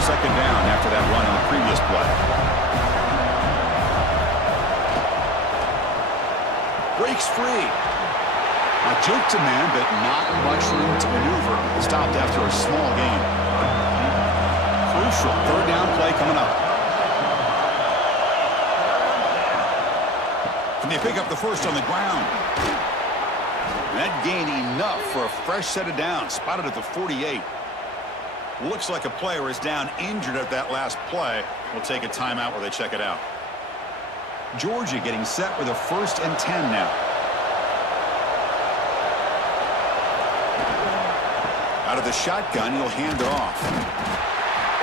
2nd down after that run on the previous play. Breaks free. A juke to man, but not much room to maneuver. Stopped after a small gain. Crucial 3rd down play coming up. Can they pick up the first on the ground? That gained enough for a fresh set of downs. Spotted at the 48. Looks like a player is down injured at that last play. We'll take a timeout while they check it out. Georgia getting set with a 1st and 10 now. Out of the shotgun, he'll hand it off.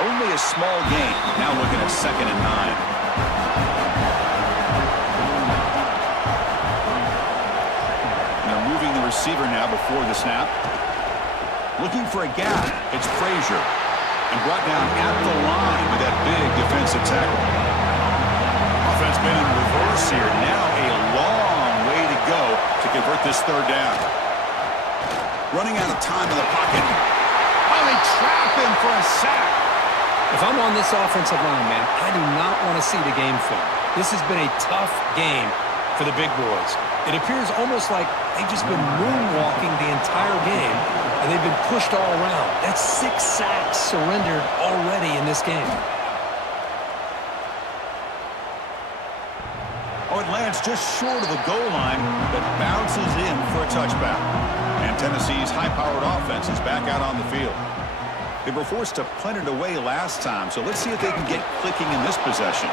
Only a small gain. Now looking at 2nd and 9. They're moving the receiver now before the snap. Looking for a gap. It's Frazier. And brought down at the line with that big defensive tackle. Offense been in reverse here. Now a long way to go to convert this 3rd down. Running out of time in the pocket. Oh, they trap him for a sack. If I'm on this offensive line, man, I do not want to see the game film. This has been a tough game for the big boys. It appears almost like they've just been moonwalking the entire game, and they've been pushed all around. That's 6 sacks surrendered already in this game. Oh, it lands just short of the goal line, but bounces in for a touchback. And Tennessee's high-powered offense is back out on the field. They were forced to punt it away last time, so let's see if they can get clicking in this possession.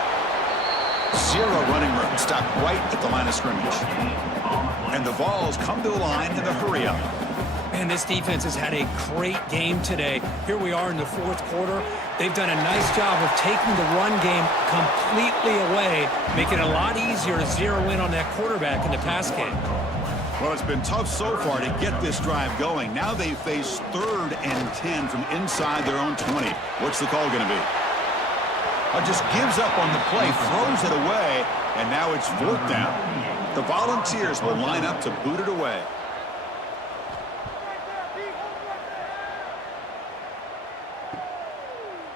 0 running room, stopped right at the line of scrimmage. And the Vols come to the line in the hurry-up. Man, this defense has had a great game today. Here we are in the 4th quarter. They've done a nice job of taking the run game completely away, making it a lot easier to zero in on that quarterback in the pass game. Well, it's been tough so far to get this drive going. Now they face 3rd and 10 from inside their own 20. What's the call going to be? Just gives up on the play, throws it away, and now it's 4th down. The Volunteers will line up to boot it away.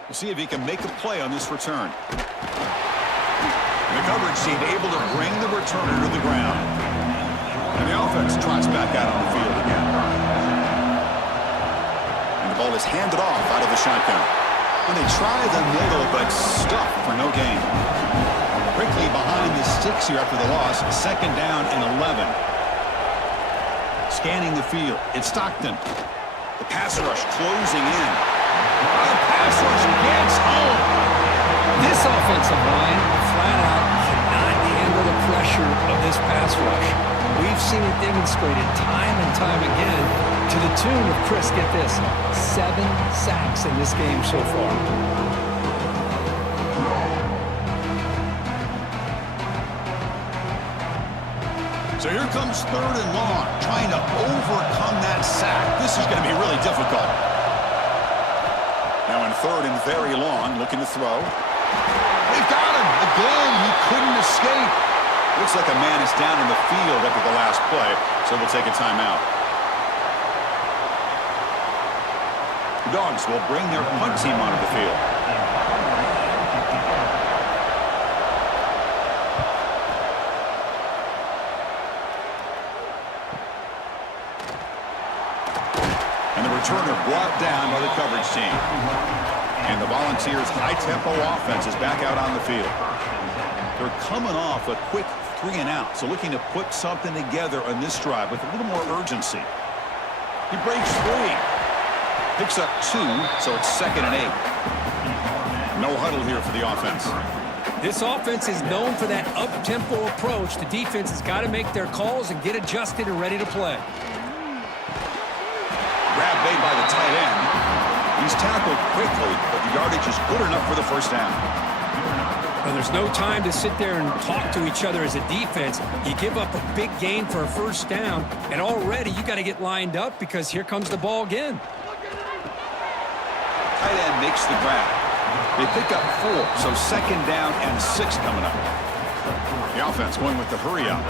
We'll see if he can make a play on this return. The coverage team able to bring the returner to the ground. And the offense trots back out on the field again. And the ball is handed off out of the shotgun. And they try the middle, but stuffed for no gain. Quickly behind the sticks here after the loss. 2nd down and 11. Scanning the field. It's Stockton. The pass rush closing in. The pass rush gets home. This offensive line flat out cannot handle the pressure of this pass rush. We've seen it demonstrated time and time again to the tune of, Chris, get this, 7 sacks in this game so far. So here comes 3rd and long, trying to overcome that sack. This is going to be really difficult. Now in 3rd and very long, looking to throw. They've got him. Again, he couldn't escape. Looks like a man is down in the field after the last play, so we'll take a timeout. The Dogs will bring their punt team onto the field. And the returner brought down by the coverage team. And the Volunteers' high-tempo offense is back out on the field. They're coming off a quick 3-and-out, so looking to put something together on this drive with a little more urgency. He breaks free. Picks up 2, so it's 2nd and 8. No huddle here for the offense. This offense is known for that up-tempo approach. The defense has got to make their calls and get adjusted and ready to play. Grab made by the tight end. He's tackled quickly, but the yardage is good enough for the 1st down. Well, there's no time to sit there and talk to each other as a defense. You give up a big gain for a 1st down, and already you got to get lined up because here comes the ball again. Tight end makes the grab. They pick up 4, so 2nd down and 6 coming up. The offense going with the hurry up.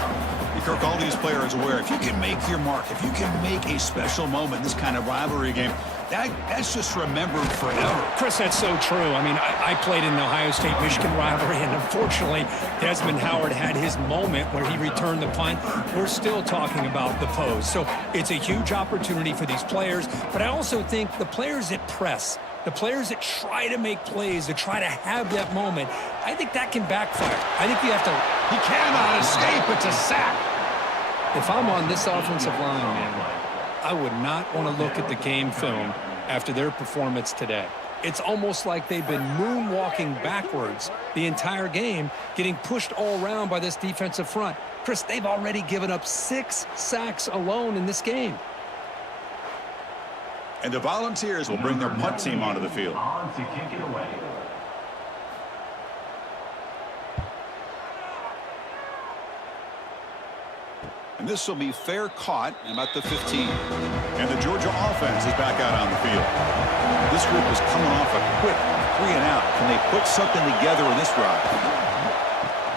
Kirk, all these players aware, if you can make your mark, if you can make a special moment in this kind of rivalry game, that's just remembered forever. Chris, that's so true. I mean, I played in the Ohio State-Michigan rivalry, and unfortunately, Desmond Howard had his moment where he returned the punt. We're still talking about the pose. So it's a huge opportunity for these players, but I also think the players that press, the players that try to make plays, that try to have that moment, I think that can backfire. I think you have to... He cannot escape. It's a sack. If I'm on this offensive line, man, I would not want to look at the game film after their performance today. It's almost like they've been moonwalking backwards the entire game, getting pushed all around by this defensive front. Chris, they've already given up 6 sacks alone in this game. And the Volunteers will bring their punt team onto the field. On to kick it away. And this will be fair caught about the 15. And the Georgia offense is back out on the field. This group is coming off a quick 3-and-out. Can they put something together in this drive?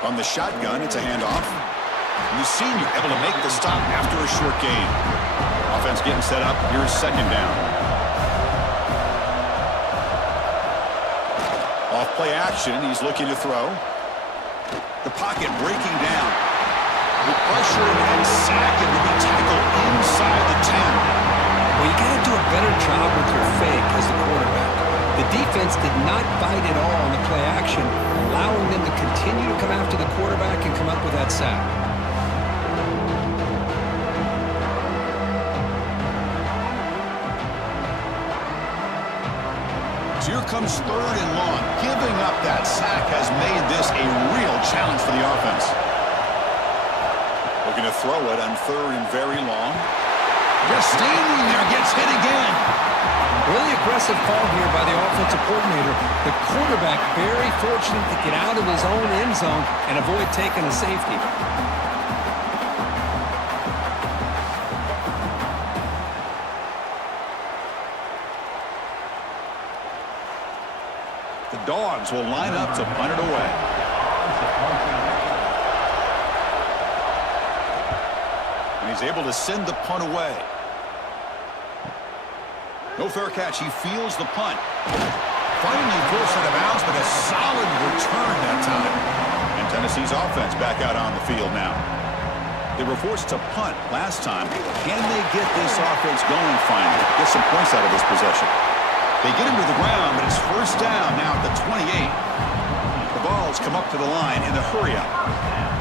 On the shotgun, it's a handoff. And the senior able to make the stop after a short gain. Offense getting set up. Here's 2nd down. Off play action. He's looking to throw. The pocket breaking down. With pressure and sack, and will be tackled inside the 10. Well, you got to do a better job with your fake as the quarterback. The defense did not bite at all on the play action, allowing them to continue to come after the quarterback and come up with that sack. So here comes 3rd and long. Giving up that sack has made this a real challenge for the offense. Looking to throw it on 3rd and very long. Just standing there, gets hit again. Really aggressive call here by the offensive coordinator. The quarterback very fortunate to get out of his own end zone and avoid taking a safety. Dogs will line up to punt it away. And he's able to send the punt away. No fair catch. He feels the punt. Finally forced out of bounds, but a solid return that time. And Tennessee's offense back out on the field now. They were forced to punt last time. Can they get this offense going finally? Get some points out of this possession. They get him to the ground, but it's first down now at the 28. The balls come up to the line in the hurry-up.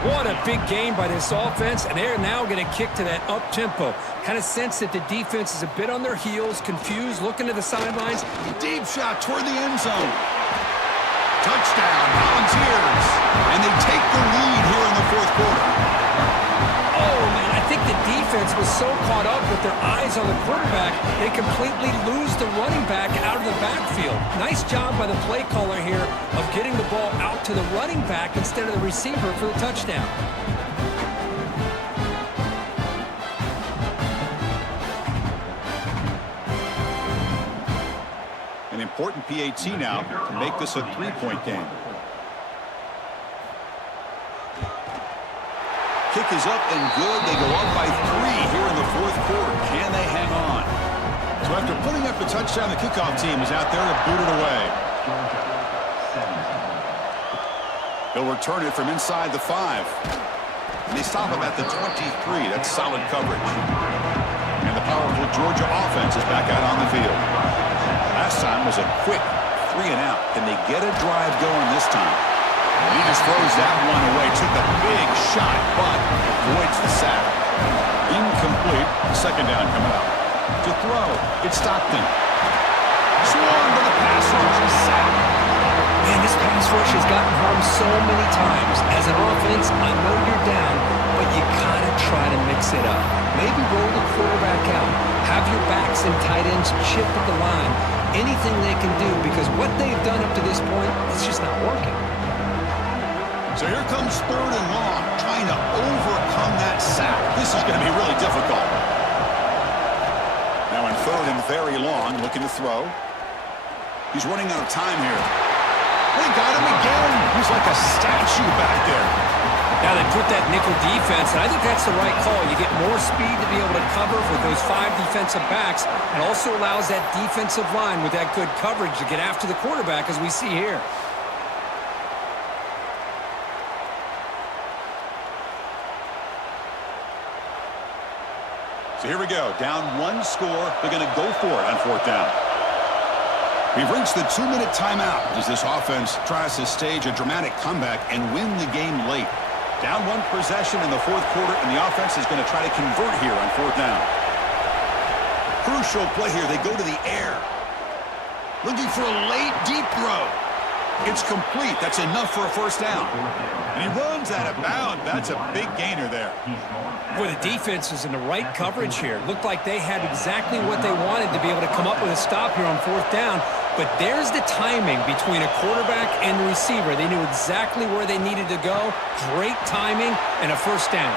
What a big game by this offense, and they're now going to kick to that up-tempo. Kind of sense that the defense is a bit on their heels, confused, looking to the sidelines. Deep shot toward the end zone. Touchdown, Volunteers. And they take the lead here in the fourth quarter. Oh, man, I think the defense was so caught up with their eyes on the quarterback, they completely lose the running back out of the backfield. Nice job by the play caller here of getting the ball out to the running back instead of the receiver for the touchdown. An important PAT now to make this a three-point game. Kick is up and good. They go up by 3 here in the fourth quarter. Can they hang on? So after putting up the touchdown, the kickoff team is out there to boot it away. They'll return it from inside the 5. And they stop him at the 23. That's solid coverage. And the powerful Georgia offense is back out on the field. Last time was a quick 3 and out. Can they get a drive going this time? And he just throws that one away. Took a big shot, but avoids the sack. Incomplete. Second down coming up. To throw, it's Stockton. Swarmed to the pass rush. A sack. Man, this pass rush has gotten home so many times. As an offense, I know you're down, but you gotta try to mix it up. Maybe roll the quarterback out. Have your backs and tight ends chip at the line. Anything they can do, because what they've done up to this point, it's just not working. So here comes third and long, trying to overcome that sack. This is going to be really difficult. Now in third and very long, looking to throw. He's running out of time here. They got him again. He's like a statue back there. Now they put that nickel defense, and I think that's the right call. You get more speed to be able to cover with those 5 defensive backs, and also allows that defensive line with that good coverage to get after the quarterback, as we see here. So here we go. Down 1 score. They're going to go for it on fourth down. We've reached the 2-minute timeout as this offense tries to stage a dramatic comeback and win the game late. Down 1 possession in the fourth quarter, and the offense is going to try to convert here on fourth down. Crucial play here. They go to the air. Looking for a late, deep throw. It's complete. That's enough for a first down. And he runs out of bounds. That's a big gainer there. Boy, the defense is in the right coverage here. Looked like they had exactly what they wanted to be able to come up with a stop here on fourth down. But there's the timing between a quarterback and the receiver. They knew exactly where they needed to go. Great timing and a first down.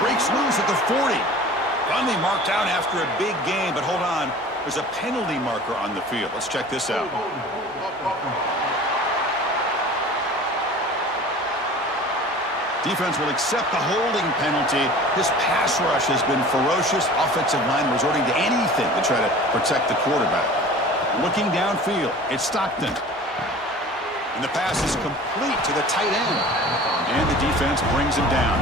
Breaks loose at the 40. Finally marked out after a big game, but hold on. There's a penalty marker on the field. Let's check this out. Defense will accept the holding penalty. This pass rush has been ferocious. Offensive line resorting to anything to try to protect the quarterback. Looking downfield, it's Stockton. And the pass is complete to the tight end. And the defense brings him down.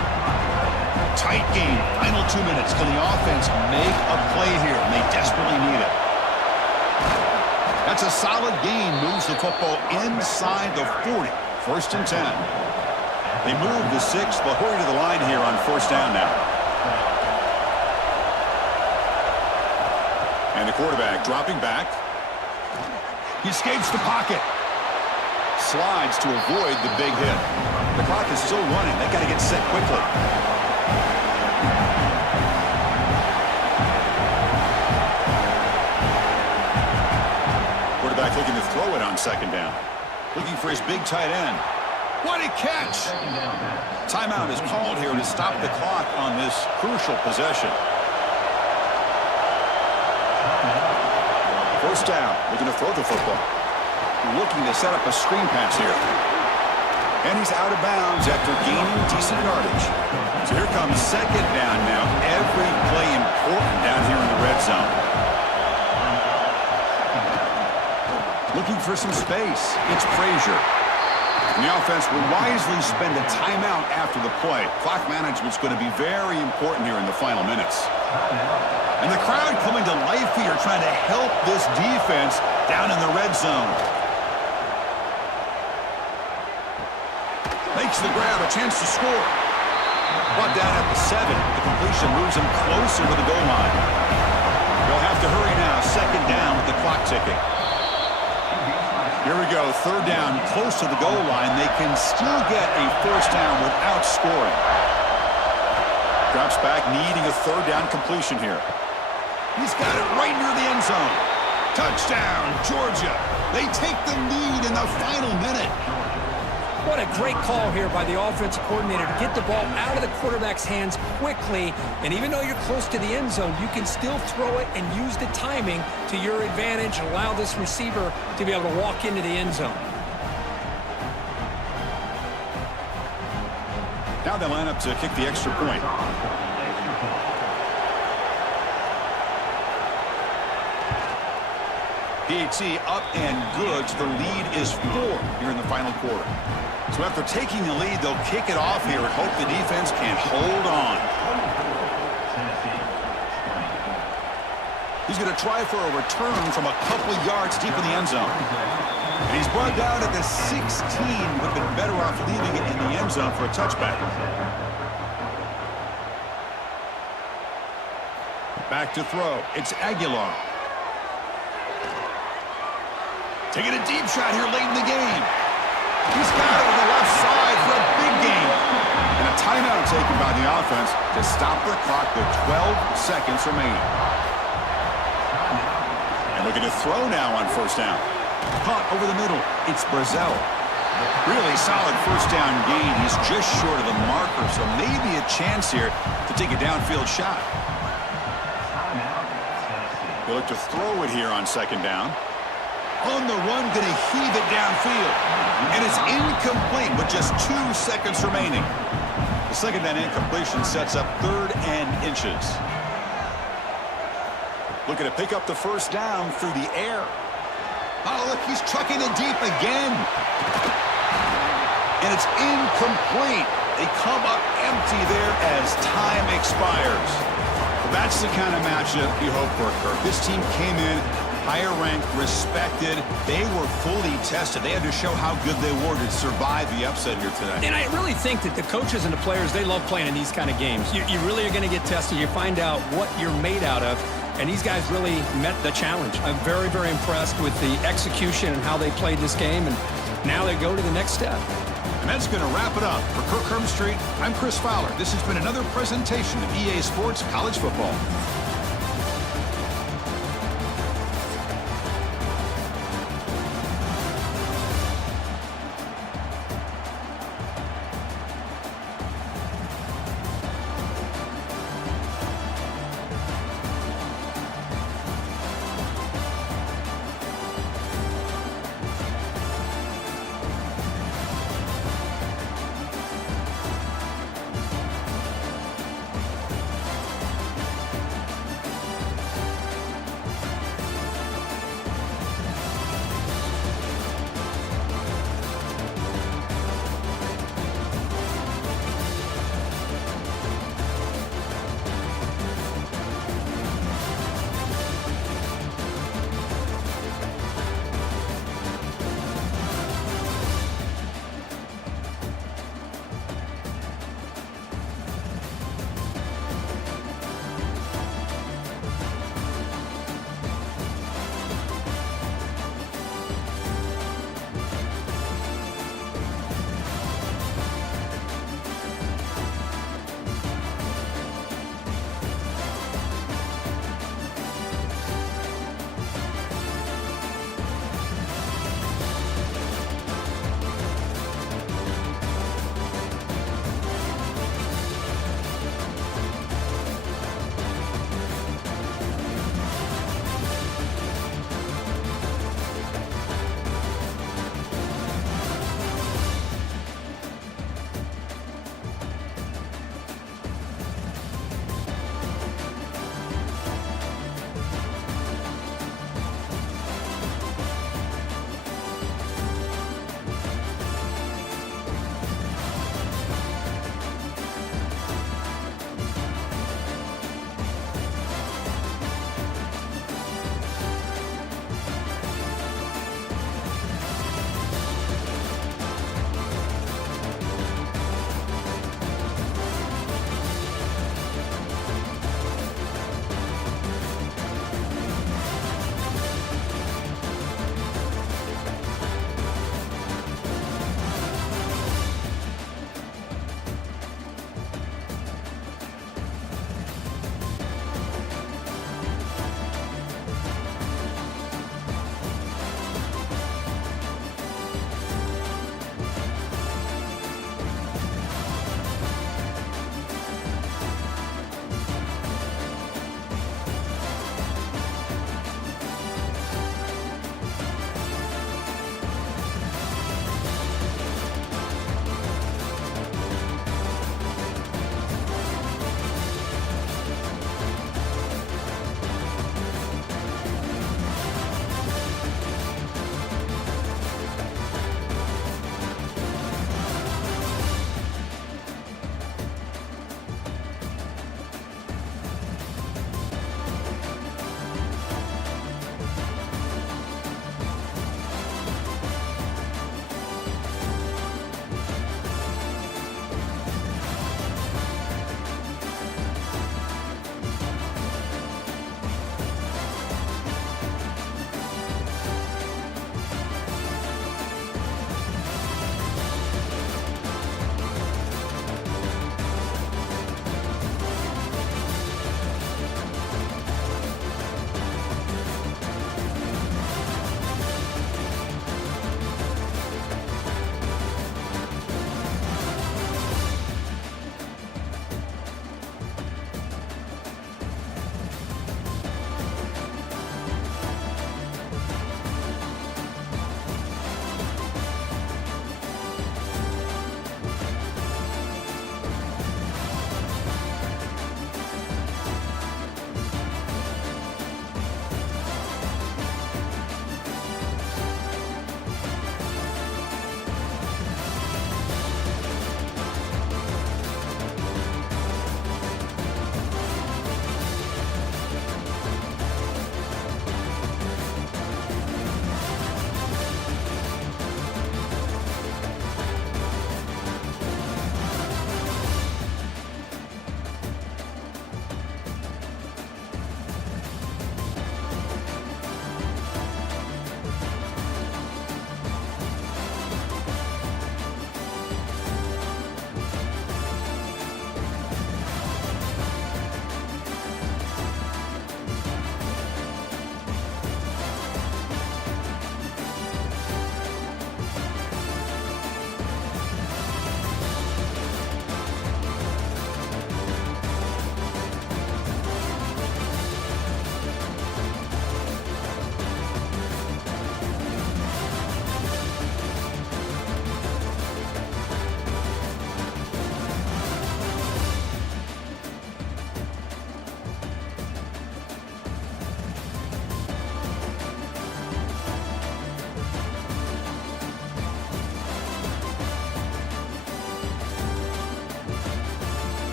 Tight game, final 2 minutes. Can the offense make a play here? And they desperately need it. That's a solid gain. Moves the football inside the 40. First and 10. They move the 6. They'll hurry to the line here on first down now. And the quarterback dropping back. He escapes the pocket. Slides to avoid the big hit. The clock is still running. They got to get set quickly. Quarterback looking to throw it on second down. Looking for his big tight end. What a catch! Timeout is called here to stop the clock on this crucial possession. First down, looking to throw the football. looking to set up a screen pass here. And he's out of bounds after gaining decent yardage. So here comes second down now. Every play important down here in the red zone. Looking for some space. It's Frazier. And the offense will wisely spend a timeout after the play. Clock management's going to be very important here in the final minutes. And the crowd coming to life here, trying to help this defense down in the red zone. Makes the grab, a chance to score. Brought down at the 7. The completion moves him closer to the goal line. They'll have to hurry now. Second down with the clock ticking. Here we go. Third down, close to the goal line. They can still get a first down without scoring. Drops back, needing a third down completion here. He's got it right near the end zone. Touchdown, Georgia. They take the lead in the final minute. What a great call here by the offensive coordinator to get the ball out of the quarterback's hands quickly. And even though you're close to the end zone, you can still throw it and use the timing to your advantage and allow this receiver to be able to walk into the end zone. Now they line up to kick the extra point. PAT up and good. So the lead is 4 here in the final quarter. So after taking the lead, they'll kick it off here and hope the defense can hold on. He's going to try for a return from a couple yards deep in the end zone. And he's brought down at the 16. Would have been better off leaving it in the end zone for a touchback. Back to throw. It's Aguilar. Taking a deep shot here late in the game. He's got it on the left side for a big game. And a timeout taken by the offense to stop the clock with 12 seconds remaining. And looking to throw now on first down. Caught over the middle. It's Brazel. Really solid first down gain. He's just short of the marker, so maybe a chance here to take a downfield shot. They look to throw it here on second down. On the run, going to heave it downfield. And it's incomplete with just 2 seconds remaining. The second down incompletion sets up 3rd and inches. Looking to pick up the first down through the air. Oh, look, he's trucking it deep again. And it's incomplete. They come up empty there as time expires. Well, that's the kind of matchup you hope for, Kirk. This team came in higher ranked, respected. They were fully tested. They had to show how good they were to survive the upset here today. And I really think that the coaches and the players, they love playing in these kind of games. You really are going to get tested. You find out what you're made out of. And these guys really met the challenge. I'm very, very impressed with the execution and how they played this game. And now they go to the next step. And that's going to wrap it up. For Kirk Hermstreet, I'm Chris Fowler. This has been another presentation of EA Sports College Football.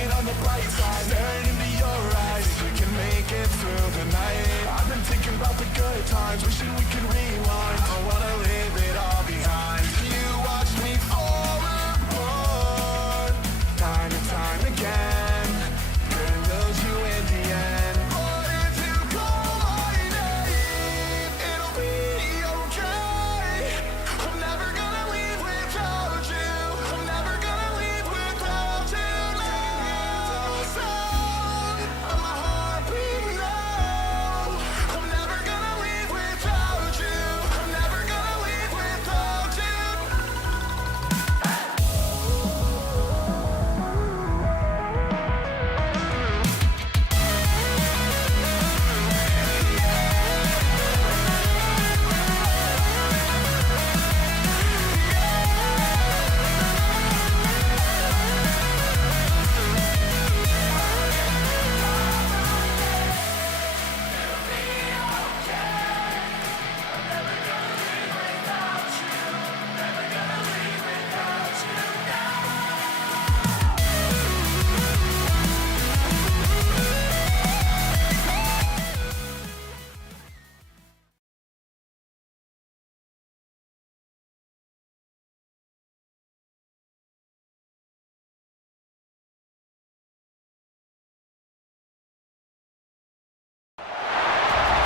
looking on the bright side, staring into your eyes. We can make it through the night. I've been thinking about the good times, wishing we could rewind. I wanna leave it all behind. You watch me fall apart, time and time again. Couldn't lose you in the end. But if you call my name, it'll be okay. I'm never gonna leave without you. I'm never gonna leave without you. The sound of my heartbeat now. I'm never gonna leave without you. I'm never gonna leave without you.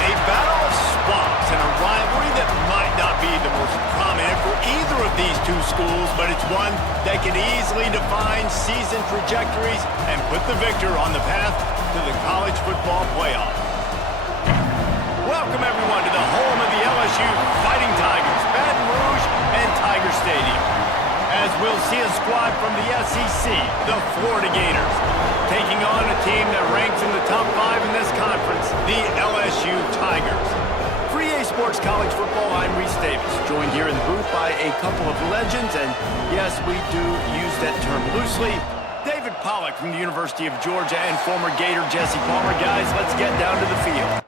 A battle of swamps and a rivalry that might not be the most prominent for either of these two schools, but it's one that can easily define season trajectories and put the victor on the path to the college football playoff. Welcome, everyone, to the home of the LSU Fighting Tigers, Baton Rouge and Tiger Stadium, as we'll see a squad from the SEC, the Florida Gators, taking on a team that ranks in the top 5 in this conference, the LSU Tigers. For EA Sports College Football, I'm Reese Davis, joined here in the booth by a couple of legends, and yes, we do use that term loosely. David Pollack from the University of Georgia and former Gator Jesse Palmer. Guys, let's get down to the field.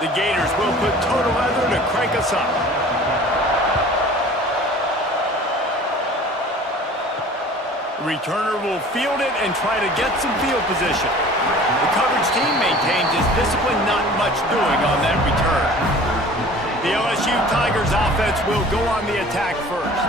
The Gators will put total leather to crank us up. The returner will field it and try to get some field position. The coverage team maintains its discipline, not much doing on that return. The LSU Tigers offense will go on the attack first.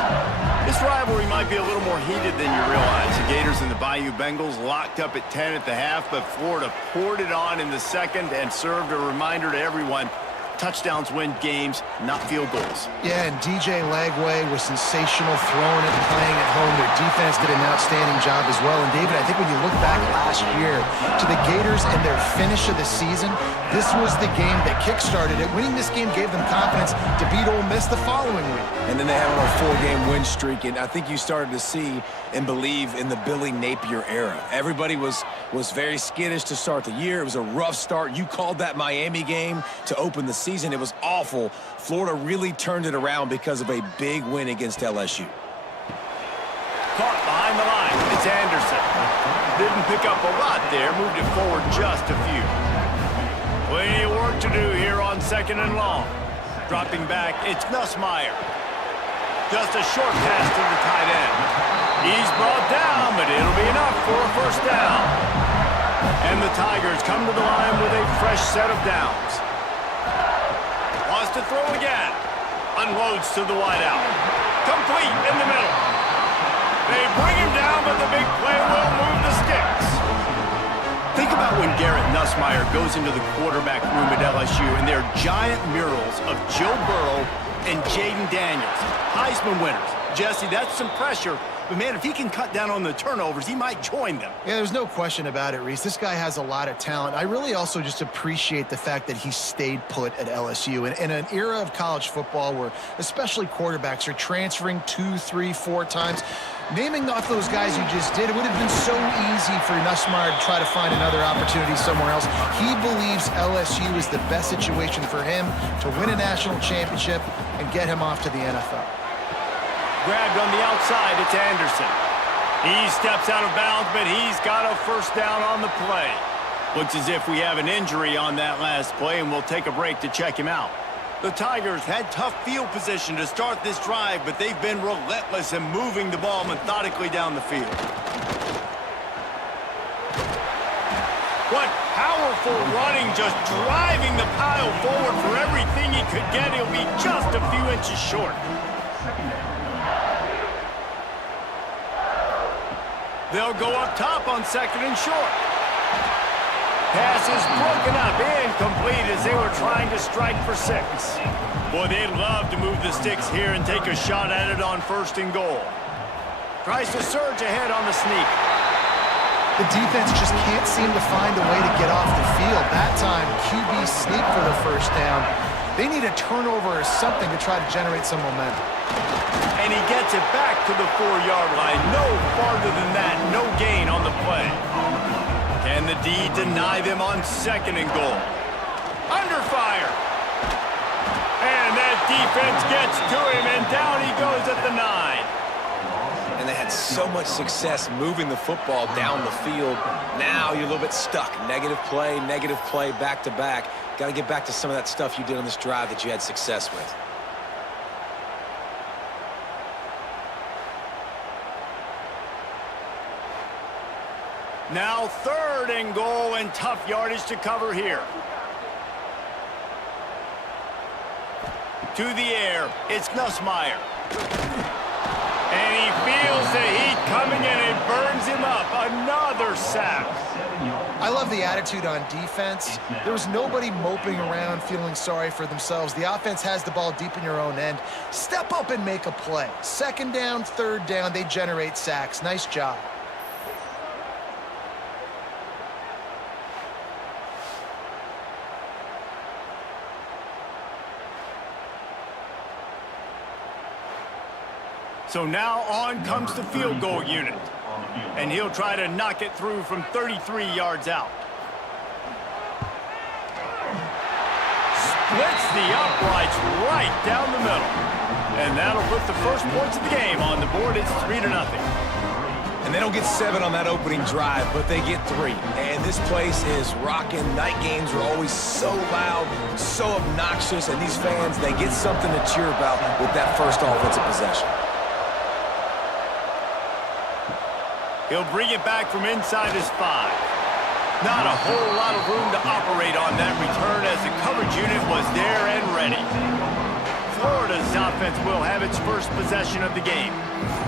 This rivalry might be a little more heated than you realize. The Gators and the Bayou Bengals locked up at 10 at the half, but Florida poured it on in the second and served a reminder to everyone, touchdowns win games, not field goals. Yeah, and DJ Lagway was sensational throwing it and playing at home. Their defense did an outstanding job as well. And, David, I think when you look back last year to the Gators and their finish of the season, this was the game that kick-started it. Winning this game gave them confidence to beat Ole Miss the following week. And then they had on a 4-game win streak, and I think you started to see and believe in the Billy Napier era. Everybody was very skittish to start the year. It was a rough start. You called that Miami game to open the season. It was awful. Florida really turned it around because of a big win against LSU. Caught behind the line. It's Anderson. Didn't pick up a lot there. Moved it forward just a few. Plenty of work to do here on 2nd and long. Dropping back, it's Nussmeier. Just a short pass to the tight end. He's brought down, but it'll be enough for a first down. And the Tigers come to the line with a fresh set of downs. Wants to throw again. Unloads to the wideout. Complete in the middle. They bring him down, but the big play will move the sticks. Think about when Garrett Nussmeier goes into the quarterback room at LSU, and there are giant murals of Joe Burrow and Jaden Daniels, Heisman winners. Jesse, that's some pressure. But, man, if he can cut down on the turnovers, he might join them. Yeah, there's no question about it, Reese. This guy has a lot of talent. I really also just appreciate the fact that he stayed put at LSU. And in an era of college football where especially quarterbacks are transferring 2, 3, 4 times, naming off those guys you just did, it would have been so easy for Nussmeier to try to find another opportunity somewhere else. He believes LSU is the best situation for him to win a national championship and get him off to the NFL. Grabbed on the outside, it's Anderson. He steps out of bounds, but he's got a first down on the play. Looks as if we have an injury on that last play, and we'll take a break to check him out. The Tigers had tough field position to start this drive, but they've been relentless in moving the ball methodically down the field. What powerful running, just driving the pile forward for everything he could get. He'll be just a few inches short. They'll go up top on 2nd and short. Pass is broken up, incomplete as they were trying to strike for 6. Boy, they'd love to move the sticks here and take a shot at it on 1st and goal. Tries to surge ahead on the sneak. The defense just can't seem to find a way to get off the field. That time, QB sneak for the 1st down. They need a turnover or something to try to generate some momentum. And he gets it back to the 4-yard line. No farther than that. No gain on the play. Can the D deny them on 2nd and goal? Under fire. And that defense gets to him, and down he goes at the 9. And they had so much success moving the football down the field. Now you're a little bit stuck. Negative play, back to back. Got to get back to some of that stuff you did on this drive that you had success with. Now 3rd and goal, and tough yardage to cover here. To the air, it's Nussmeier. And he feels the heat coming and it burns him up. Another sack. I love the attitude on defense. There was nobody moping around feeling sorry for themselves. The offense has the ball deep in your own end. Step up and make a play. 2nd down, 3rd down, they generate sacks. Nice job. So now on comes the field goal unit. And he'll try to knock it through from 33 yards out. Splits the uprights right down the middle. And that'll put the first points of the game on the board. It's 3-0. And they don't get 7 on that opening drive, but they get 3. And this place is rocking. Night games are always so loud, so obnoxious, and these fans, they get something to cheer about with that first offensive possession. He'll bring it back from inside his 5. Not a whole lot of room to operate on that return as the coverage unit was there and ready. Florida's offense will have its first possession of the game.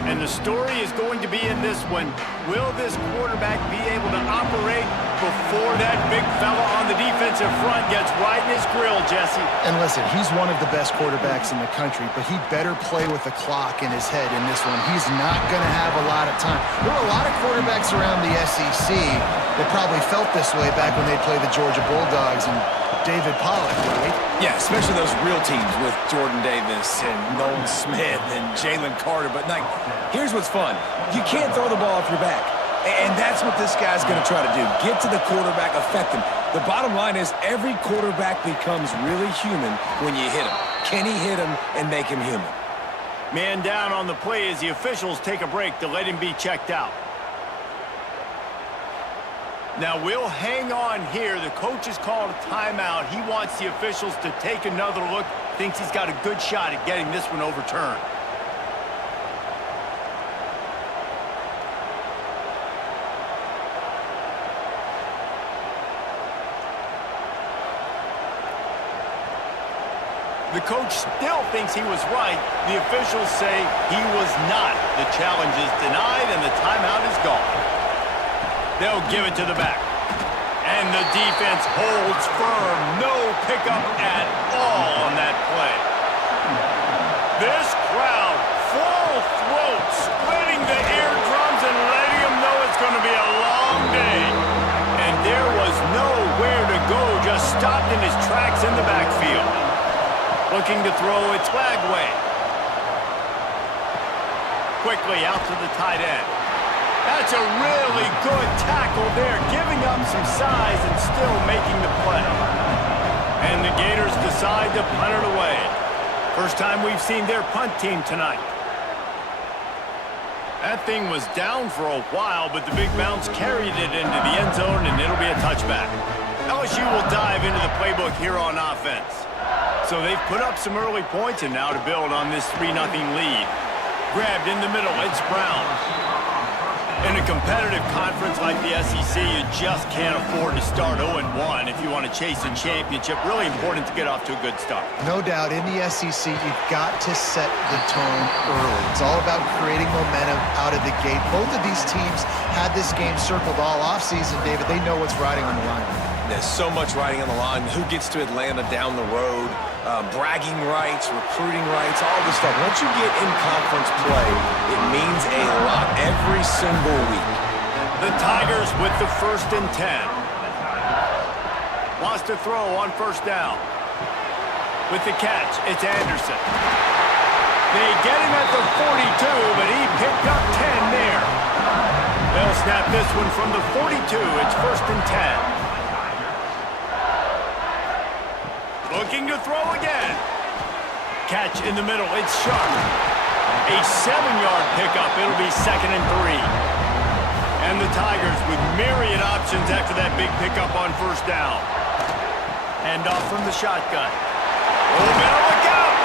And the story is going to be in this one. Will this quarterback be able to operate before that big fella on the defensive front gets right in his grill, Jesse? And listen, he's one of the best quarterbacks in the country, but he better play with the clock in his head in this one. He's not going to have a lot of time. There were a lot of quarterbacks around the SEC that probably felt this way back when they played the Georgia Bulldogs and David Pollock, right? Yeah, especially those real teams with Jordan Davis and Nolan Smith and Jalen Carter. But, like, here's what's fun. You can't throw the ball off your back. And that's what this guy's going to try to do. Get to the quarterback, affect him. The bottom line is every quarterback becomes really human when you hit him. Can he hit him and make him human? Man down on the play as the officials take a break to let him be checked out. Now we'll hang on here. The coach has called a timeout. He wants the officials to take another look. Thinks he's got a good shot at getting this one overturned. The coach still thinks he was right. The officials say he was not. The challenge is denied and the timeout is gone. They'll give it to the back. And the defense holds firm. No pickup at all on that play. This crowd, full throat, splitting the eardrums and letting them know it's going to be a long day. And there was nowhere to go, just stopped in his tracks in the backfield. Looking to throw, it's Lagway. Quickly out to the tight end. That's a really good tackle there, giving up some size and still making the play. And the Gators decide to punt it away. First time we've seen their punt team tonight. That thing was down for a while, but the big bounce carried it into the end zone, and it'll be a touchback. LSU will dive into the playbook here on offense. So they've put up some early points and now to build on this 3-0 lead. Grabbed in the middle, it's Brown. In a competitive conference like the SEC, you just can't afford to start 0-1 if you want to chase a championship. Really important to get off to a good start. No doubt, in the SEC, you've got to set the tone early. It's all about creating momentum out of the gate. Both of these teams had this game circled all offseason, David. They know what's riding on the line. There's so much riding on the line. Who gets to Atlanta down the road? Bragging rights, recruiting rights, all this stuff. Once you get in conference play, it means a lot every single week. The Tigers with the 1st and 10. Wants to throw on 1st down. With the catch, it's Anderson. They get him at the 42, but he picked up 10 there. They'll snap this one from the 42. It's 1st and 10. Looking to throw again. Catch in the middle. It's sharp. A 7-yard pickup. It'll be 2nd and 3. And the Tigers with myriad options after that big pickup on 1st down. Hand off from the shotgun. Oh, better look out.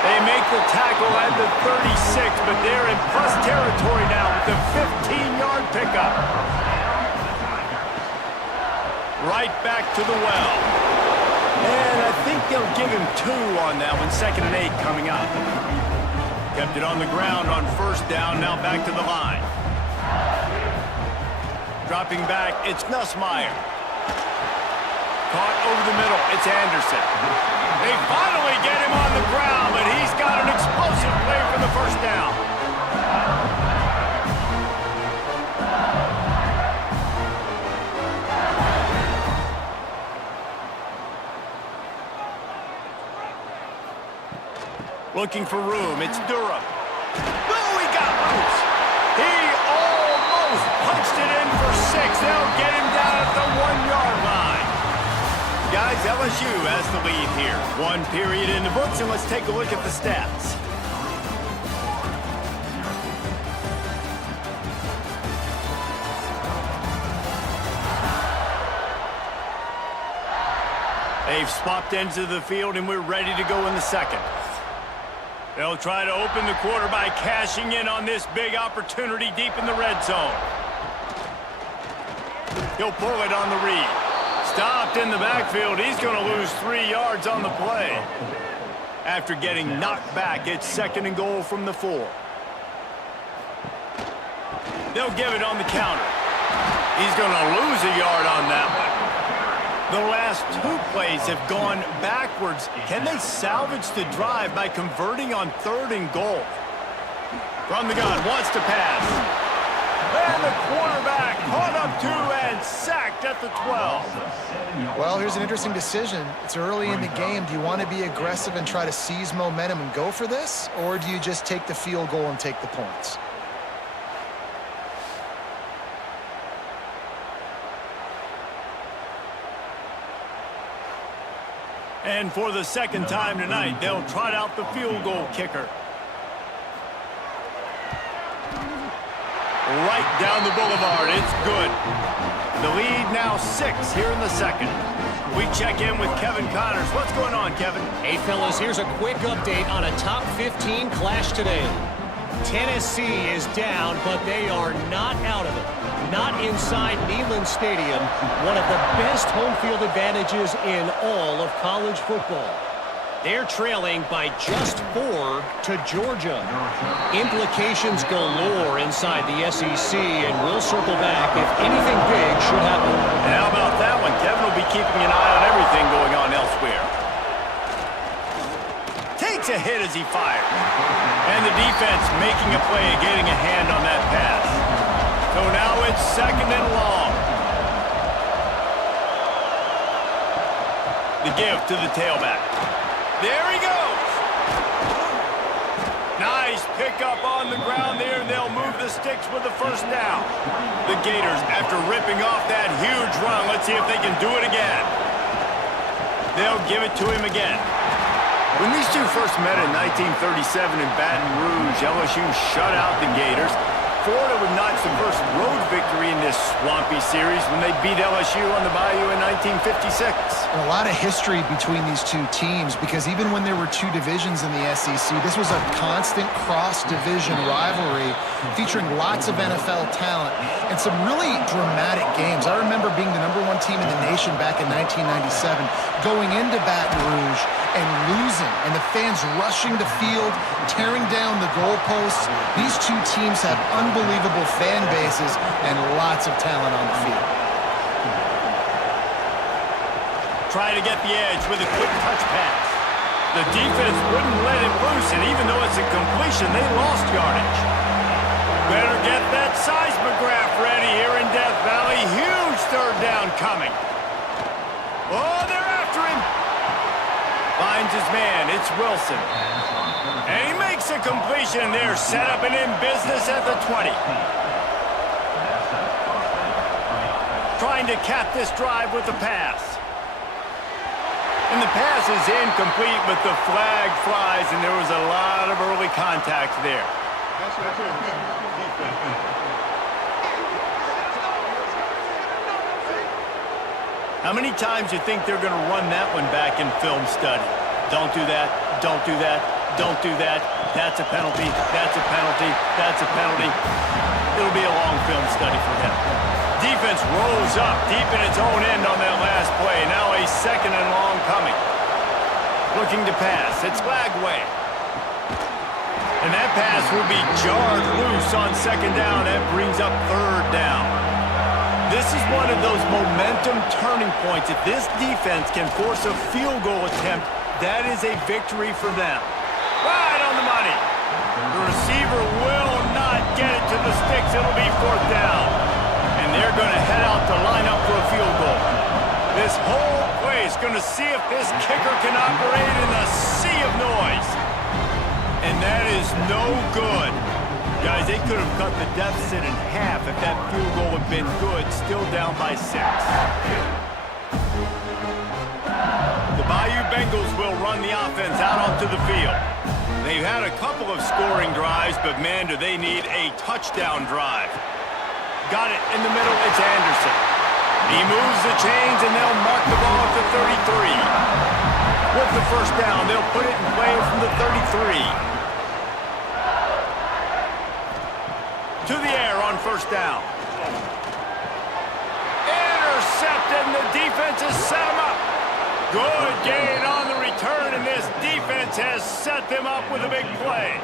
They make the tackle at the 36, but they're in plus territory now with the 15-yard pickup. Right back to the well. And I think they'll give him 2 on that one. 2nd and 8 coming up. Kept it on the ground on 1st down. Now back to the line. Dropping back, it's Nussmeier. Caught over the middle, it's Anderson. They finally get him on the ground, but he's got an explosive play for the 1st down. Looking for room, it's Durham. Oh, he got loose. He almost punched it in for 6. They'll get him down at the 1-yard line. Guys, LSU has the lead here. 1 period in the books, and let's take a look at the stats. They've swapped ends of the field, and we're ready to go in the 2nd. They'll try to open the quarter by cashing in on this big opportunity deep in the red zone. He'll pull it on the read. Stopped in the backfield. He's going to lose 3 yards on the play. After getting knocked back, it's 2nd and goal from the 4. They'll give it on the counter. He's going to lose a yard on that one. The last 2 plays have gone backwards. Can they salvage the drive by converting on 3rd and goal? From the gun, wants to pass. And the quarterback caught up 2 and sacked at the 12. Well, here's an interesting decision. It's early in the game. Do you want to be aggressive and try to seize momentum and go for this? Or do you just take the field goal and take the points? And for the 2nd time tonight, they'll trot out the field goal kicker. Right down the boulevard. It's good. The lead now 6 here in the 2nd. We check in with Kevin Connors. What's going on, Kevin? Hey, fellas, here's a quick update on a top 15 clash today. Tennessee is down, but they are not out of it. Not inside Neyland Stadium, one of the best home field advantages in all of college football. They're trailing by just 4 to Georgia. Implications galore inside the SEC, and we'll circle back if anything big should happen. And how about that one? Kevin will be keeping an eye on everything going on elsewhere. Takes a hit as he fires. And the defense making a play, getting a hand on that pass. So now it's 2nd and long. The give to the tailback. There he goes. Nice pickup on the ground there. They'll move the sticks with the 1st down. The Gators, after ripping off that huge run, let's see if they can do it again. They'll give it to him again. When these two first met in 1937 in Baton Rouge, LSU shut out the Gators. Florida would notch the first road victory in this swampy series when they beat LSU on the Bayou in 1956. A lot of history between these two teams because even when there were two divisions in the SEC, this was a constant cross-division rivalry featuring lots of NFL talent and some really dramatic games. I remember being the #1 team in the nation back in 1997, going into Baton Rouge and losing, and the fans rushing the field, tearing down the goalposts. These two teams have unbelievable fan bases and lots of talent on the field. Try to get the edge with a quick touch pass. The defense wouldn't let it loose, and even though it's a completion, they lost yardage. Better get that seismograph ready here in Death Valley. Huge third down coming. Oh, they're after him. Finds his man. It's Wilson. And he makes a completion there. Set up and in business at the 20. Trying to cap this drive with the pass. And the pass is incomplete, but the flag flies, and there was a lot of early contact there. How many times do you think they're going to run that one back in film study? Don't do that. Don't do that. Don't do that. That's a penalty. That's a penalty. That's a penalty. It'll be a long film study for him. Defense rolls up deep in its own end on that last play. Now a second and long coming. Looking to pass. It's Flagway. And that pass will be jarred loose on second down. That brings up third down. This is one of those momentum turning points. If this defense can force a field goal attempt, that is a victory for them. Right on the money. The receiver will not get it to the sticks. It'll be fourth down. And they're going to head out to line up for a field goal. This whole play is going to see if this kicker can operate in a sea of noise. And that is no good. Guys, they could have cut the deficit in half if that field goal had been good, still down by 6. The Bayou Bengals will run the offense out onto the field. They've had a couple of scoring drives, but man, do they need a touchdown drive. Got it in the middle, it's Anderson. He moves the chains, and they'll mark the ball at the 33. With the first down, they'll put it in play from the 33. To the air on first down. Intercepted, and the defense has set him up. Good gain on the return, and this defense has set them up with a big play.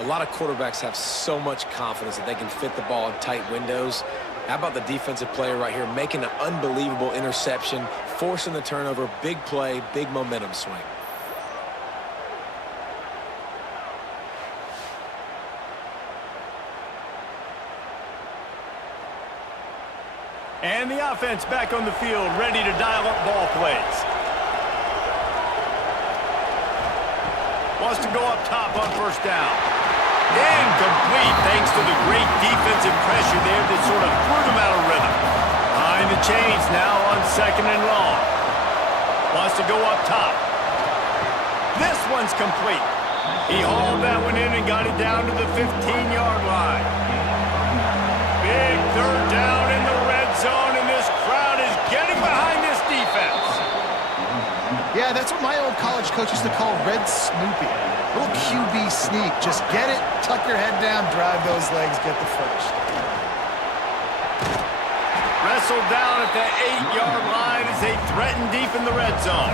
A lot of quarterbacks have so much confidence that they can fit the ball in tight windows. How about the defensive player right here making an unbelievable interception, forcing the turnover, big play, big momentum swing. And the offense back on the field, ready to dial up ball plays. Wants to go up top on first down. Incomplete thanks to the great defensive pressure there that sort of threw them out of rhythm. Behind the chains now on second and long. Wants to go up top. This one's complete. He hauled that one in and got it down to the 15-yard line. Big third down in the red zone, and this crowd is getting behind this defense. Yeah, that's what my old college coach used to call Red Snoopy. A little QB sneak. Just get it, tuck your head down, drive those legs, get the first. Wrestled down at the 8-yard line as they threaten deep in the red zone.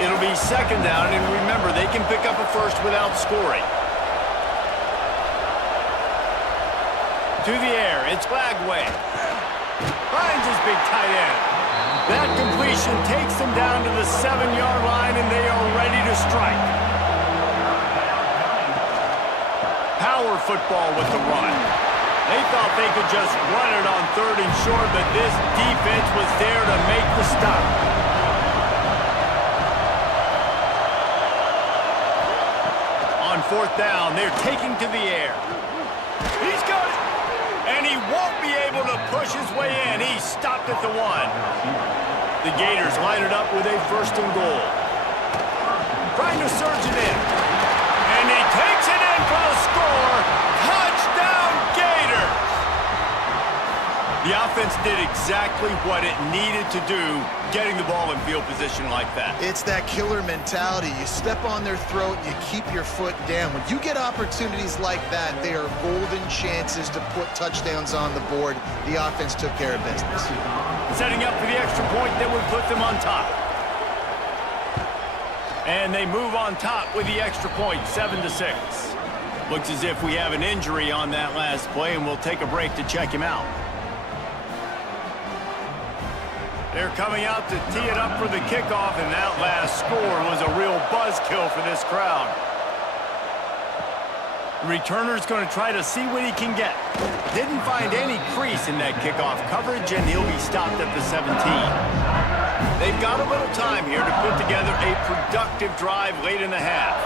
It'll be second down, and remember, they can pick up a first without scoring. To the air, it's Flagway. Finds his big tight end. That completion takes them down to the 7-yard line, and they are ready to strike. Power football with the run. They thought they could just run it on third and short, but this defense was there to make the stop. On fourth down, they're taking to the air. He's got it. And he won't be able to push his way in. He stopped at the 1. The Gators line it up with a first and goal. Trying to surge it in. And he takes it in for the score. Touchdown! offense did exactly what it needed to do, getting the ball in field position like that. It's that killer mentality. You step on their throat, you keep your foot down. When you get opportunities like that, they are golden chances to put touchdowns on the board. The offense took care of business. Setting up for the extra point that would put them on top. And they move on top with the extra point, 7-6. Looks as if we have an injury on that last play, and we'll take a break to check him out. They're coming out to tee it up for the kickoff, and that last score was a real buzzkill for this crowd. The returner's going to try to see what he can get. Didn't find any crease in that kickoff coverage, and he'll be stopped at the 17. They've got a little time here to put together a productive drive late in the half.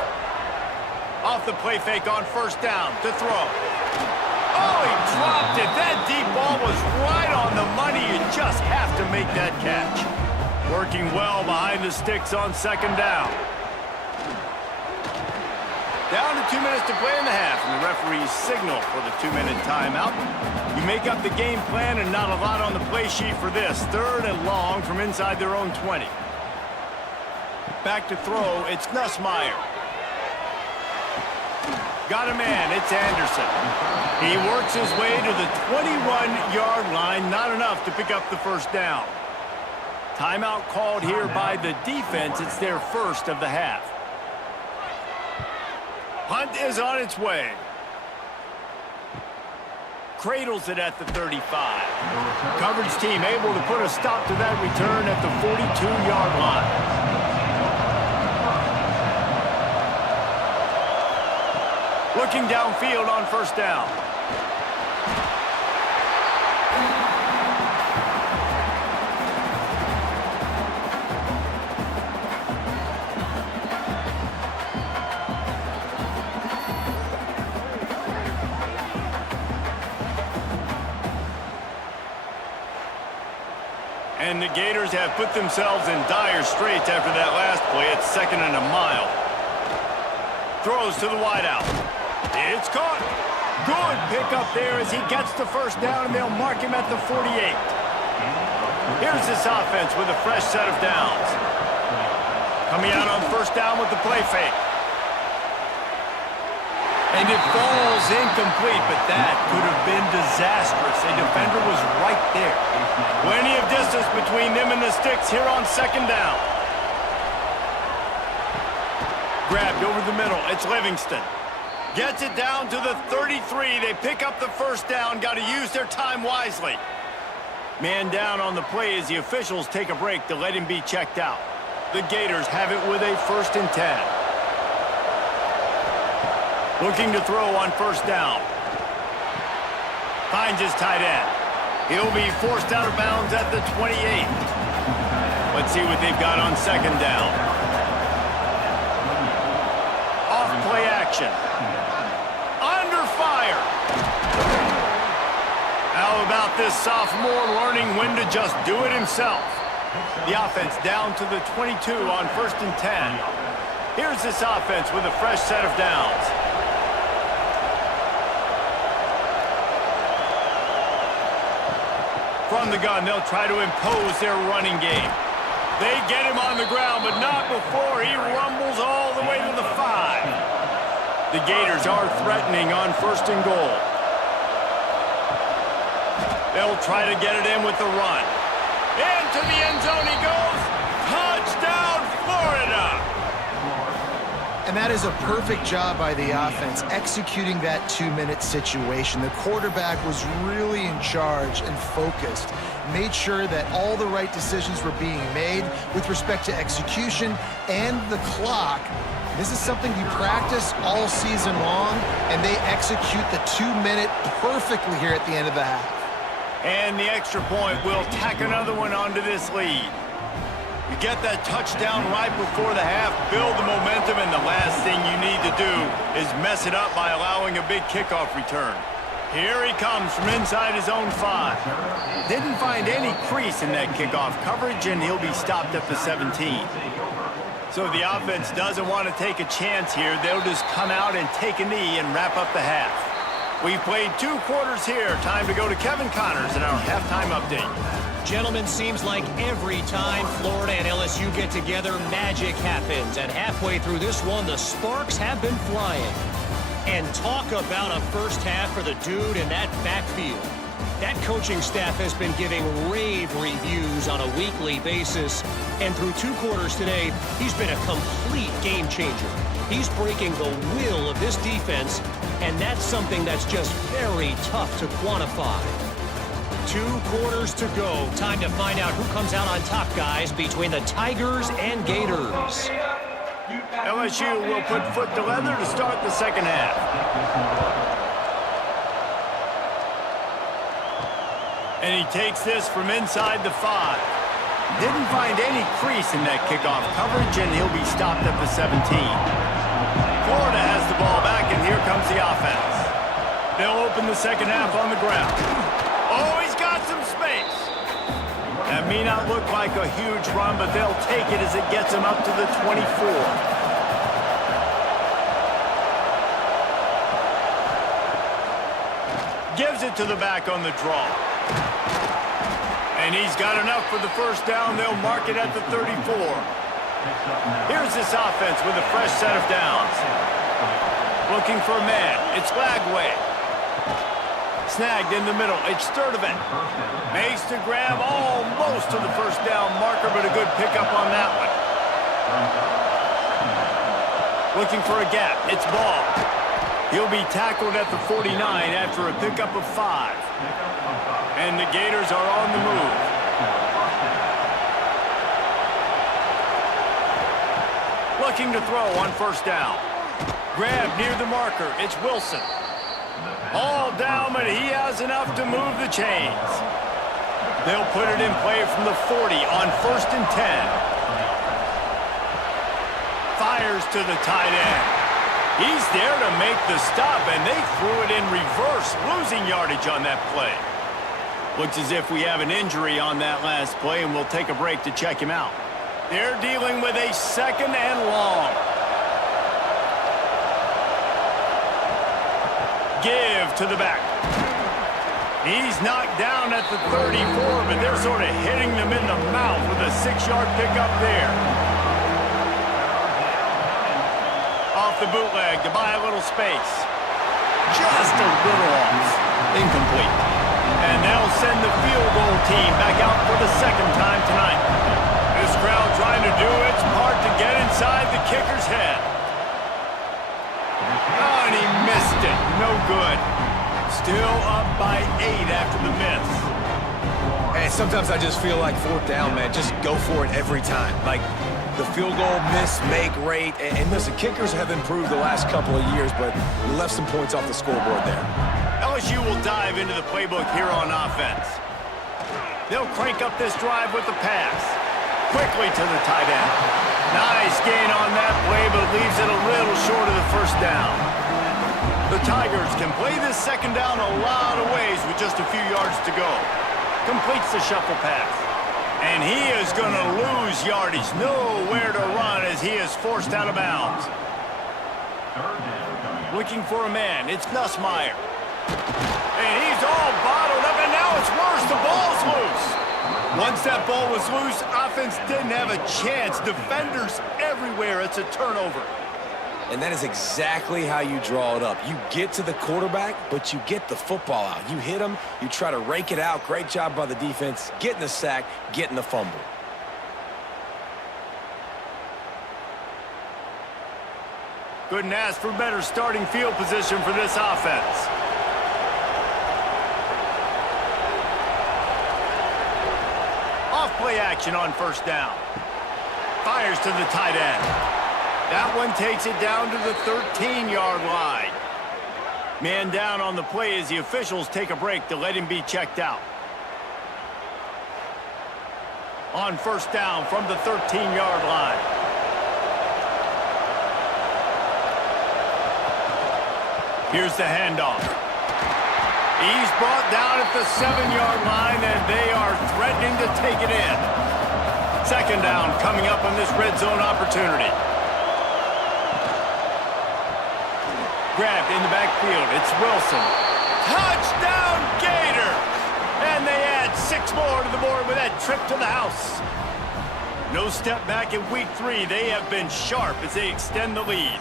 Off the play fake on first down to throw. Oh, he dropped it. That deep ball was right on the money. You just have to make that catch. Working well behind the sticks on second down. Down to 2 minutes to play in the half, and the referee's signal for the 2-minute timeout. You make up the game plan, and not a lot on the play sheet for this. 3rd and long from inside their own 20. Back to throw, it's Nussmeier. Got a man, it's Anderson. He works his way to the 21-yard line, not enough to pick up the first down. Timeout called here by the defense. It's their first of the half. Hunt is on its way. Cradles it at the 35. Coverage team able to put a stop to that return at the 42-yard line. Looking downfield on first down. And the Gators have put themselves in dire straits after that last play. It's 2nd and a mile. Throws to the wideout. It's caught. Good pickup there as he gets the first down, and they'll mark him at the 48. Here's this offense with a fresh set of downs. Coming out on first down with the play fake. And it falls incomplete, but that could have been disastrous. A defender was right there. Plenty of distance between them and the sticks here on second down. Grabbed over the middle. It's Livingston. Gets it down to the 33. They pick up the first down. Got to use their time wisely. Man down on the play as the officials take a break to let him be checked out. The Gators have it with a 1st and 10. Looking to throw on first down. Finds his tight end. He'll be forced out of bounds at the 28. Let's see what they've got on second down. Off play action. Under fire. How about this sophomore learning when to just do it himself? The offense down to the 22 on 1st and 10. Here's this offense with a fresh set of downs. From the gun, they'll try to impose their running game. They get him on the ground, but not before he rumbles all the way to the 5. The Gators are threatening on 1st and goal. They'll try to get it in with the run. Into the end zone he goes. Touchdown, Florida! And that is a perfect job by the offense, executing that 2-minute situation. The quarterback was really in charge and focused, made sure that all the right decisions were being made with respect to execution and the clock. This is something you practice all season long, and they execute the 2-minute perfectly here at the end of the half. And the extra point will tack another one onto this lead. You get that touchdown right before the half, build the momentum, and the last thing you need to do is mess it up by allowing a big kickoff return. Here he comes from inside his own 5. Didn't find any crease in that kickoff coverage, and he'll be stopped at the 17. So the offense doesn't want to take a chance here. They'll just come out and take a knee and wrap up the half. We've played 2 quarters here. Time to go to Kevin Connors in our halftime update. Gentlemen, seems like every time Florida and LSU get together, magic happens. And halfway through this one, the sparks have been flying. And talk about a first half for the dude in that backfield. That coaching staff has been giving rave reviews on a weekly basis. And through 2 quarters today, he's been a complete game changer. He's breaking the will of this defense, and that's something that's just very tough to quantify. 2 quarters to go. Time to find out who comes out on top, guys, between the Tigers and Gators. LSU will put foot to leather to start the second half. And he takes this from inside the 5. Didn't find any crease in that kickoff coverage, and he'll be stopped at the 17. Florida has the ball back, and here comes the offense. They'll open the second half on the ground. Oh, he's got some space. That may not look like a huge run, but they'll take it as it gets him up to the 24. Gives it to the back on the draw. And he's got enough for the first down. They'll mark it at the 34. Here's this offense with a fresh set of downs. Looking for a man. It's Lagway. Snagged in the middle. It's Sturdivant. Makes the grab almost to the first down marker, but a good pickup on that one. Looking for a gap. It's Ball. He'll be tackled at the 49 after a pickup of 5. And the Gators are on the move. Looking to throw on first down. Grab near the marker. It's Wilson. All down, but he has enough to move the chains. They'll put it in play from the 40 on 1st and 10. Fires to the tight end. He's there to make the stop, and they threw it in reverse, losing yardage on that play. Looks as if we have an injury on that last play, and we'll take a break to check him out. They're dealing with a 2nd and long. Give to the back. He's knocked down at the 34, but they're sort of hitting them in the mouth with a 6-yard pickup there. Off the bootleg to buy a little space. Just a little off. Incomplete. And they'll send the field goal team back out for the 2nd time tonight. This crowd trying to do its part to get inside the kicker's head. Oh, and he missed it. No good. Still up by 8 after the miss. And sometimes I just feel like 4th down, man. Just go for it every time. Like the field goal miss-make rate. And listen, kickers have improved the last couple of years, but we left some points off the scoreboard there. LSU will dive into the playbook here on offense. They'll crank up this drive with the pass. Quickly to the tight end. Nice gain on that play, but leaves it a little short of the first down. The Tigers can play this 2nd down a lot of ways with just a few yards to go. Completes the shuffle pass. And he is going to lose yardage. Nowhere to run as he is forced out of bounds. Looking for a man. It's Nussmeier. And he's all bottled up, and now it's worse. The ball's loose. Once that ball was loose, offense didn't have a chance. Defenders everywhere. It's a turnover. And that is exactly how you draw it up. You get to the quarterback, but you get the football out. You hit him, you try to rake it out. Great job by the defense, getting the sack, getting the fumble. Couldn't ask for better starting field position for this offense. Off-play action on first down. Fires to the tight end. That one takes it down to the 13-yard line. Man down on the play as the officials take a break to let him be checked out. On first down from the 13-yard line. Here's the handoff. He's brought down at the 7-yard line, and they are threatening to take it in. 2nd down coming up on this red zone opportunity. Grabbed in the backfield. It's Wilson. Touchdown, Gators! And they add 6 more to the board with that trip to the house. No step back in week 3. They have been sharp as they extend the lead.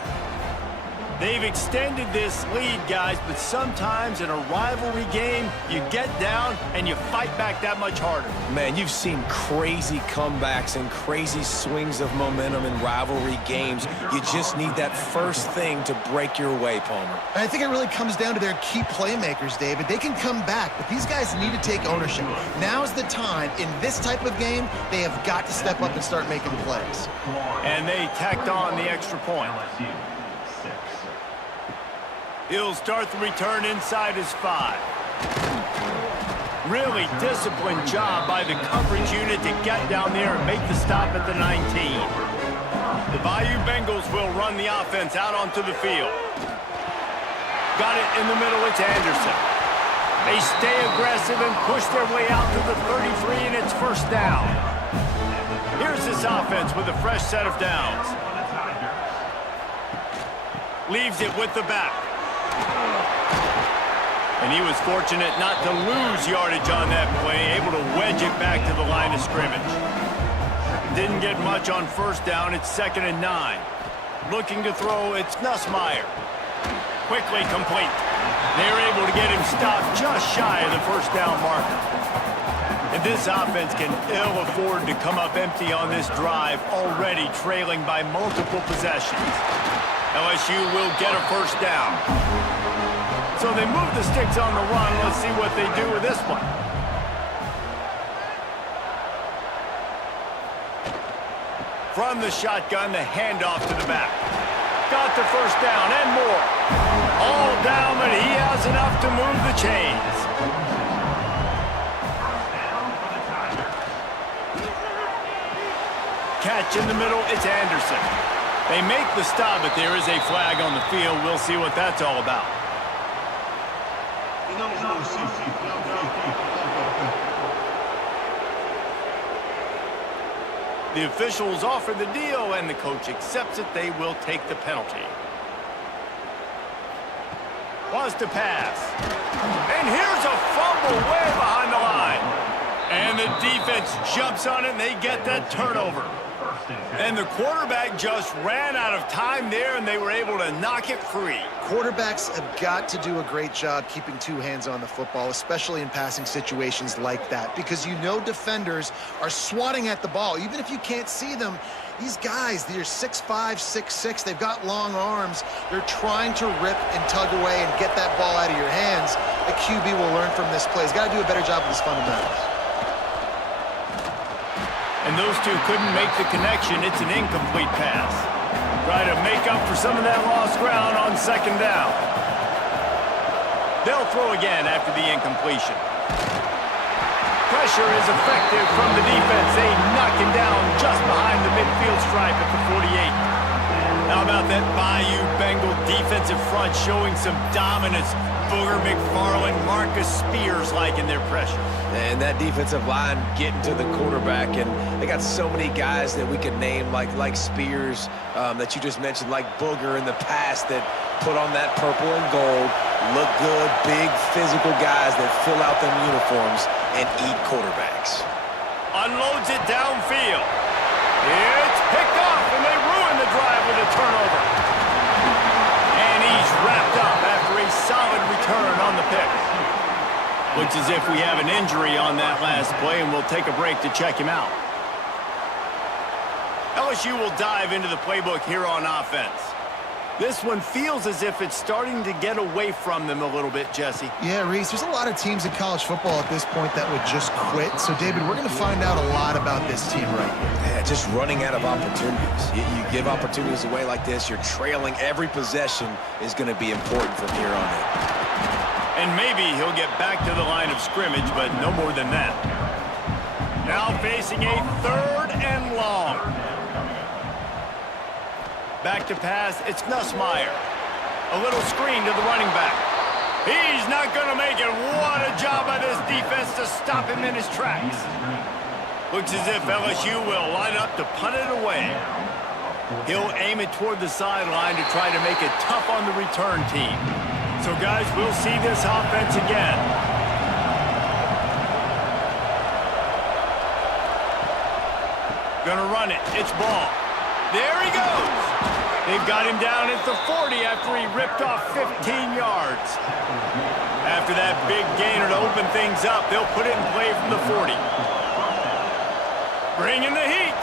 They've extended this lead, guys, but sometimes in a rivalry game, you get down and you fight back that much harder. Man, you've seen crazy comebacks and crazy swings of momentum in rivalry games. You just need that first thing to break your way, Palmer. And I think it really comes down to their key playmakers, David. They can come back, but these guys need to take ownership. Now's the time. In this type of game, they have got to step up and start making plays. And they tacked on the extra point. He'll start the return inside his 5. Really disciplined job by the coverage unit to get down there and make the stop at the 19. The Bayou Bengals will run the offense out onto the field. Got it in the middle, it's Anderson. They stay aggressive and push their way out to the 33, and it's first down. Here's this offense with a fresh set of downs. Leaves it with the back. And he was fortunate not to lose yardage on that play, able to wedge it back to the line of scrimmage. Didn't get much on first down. It's 2nd and 9. Looking to throw, it's Nussmeier. Quickly complete. They're able to get him stopped just shy of the first down marker. And this offense can ill afford to come up empty on this drive, already trailing by multiple possessions. LSU will get a first down. So they move the sticks on the run. Let's see what they do with this one. From the shotgun, the handoff to the back. Got the first down and more. All down, but he has enough to move the chains. Catch in the middle, it's Anderson. They make the stop, but there is a flag on the field. We'll see what that's all about. The officials offer the deal, and the coach accepts it. They will take the penalty. Wants to pass. And here's a fumble way behind the line. And the defense jumps on it, and they get that turnover. And the quarterback just ran out of time there, and they were able to knock it free. Quarterbacks have got to do a great job keeping 2 hands on the football, especially in passing situations like that, because you know defenders are swatting at the ball. Even if you can't see them, these guys, they're 6'5", 6'6", they've got long arms. They're trying to rip and tug away and get that ball out of your hands. The QB will learn from this play. He's got to do a better job with his fundamentals. And those two couldn't make the connection. It's an incomplete pass. Try to make up for some of that lost ground on 2nd down. They'll throw again after the incompletion. Pressure is effective from the defense. They knock him down just behind the midfield stripe at the 48. How about that Bayou Bengal defensive front showing some dominance? Booger McFarland, Marcus Spears-like in their pressure. And that defensive line getting to the quarterback, and they got so many guys that we could name like Spears that you just mentioned, like Booger in the past, that put on that purple and gold, look good, big physical guys that fill out them uniforms and eat quarterbacks. Unloads it downfield. It's picked off, and they ruin the drive with a turnover. And he's wrapped up after a solid return on the pick. Looks as if we have an injury on that last play, and we'll take a break to check him out. LSU will dive into the playbook here on offense. This one feels as if it's starting to get away from them a little bit, Jesse. Yeah, Reese, there's a lot of teams in college football at this point that would just quit. So, David, we're going to find out a lot about this team right here. Yeah, just running out of opportunities. You give opportunities away like this, you're trailing. Every possession is going to be important from here on in. And maybe he'll get back to the line of scrimmage, but no more than that. Now facing a 3rd and long. Back to pass, it's Nussmeier. A little screen to the running back. He's not going to make it. What a job by this defense to stop him in his tracks. Looks as if LSU will line up to punt it away. He'll aim it toward the sideline to try to make it tough on the return team. So, guys, we'll see this offense again. Gonna run it. It's ball. There he goes. They've got him down at the 40 after he ripped off 15 yards. After that big gainer to open things up, they'll put it in play from the 40. Bringing the heat.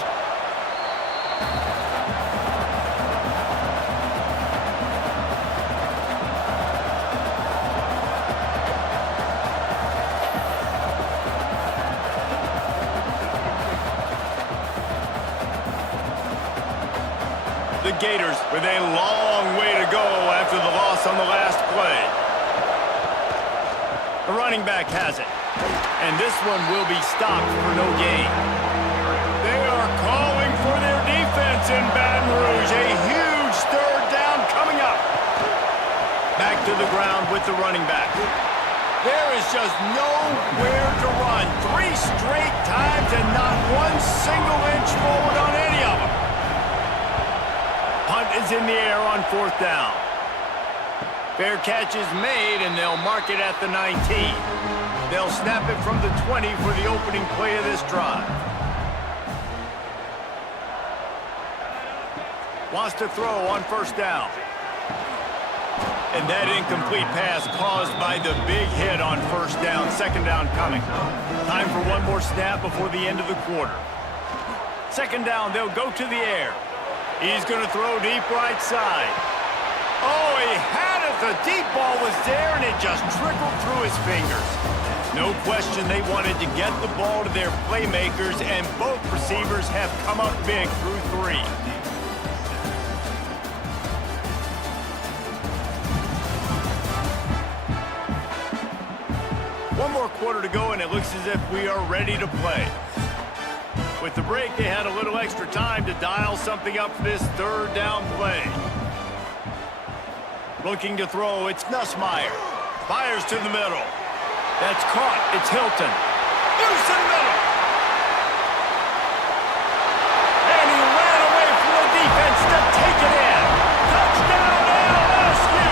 The Gators with a long way to go after the loss on the last play. The running back has it. And this one will be stopped for no gain. They are calling for their defense in Baton Rouge. A huge third down coming up. Back to the ground with the running back. There is just nowhere to run. 3 straight times and not one single inch forward on any of them. Punt is in the air on 4th down. Fair catch is made, and they'll mark it at the 19. They'll snap it from the 20 for the opening play of this drive. Wants to throw on 1st down. And that incomplete pass caused by the big hit on 1st down. 2nd down coming. Time for one more snap before the end of the quarter. 2nd down, they'll go to the air. He's going to throw deep right side. Oh, he had it. The deep ball was there, and it just trickled through his fingers. No question they wanted to get the ball to their playmakers, and both receivers have come up big through 3. One more quarter to go, and it looks as if we are ready to play. With the break, they had a little extra time to dial something up for this 3rd down play. Looking to throw, it's Nussmeier. Fires to the middle. That's caught. It's Hilton. Loose in the middle. And he ran away from the defense to take it in. Touchdown, LSU!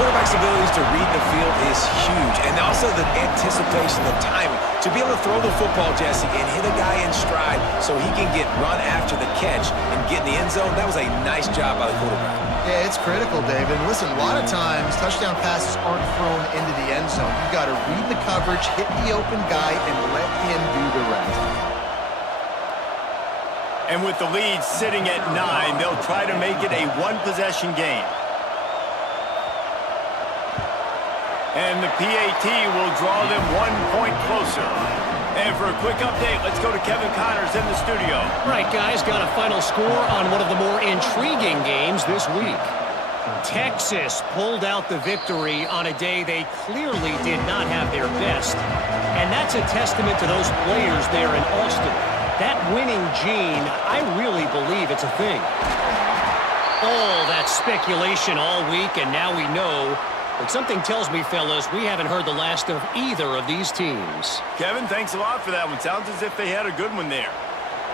Quarterback's abilities to read the field is huge, and also the anticipation, the timing. To be able to throw the football, Jesse, and hit a guy in stride so he can get run after the catch and get in the end zone, that was a nice job by the quarterback. Yeah, it's critical, David. Listen, a lot of times touchdown passes aren't thrown into the end zone. You've got to read the coverage, hit the open guy, and let him do the rest. And with the lead sitting at 9, they'll try to make it a one-possession game. And the PAT will draw them 1 point closer. And for a quick update, let's go to Kevin Connors in the studio. Right, guys, got a final score on one of the more intriguing games this week. Texas pulled out the victory on a day they clearly did not have their best. And that's a testament to those players there in Austin. That winning gene, I really believe it's a thing. All that speculation all week, and now we know. But something tells me, fellas, we haven't heard the last of either of these teams. Kevin, thanks a lot for that one. Sounds as if they had a good one there.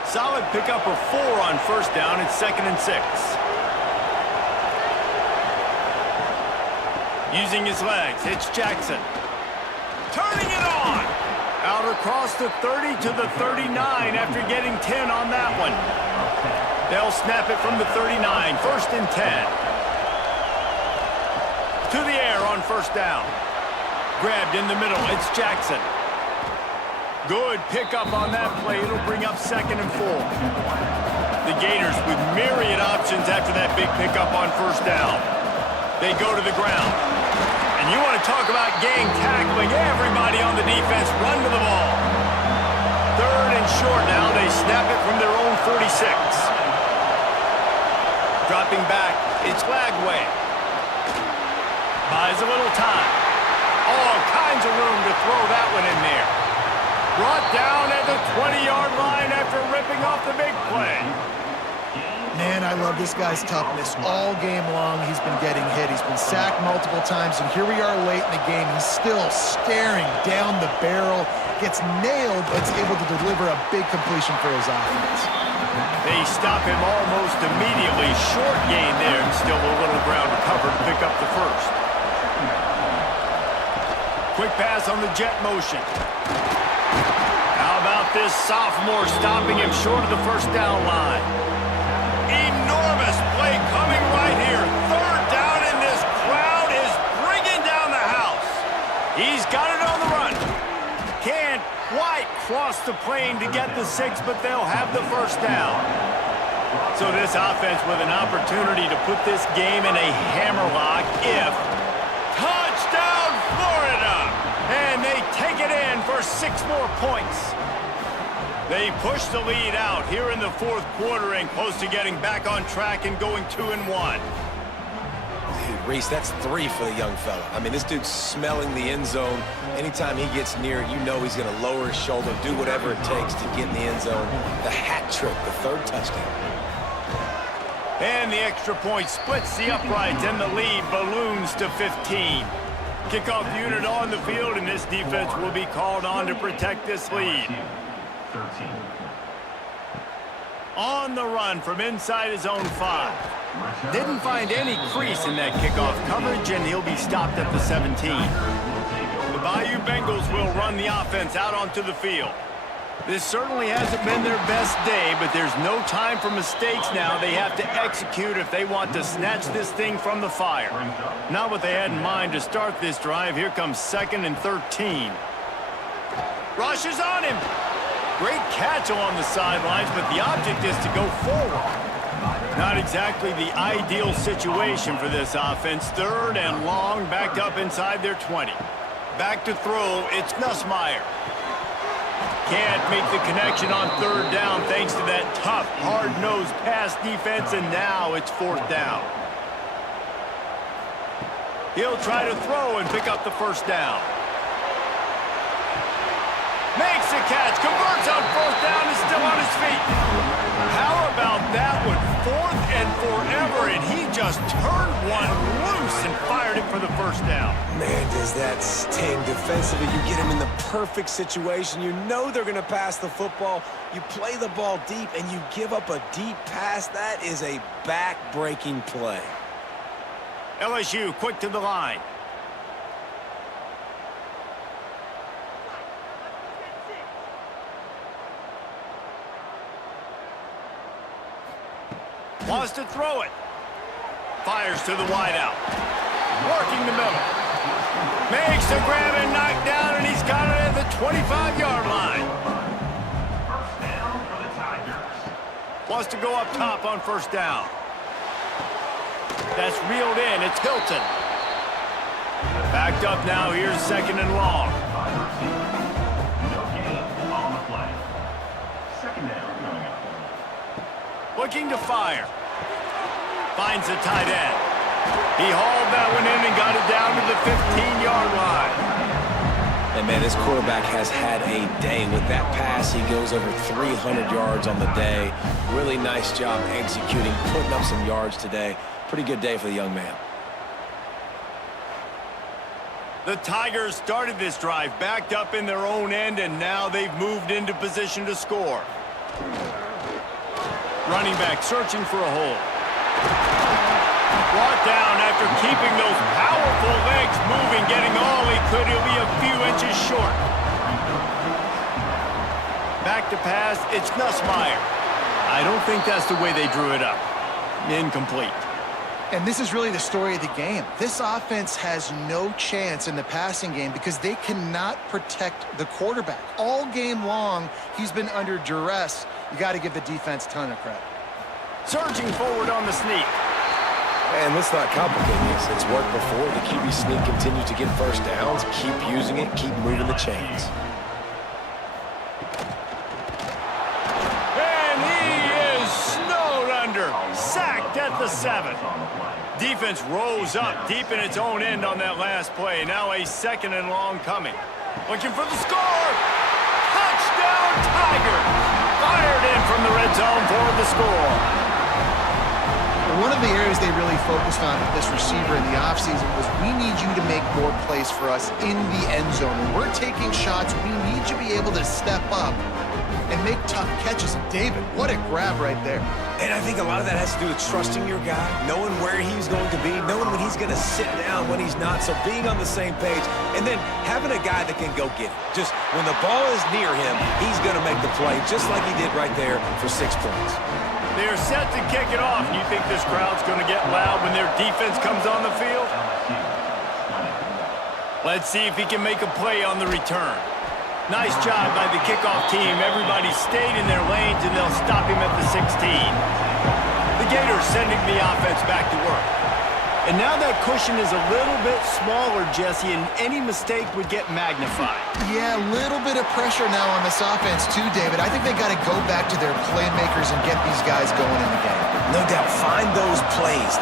Solid pickup of 4 on 1st down. It's 2nd and 6. Using his legs, it's Jackson. Turning it on! Out across the 30 to the 39 after getting 10 on that one. They'll snap it from the 39. 1st and 10. To the air on 1st down. Grabbed in the middle. It's Jackson. Good pickup on that play. It'll bring up 2nd and 4. The Gators with myriad options after that big pickup on 1st down. They go to the ground. And you want to talk about gang tackling. Everybody on the defense run to the ball. 3rd and short now. They snap it from their own 46. Dropping back. It's Lagway. Buys a little time. All kinds of room to throw that one in there. Brought down at the 20-yard line after ripping off the big play. Man, I love this guy's toughness. All game long, he's been getting hit. He's been sacked multiple times, and here we are late in the game. He's still staring down the barrel. Gets nailed, but is able to deliver a big completion for his offense. They stop him almost immediately. Short gain there, and still a little ground to cover to pick up the first. Quick pass on the jet motion. How about this sophomore stopping him short of the first down line? Enormous play coming right here. Third down, and this crowd is bringing down the house. He's got it on the run. Can't quite cross the plane to get the 6, but they'll have the first down. So this offense with an opportunity to put this game in a hammerlock if touchdown Florida! And they take it in for 6 more points. They push the lead out here in the fourth quarter and close to getting back on track and going 2-1. Dude, Reese, that's 3 for the young fella. I mean, this dude's smelling the end zone. Anytime he gets near it, you know he's going to lower his shoulder, do whatever it takes to get in the end zone. The hat trick, the 3rd touchdown. And the extra point splits the uprights, and the lead balloons to 15. Kickoff unit on the field, and this defense will be called on to protect this lead. 13. On the run from inside his own 5. Didn't find any crease in that kickoff coverage, and he'll be stopped at the 17. The Bayou Bengals will run the offense out onto the field. This certainly hasn't been their best day, but there's no time for mistakes now. They have to execute if they want to snatch this thing from the fire. Not what they had in mind to start this drive. Here comes 2nd and 13. Rush is on him. Great catch along the sidelines, but the object is to go forward. Not exactly the ideal situation for this offense. 3rd and long, backed up inside their 20. Back to throw, it's Nussmeier. Can't make the connection on 3rd down thanks to that tough, hard-nosed pass defense, and now it's 4th down. He'll try to throw and pick up the first down. Makes the catch, converts on 4th down, is still on his feet. How about that one? 4th and forever, and he just turned one loose and fired it for the first down. Man, does that sting defensively. You get him in the perfect situation. You know they're going to pass the football. You play the ball deep, and you give up a deep pass. That is a back-breaking play. LSU quick to the line. Wants to throw it. Fires to the wideout. Working the middle. Makes the grab and knock down, and he's got it at the 25-yard line. First down for the Tigers. Wants to go up top on 1st down. That's reeled in. It's Hilton. Backed up now. Here's 2nd and long. No gain on the play. 2nd down coming up. Looking to fire. Finds the tight end. He hauled that one in and got it down to the 15-yard line. And, man, this quarterback has had a day. With that pass, he goes over 300 yards on the day. Really nice job executing, putting up some yards today. Pretty good day for the young man. The Tigers started this drive backed up in their own end, and now they've moved into position to score. Running back searching for a hole. Brought down after keeping those powerful legs moving, getting all he could. He'll be a few inches short. Back to pass, it's Nussmeier. I don't think that's the way they drew it up. Incomplete. And this is really the story of the game. This offense has no chance in the passing game because they cannot protect the quarterback. All game long, he's been under duress. You got to give the defense a ton of credit. Surging forward on the sneak. And let's not complicate this. It's worked before. The QB sneak continues to get first downs. Keep using it. Keep moving the chains. And he is snowed under. Sacked at the 7. Defense rose up deep in its own end on that last play. Now a 2nd and long coming. Looking for the score. Touchdown Tigers. Fired in from the red zone for the score. One of the areas they really focused on with this receiver in the offseason was we need you to make more plays for us in the end zone. When we're taking shots, we need you to be able to step up and make tough catches. David, what a grab right there. And I think a lot of that has to do with trusting your guy, knowing where he's going to be, knowing when he's going to sit down, when he's not. So being on the same page, and then having a guy that can go get it. Just when the ball is near him, he's going to make the play, just like he did right there for 6 points. They're set to kick it off. You think this crowd's going to get loud when their defense comes on the field? Let's see if he can make a play on the return. Nice job by the kickoff team. Everybody stayed in their lanes, and they'll stop him at the 16. The Gators sending the offense back to work. And now that cushion is a little bit smaller, Jesse, and any mistake would get magnified. Yeah, a little bit of pressure now on this offense too, David. I think they got to go back to their playmakers and get these guys going in the game. No doubt. Find those plays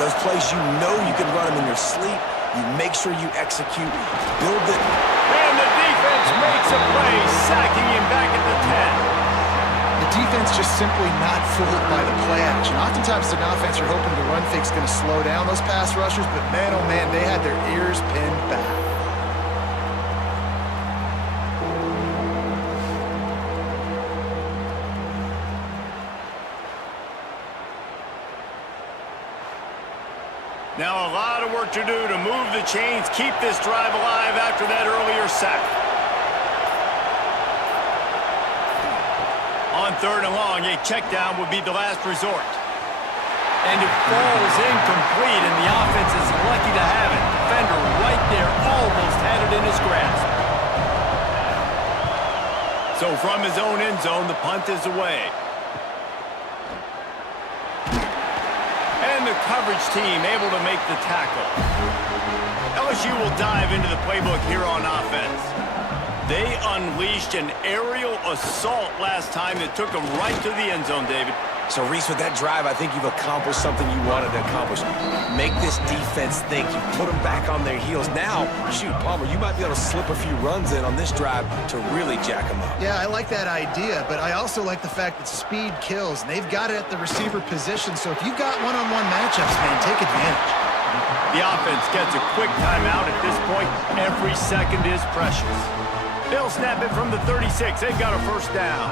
you know you can run them in your sleep. You make sure you execute, build it. And the defense makes a play, sacking him back at the 10. The defense just simply not fooled by the play action. Oftentimes an offense you're hoping the run fake's going to slow down those pass rushers, but man, oh man, they had their ears pinned back. Now a lot of work to do to move the chains, keep this drive alive after that earlier sack. On 3rd and long, a check down would be the last resort. And it falls incomplete, and the offense is lucky to have it. Defender right there almost had it in his grasp. So from his own end zone, the punt is away. And the coverage team able to make the tackle. LSU will dive into the playbook here on offense. They unleashed an aerial assault last time that took them right to the end zone, David. So, Reese, with that drive, I think you've accomplished something you wanted to accomplish. Make this defense think. You put them back on their heels. Now, shoot, Palmer, you might be able to slip a few runs in on this drive to really jack them up. Yeah, I like that idea, but I also like the fact that speed kills, and they've got it at the receiver position. So if you've got one-on-one matchups, man, take advantage. The offense gets a quick timeout at this point. Every second is precious. They'll snap it from the 36. They've got a first down.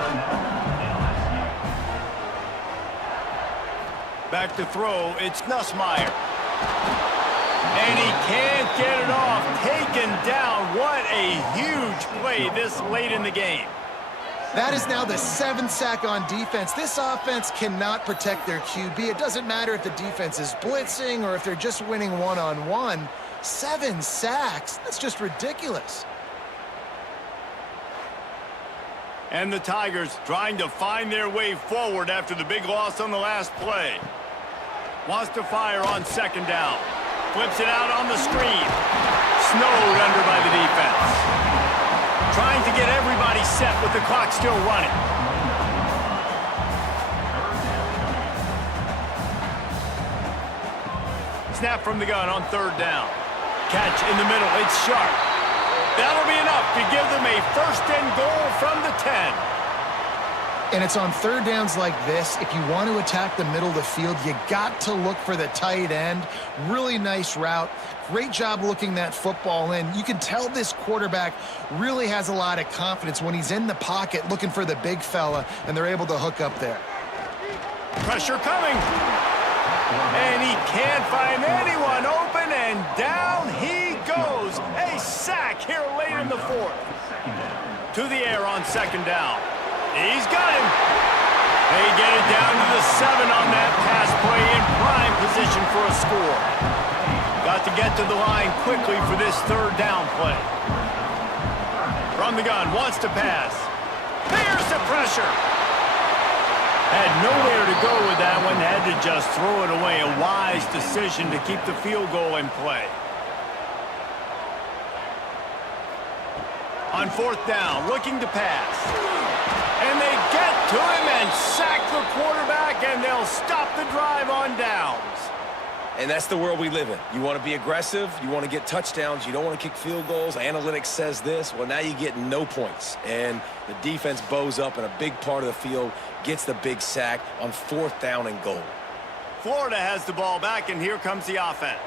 Back to throw, it's Nussmeier. And he can't get it off. Taken down. What a huge play this late in the game. That is now the 7th sack on defense. This offense cannot protect their QB. It doesn't matter if the defense is blitzing or if they're just winning one-on-one. 7 sacks? That's just ridiculous. And the Tigers trying to find their way forward after the big loss on the last play. Wants to fire on 2nd down. Flips it out on the screen. Snowed under by the defense. Trying to get everybody set with the clock still running. Snap from the gun on 3rd down. Catch in the middle. It's sharp. That'll be enough to give them a 1st and goal from the 10. And it's on 3rd downs like this. If you want to attack the middle of the field, you got to look for the tight end. Really nice route. Great job looking that football in. You can tell this quarterback really has a lot of confidence when he's in the pocket looking for the big fella, and they're able to hook up there. Pressure coming. And he can't find anyone open, and down he goes. A sack here late in the 4th. To the air on 2nd down. He's got him. They get it down to the 7 on that pass play in prime position for a score. Got to get to the line quickly for this 3rd down play. From the gun, wants to pass. There's the pressure. Had nowhere to go with that one. Had to just throw it away. A wise decision to keep the field goal in play. On 4th down, looking to pass. And they get to him and sack the quarterback, and they'll stop the drive on downs. And that's the world we live in. You want to be aggressive. You want to get touchdowns. You don't want to kick field goals. Analytics says this. Well, now you get no points. And the defense bows up in a big part of the field, gets the big sack on 4th down and goal. Florida has the ball back, and here comes the offense.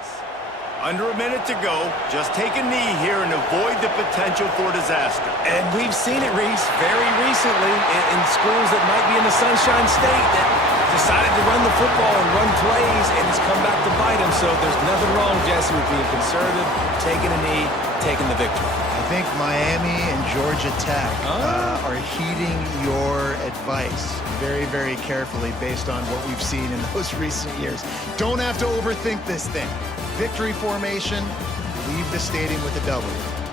Under a minute to go. Just take a knee here and avoid the potential for disaster. And we've seen it, Reese, very recently in schools that might be in the Sunshine State that decided to run the football and run plays, and it's come back to bite them. So there's nothing wrong, Jesse, with being conservative, taking a knee, taking the victory. I think Miami and Georgia Tech are heeding your advice very, very carefully based on what we've seen in those recent years. Don't have to overthink this thing. Victory formation, leave the stadium with a W.